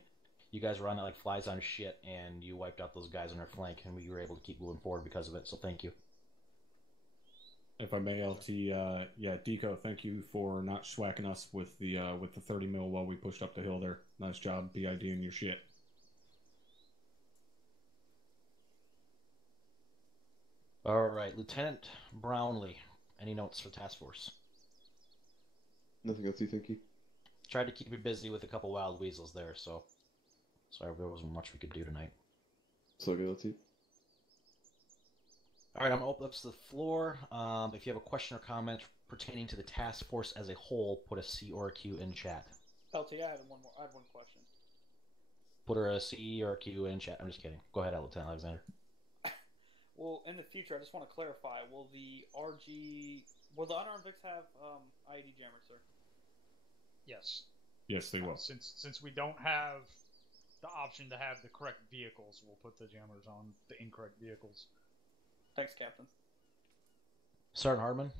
You guys were on it like flies on shit, and you wiped out those guys on our flank, and we were able to keep moving forward because of it, so thank you. If I may, LT, yeah, Deco, thank you for not schwacking us with the 30 mil while we pushed up the hill there. Nice job, BID and your shit. All right, Lieutenant Brownlee, any notes for task force? Nothing else, thank you. Tried to keep you busy with a couple wild weasels there, so sorry there wasn't much we could do tonight. So good, LT. All right, I'm going to open up to the floor. If you have a question or comment pertaining to the task force as a whole, put a C or a Q in chat. LT, I had one question. Put a C or a Q in chat. I'm just kidding. Go ahead, Lieutenant Alexander. Well, in the future, I just want to clarify: will the unarmed Vics have IED jammers, sir? Yes. Yes, they will. Since we don't have the option to have the correct vehicles, we'll put the jammers on the incorrect vehicles. Thanks, Captain. Sergeant Hardman.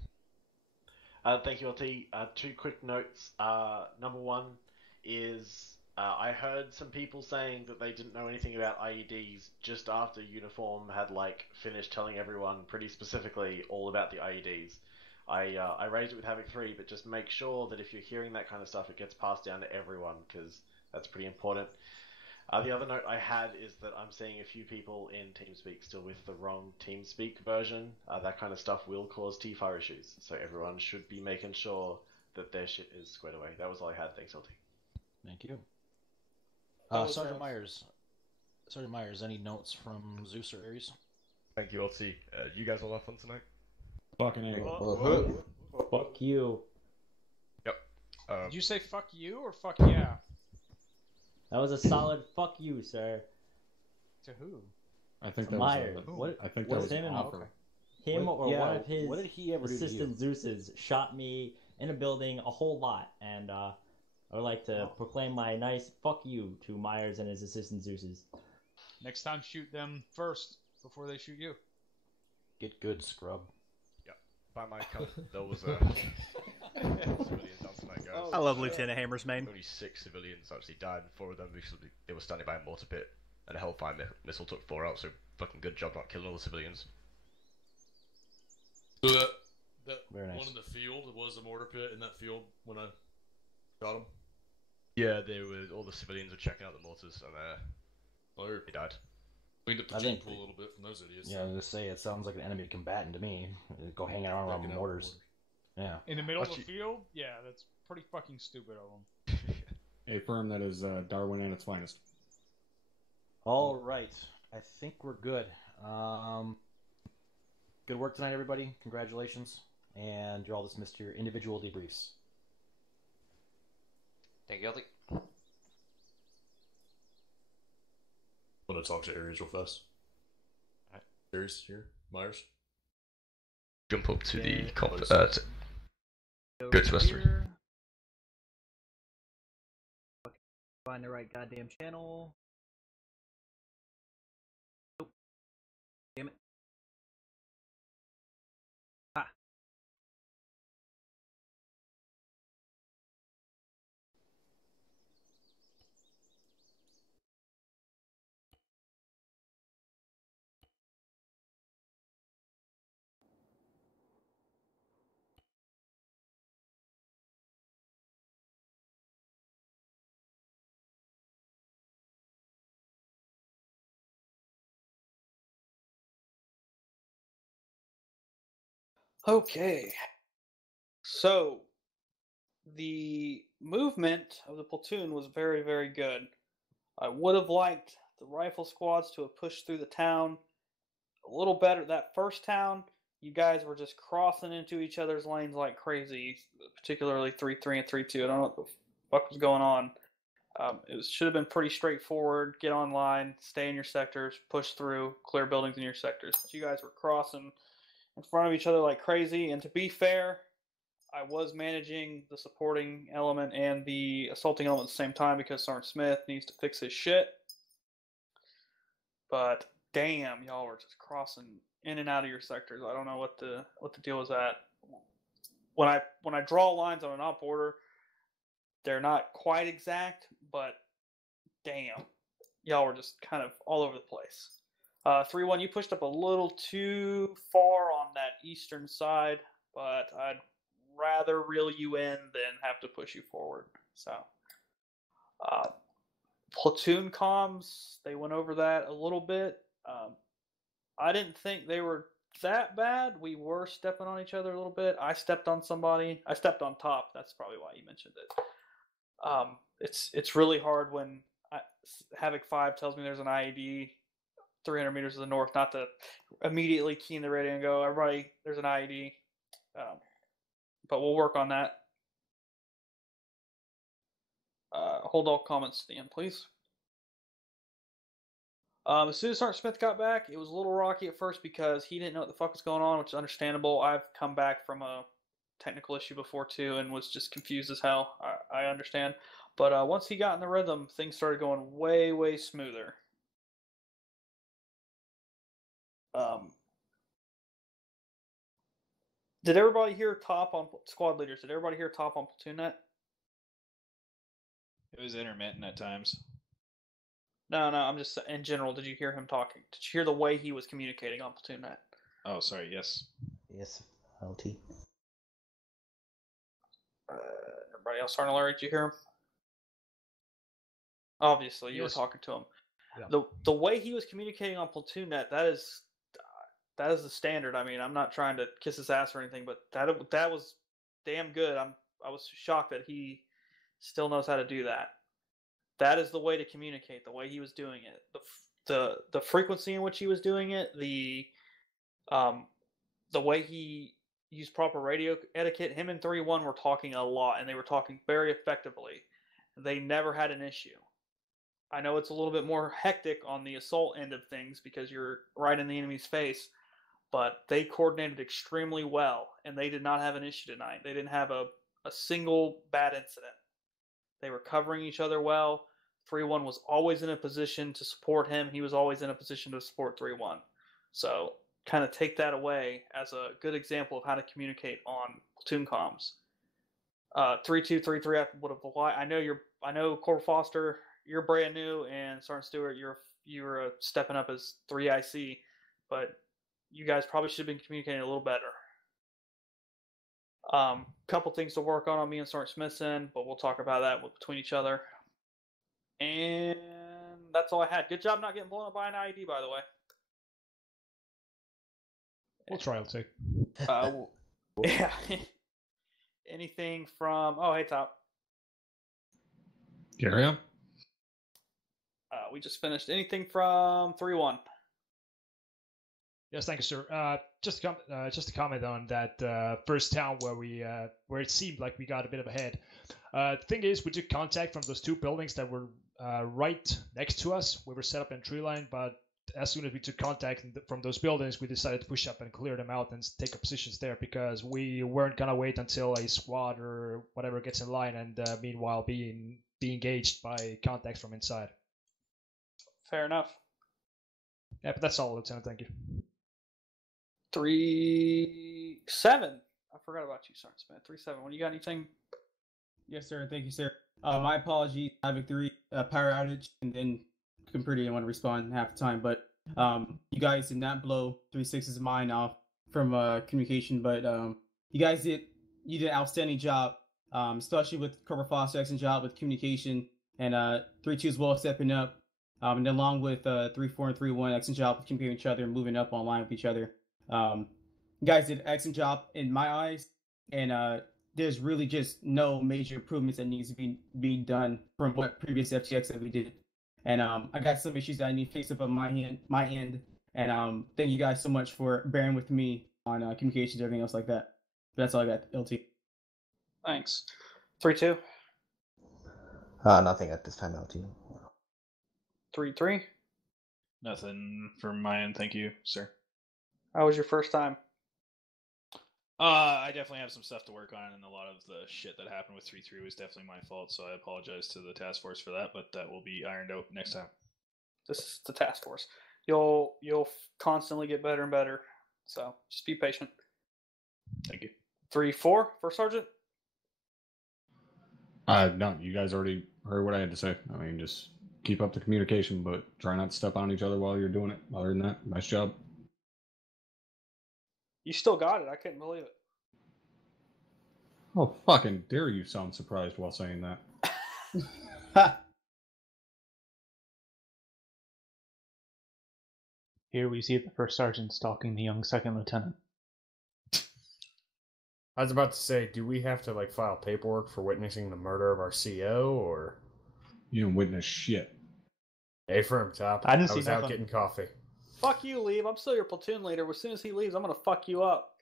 Thank you, LT. 2 quick notes. Number 1 is I heard some people saying that they didn't know anything about IEDs just after Uniform had finished telling everyone pretty specifically all about the IEDs. I raised it with Havoc 3, but just make sure that if you're hearing that kind of stuff, it gets passed down to everyone, because that's pretty important. The other note I had is that I'm seeing a few people in TeamSpeak still with the wrong TeamSpeak version. That kind of stuff will cause T-Fire issues, so everyone should be making sure that their shit is squared away. That was all I had. Thanks, LT. Thank you. Sergeant Myers. Sergeant Myers, any notes from Zeus or Ares? Thank you, LT. You guys all have fun tonight? Fucking A. Fuck you. Yep. Did you say fuck you or fuck yeah? That was a solid fuck you, sir. To who? I think that Myers. was I think that was him an offer. Him What- or yeah, one of his what did he ever do to assistant Zeus's shot me in a building a whole lot, and I would like to proclaim my nice fuck you to Myers and his assistant Zeus's. Next time, shoot them first before they shoot you. Get good, scrub. Yep. By my count, there was civilians down tonight, guys. I love Lieutenant Hammersmain. Only 6 civilians actually died, and 4 of them because they were standing by a mortar pit, and a Hellfire missile took 4 out. So fucking good job not killing all the civilians. So that Very nice. one in the field was a mortar pit in that field when I shot him. Yeah, all the civilians were checking out the mortars, and they died. Cleaned up the I gene think pool a little bit from those idiots. Yeah, I was gonna say it sounds like an enemy combatant to me. Go hanging around Backing out mortars. Yeah. In the middle of Actually- the field? Yeah, that's pretty fucking stupid of them. A firm that is Darwin at its finest. All right. I think we're good. Good work tonight, everybody. Congratulations. And you're all dismissed to your individual debriefs. Thank you, Aldi. Want to talk to Aries real fast? Alright. Aries here, Myers. Jump up to the Go go to S3. Find the right goddamn channel. Nope. Damn it. Ah. Okay. So, the movement of the platoon was very, very good. I would have liked the rifle squads to have pushed through the town a little better. That first town, you guys were just crossing into each other's lanes like crazy, particularly 3-3 and 3-2. I don't know what the fuck was going on. Should have been pretty straightforward. Get online, stay in your sectors, push through, clear buildings in your sectors. But you guys were crossing in front of each other like crazy. And to be fair, I was managing the supporting element and the assaulting element at the same time because Sergeant Smith needs to fix his shit. But damn, y'all were just crossing in and out of your sectors. I don't know what the deal was at. When I draw lines on an op order, they're not quite exact, but damn, y'all were just kind of all over the place. 3-1, you pushed up a little too far on that eastern side, but I'd rather reel you in than have to push you forward. So, platoon comms, they went over that a little bit. I didn't think they were that bad. We were stepping on each other a little bit. I stepped on somebody. I stepped on top. That's probably why you mentioned it. It's really hard when Havoc 5 tells me there's an IED 300 meters to the north, not to immediately key in the radio and go, everybody, there's an IED. But we'll work on that. Hold all comments to the end, please. As soon as Sergeant Smith got back, it was a little rocky at first because he didn't know what the fuck was going on, which is understandable. I've come back from a technical issue before too and was just confused as hell. I understand. But once he got in the rhythm, things started going way, way smoother. Did everybody hear top on squad leaders? Did everybody hear top on platoon net? It was intermittent at times. No, I'm just in general. Did you hear him talking? Did you hear the way he was communicating on platoon net? Oh, sorry. Yes. Yes, LT. Everybody else, Sergeant Larry, did you hear him? Obviously, you Yes. were talking to him. Yeah. The way he was communicating on platoon net, that is the standard. I mean, I'm not trying to kiss his ass or anything, but that was damn good. I was shocked that he still knows how to do that. That is the way to communicate. The way he was doing it, the frequency in which he was doing it, the way he used proper radio etiquette. Him and 3-1 were talking a lot, and they were talking very effectively. They never had an issue. I know it's a little bit more hectic on the assault end of things because you're right in the enemy's face, but they coordinated extremely well, and they did not have an issue tonight. They didn't have a single bad incident. They were covering each other well. 3-1 was always in a position to support him. He was always in a position to support 3-1. So kind of take that away as a good example of how to communicate on platoon comms. 3-2, 3-3, I know Corporal Foster, you're brand new, and Sergeant Stewart, you're stepping up as 3IC, but you guys probably should have been communicating a little better. Couple things to work on me and Sergeant Smith's end, but we'll talk about that between each other. And That's all I had. Good job not getting blown up by an IED, by the way. We'll try, I'll take. Yeah. Anything from... Oh, hey, Top. Carry on. We just finished. Anything from 3-1? Yes, thank you, sir. Just to comment on that first town where it seemed like we got a bit of ahead. The thing is, we took contact from those two buildings that were right next to us. We were set up in tree line, but as soon as we took contact from those buildings, we decided to push up and clear them out and take up positions there because we weren't gonna wait until a squad or whatever gets in line and meanwhile be engaged by contacts from inside. Fair enough. Yeah, but that's all, Lieutenant. Thank you. 3-7. I forgot about you, Sergeant Smith. 3-7. When you got anything? Yes, sir. Thank you, sir. My apologies. Havoc 3 power outage, and then Computer didn't want to respond half the time. But you guys did not blow 3-6's mind off from communication. But you guys did an outstanding job, especially with Corporal Foster, excellent job with communication, and 3-2 as well stepping up, and along with 3-4 and 3-1, excellent job with communicating with each other and moving up online with each other. You guys did an excellent job in my eyes, and there's really just no major improvements that needs to be done from what previous FTX that we did. And I got some issues that I need to fix up on my end. And thank you guys so much for bearing with me on communications and everything else like that. But that's all I got, LT. Thanks. 3-2. Nothing at this time, LT. 3-3. Nothing from my end, thank you, sir. How was your first time? I definitely have some stuff to work on, and a lot of the shit that happened with 3-3 was definitely my fault, so I apologize to the task force for that, but that will be ironed out next time. This is the task force. You'll constantly get better and better, so just be patient. Thank you. 3-4 for Sergeant? No, you guys already heard what I had to say. I mean, just keep up the communication, but try not to step on each other while you're doing it. Other than that, nice job. You still got it. I couldn't believe it. Oh, fucking dare you sound surprised while saying that. Here we see the first sergeant stalking the young second lieutenant. I was about to say, do we have to file paperwork for witnessing the murder of our CO, or? You didn't witness shit. A firm, Top. I didn't see was out nothing. getting coffee. Fuck you, Leave. I'm still your platoon leader. As soon as he leaves, I'm gonna fuck you up.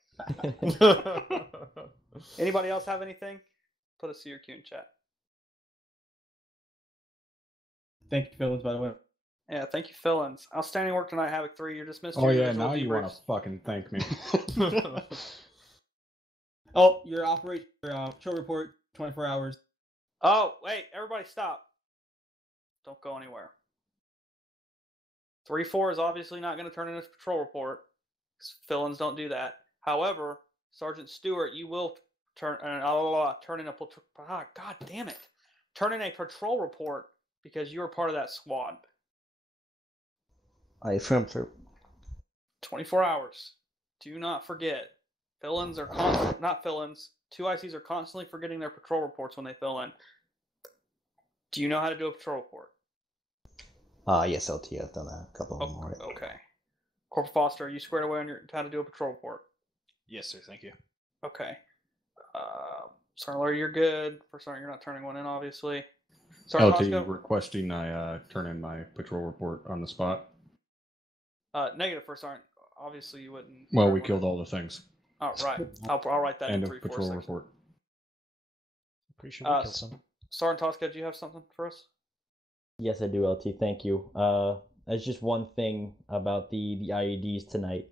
Anybody else have anything? Put a CRQ in chat. Thank you, Phillips, by the way. Yeah, thank you, Fillins. Outstanding work tonight, Havoc 3. You're dismissed. Oh yeah, now you want to fucking thank me. Oh, your patrol report, 24 hours. Oh, wait, everybody stop. Don't go anywhere. 3-4 is obviously not going to turn in a patrol report. Fill-ins don't do that. However, Sergeant Stewart, you will turn in a God damn it. Turn in a patrol report because you are part of that squad. I affirm, sir. 24 hours. Do not forget. Fill-ins are not fill-ins. 2 ICs are constantly forgetting their patrol reports when they fill in. Do you know how to do a patrol report? Yes, LT. I've done a couple of them already. Okay. Corporal Foster, are you squared away on how to do a patrol report? Yes, sir, thank you. Okay. Sergeant Larry, you're good. First Sergeant, you're not turning one in, obviously. Sergeant LT Tosco? requesting I turn in my patrol report on the spot. Negative, First Sergeant. Obviously, you wouldn't. Well, we killed all the things. All right. I'll write that End in of 3-4 patrol section. report. Pretty sure we killed some. Sergeant Tosca, do you have something for us? Yes, I do, LT. Thank you. There's just one thing about the IEDs tonight.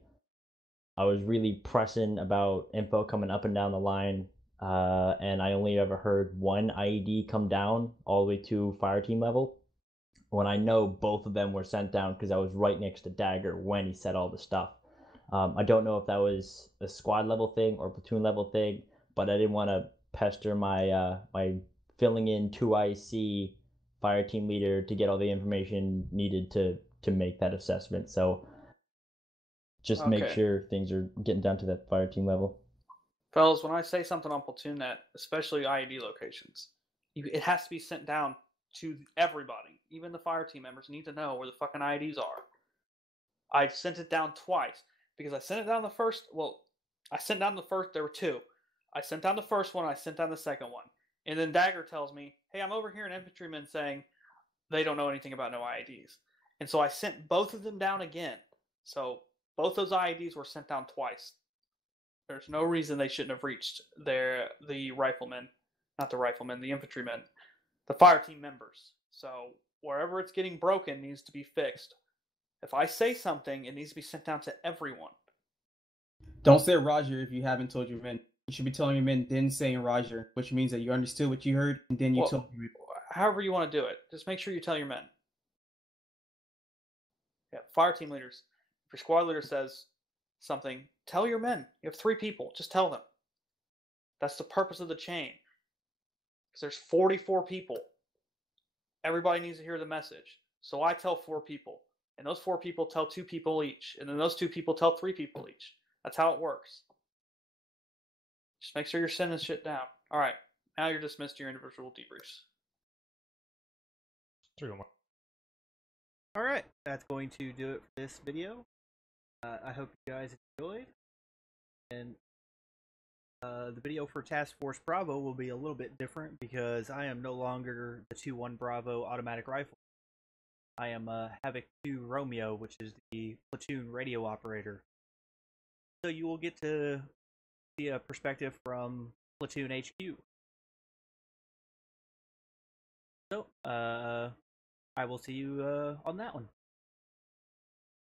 I was really pressing about info coming up and down the line, and I only ever heard one IED come down all the way to fire team level, when I know both of them were sent down because I was right next to Dagger when he said all the stuff. I don't know if that was a squad level thing or platoon level thing, but I didn't want to pester my my filling in 2IC fire team leader to get all the information needed to make that assessment. So just make sure things are getting down to that fire team level. Fellas, when I say something on platoon net, especially IED locations, it has to be sent down to everybody. Even the fire team members need to know where the fucking IEDs are. I sent it down twice because I sent it down the first. Well, I sent down the first. There were two. I sent down the first one. I sent down the second one. And then Dagger tells me, "Hey, I'm over here in infantrymen saying they don't know anything about no IEDs." And so I sent both of them down again. So both those IEDs were sent down twice. There's no reason they shouldn't have reached the riflemen, not the riflemen, the infantrymen, the fire team members. So wherever it's getting broken needs to be fixed. If I say something, it needs to be sent down to everyone. Don't say Roger if you haven't told your men. You should be telling your men, then saying Roger, which means that you understood what you heard, and then you Well, told your however you want to do it. Just make sure you tell your men. Yeah, fire team leaders. If your squad leader says something, tell your men. You have 3 people. Just tell them. That's the purpose of the chain. Because there's 44 people. Everybody needs to hear the message. So I tell 4 people. And those 4 people tell 2 people each. And then those 2 people tell 3 people each. That's how it works. Just make sure you're sending shit down. All right. Now you're dismissed to your individual debriefs. 3-1. Alright, that's going to do it for this video. I hope you guys enjoyed. And the video for Task Force Bravo will be a little bit different because I am no longer the 2-1 Bravo automatic rifle. I am Havoc 2 Romeo, which is the platoon radio operator. So you will get to see a perspective from Platoon HQ. So, I will see you on that one.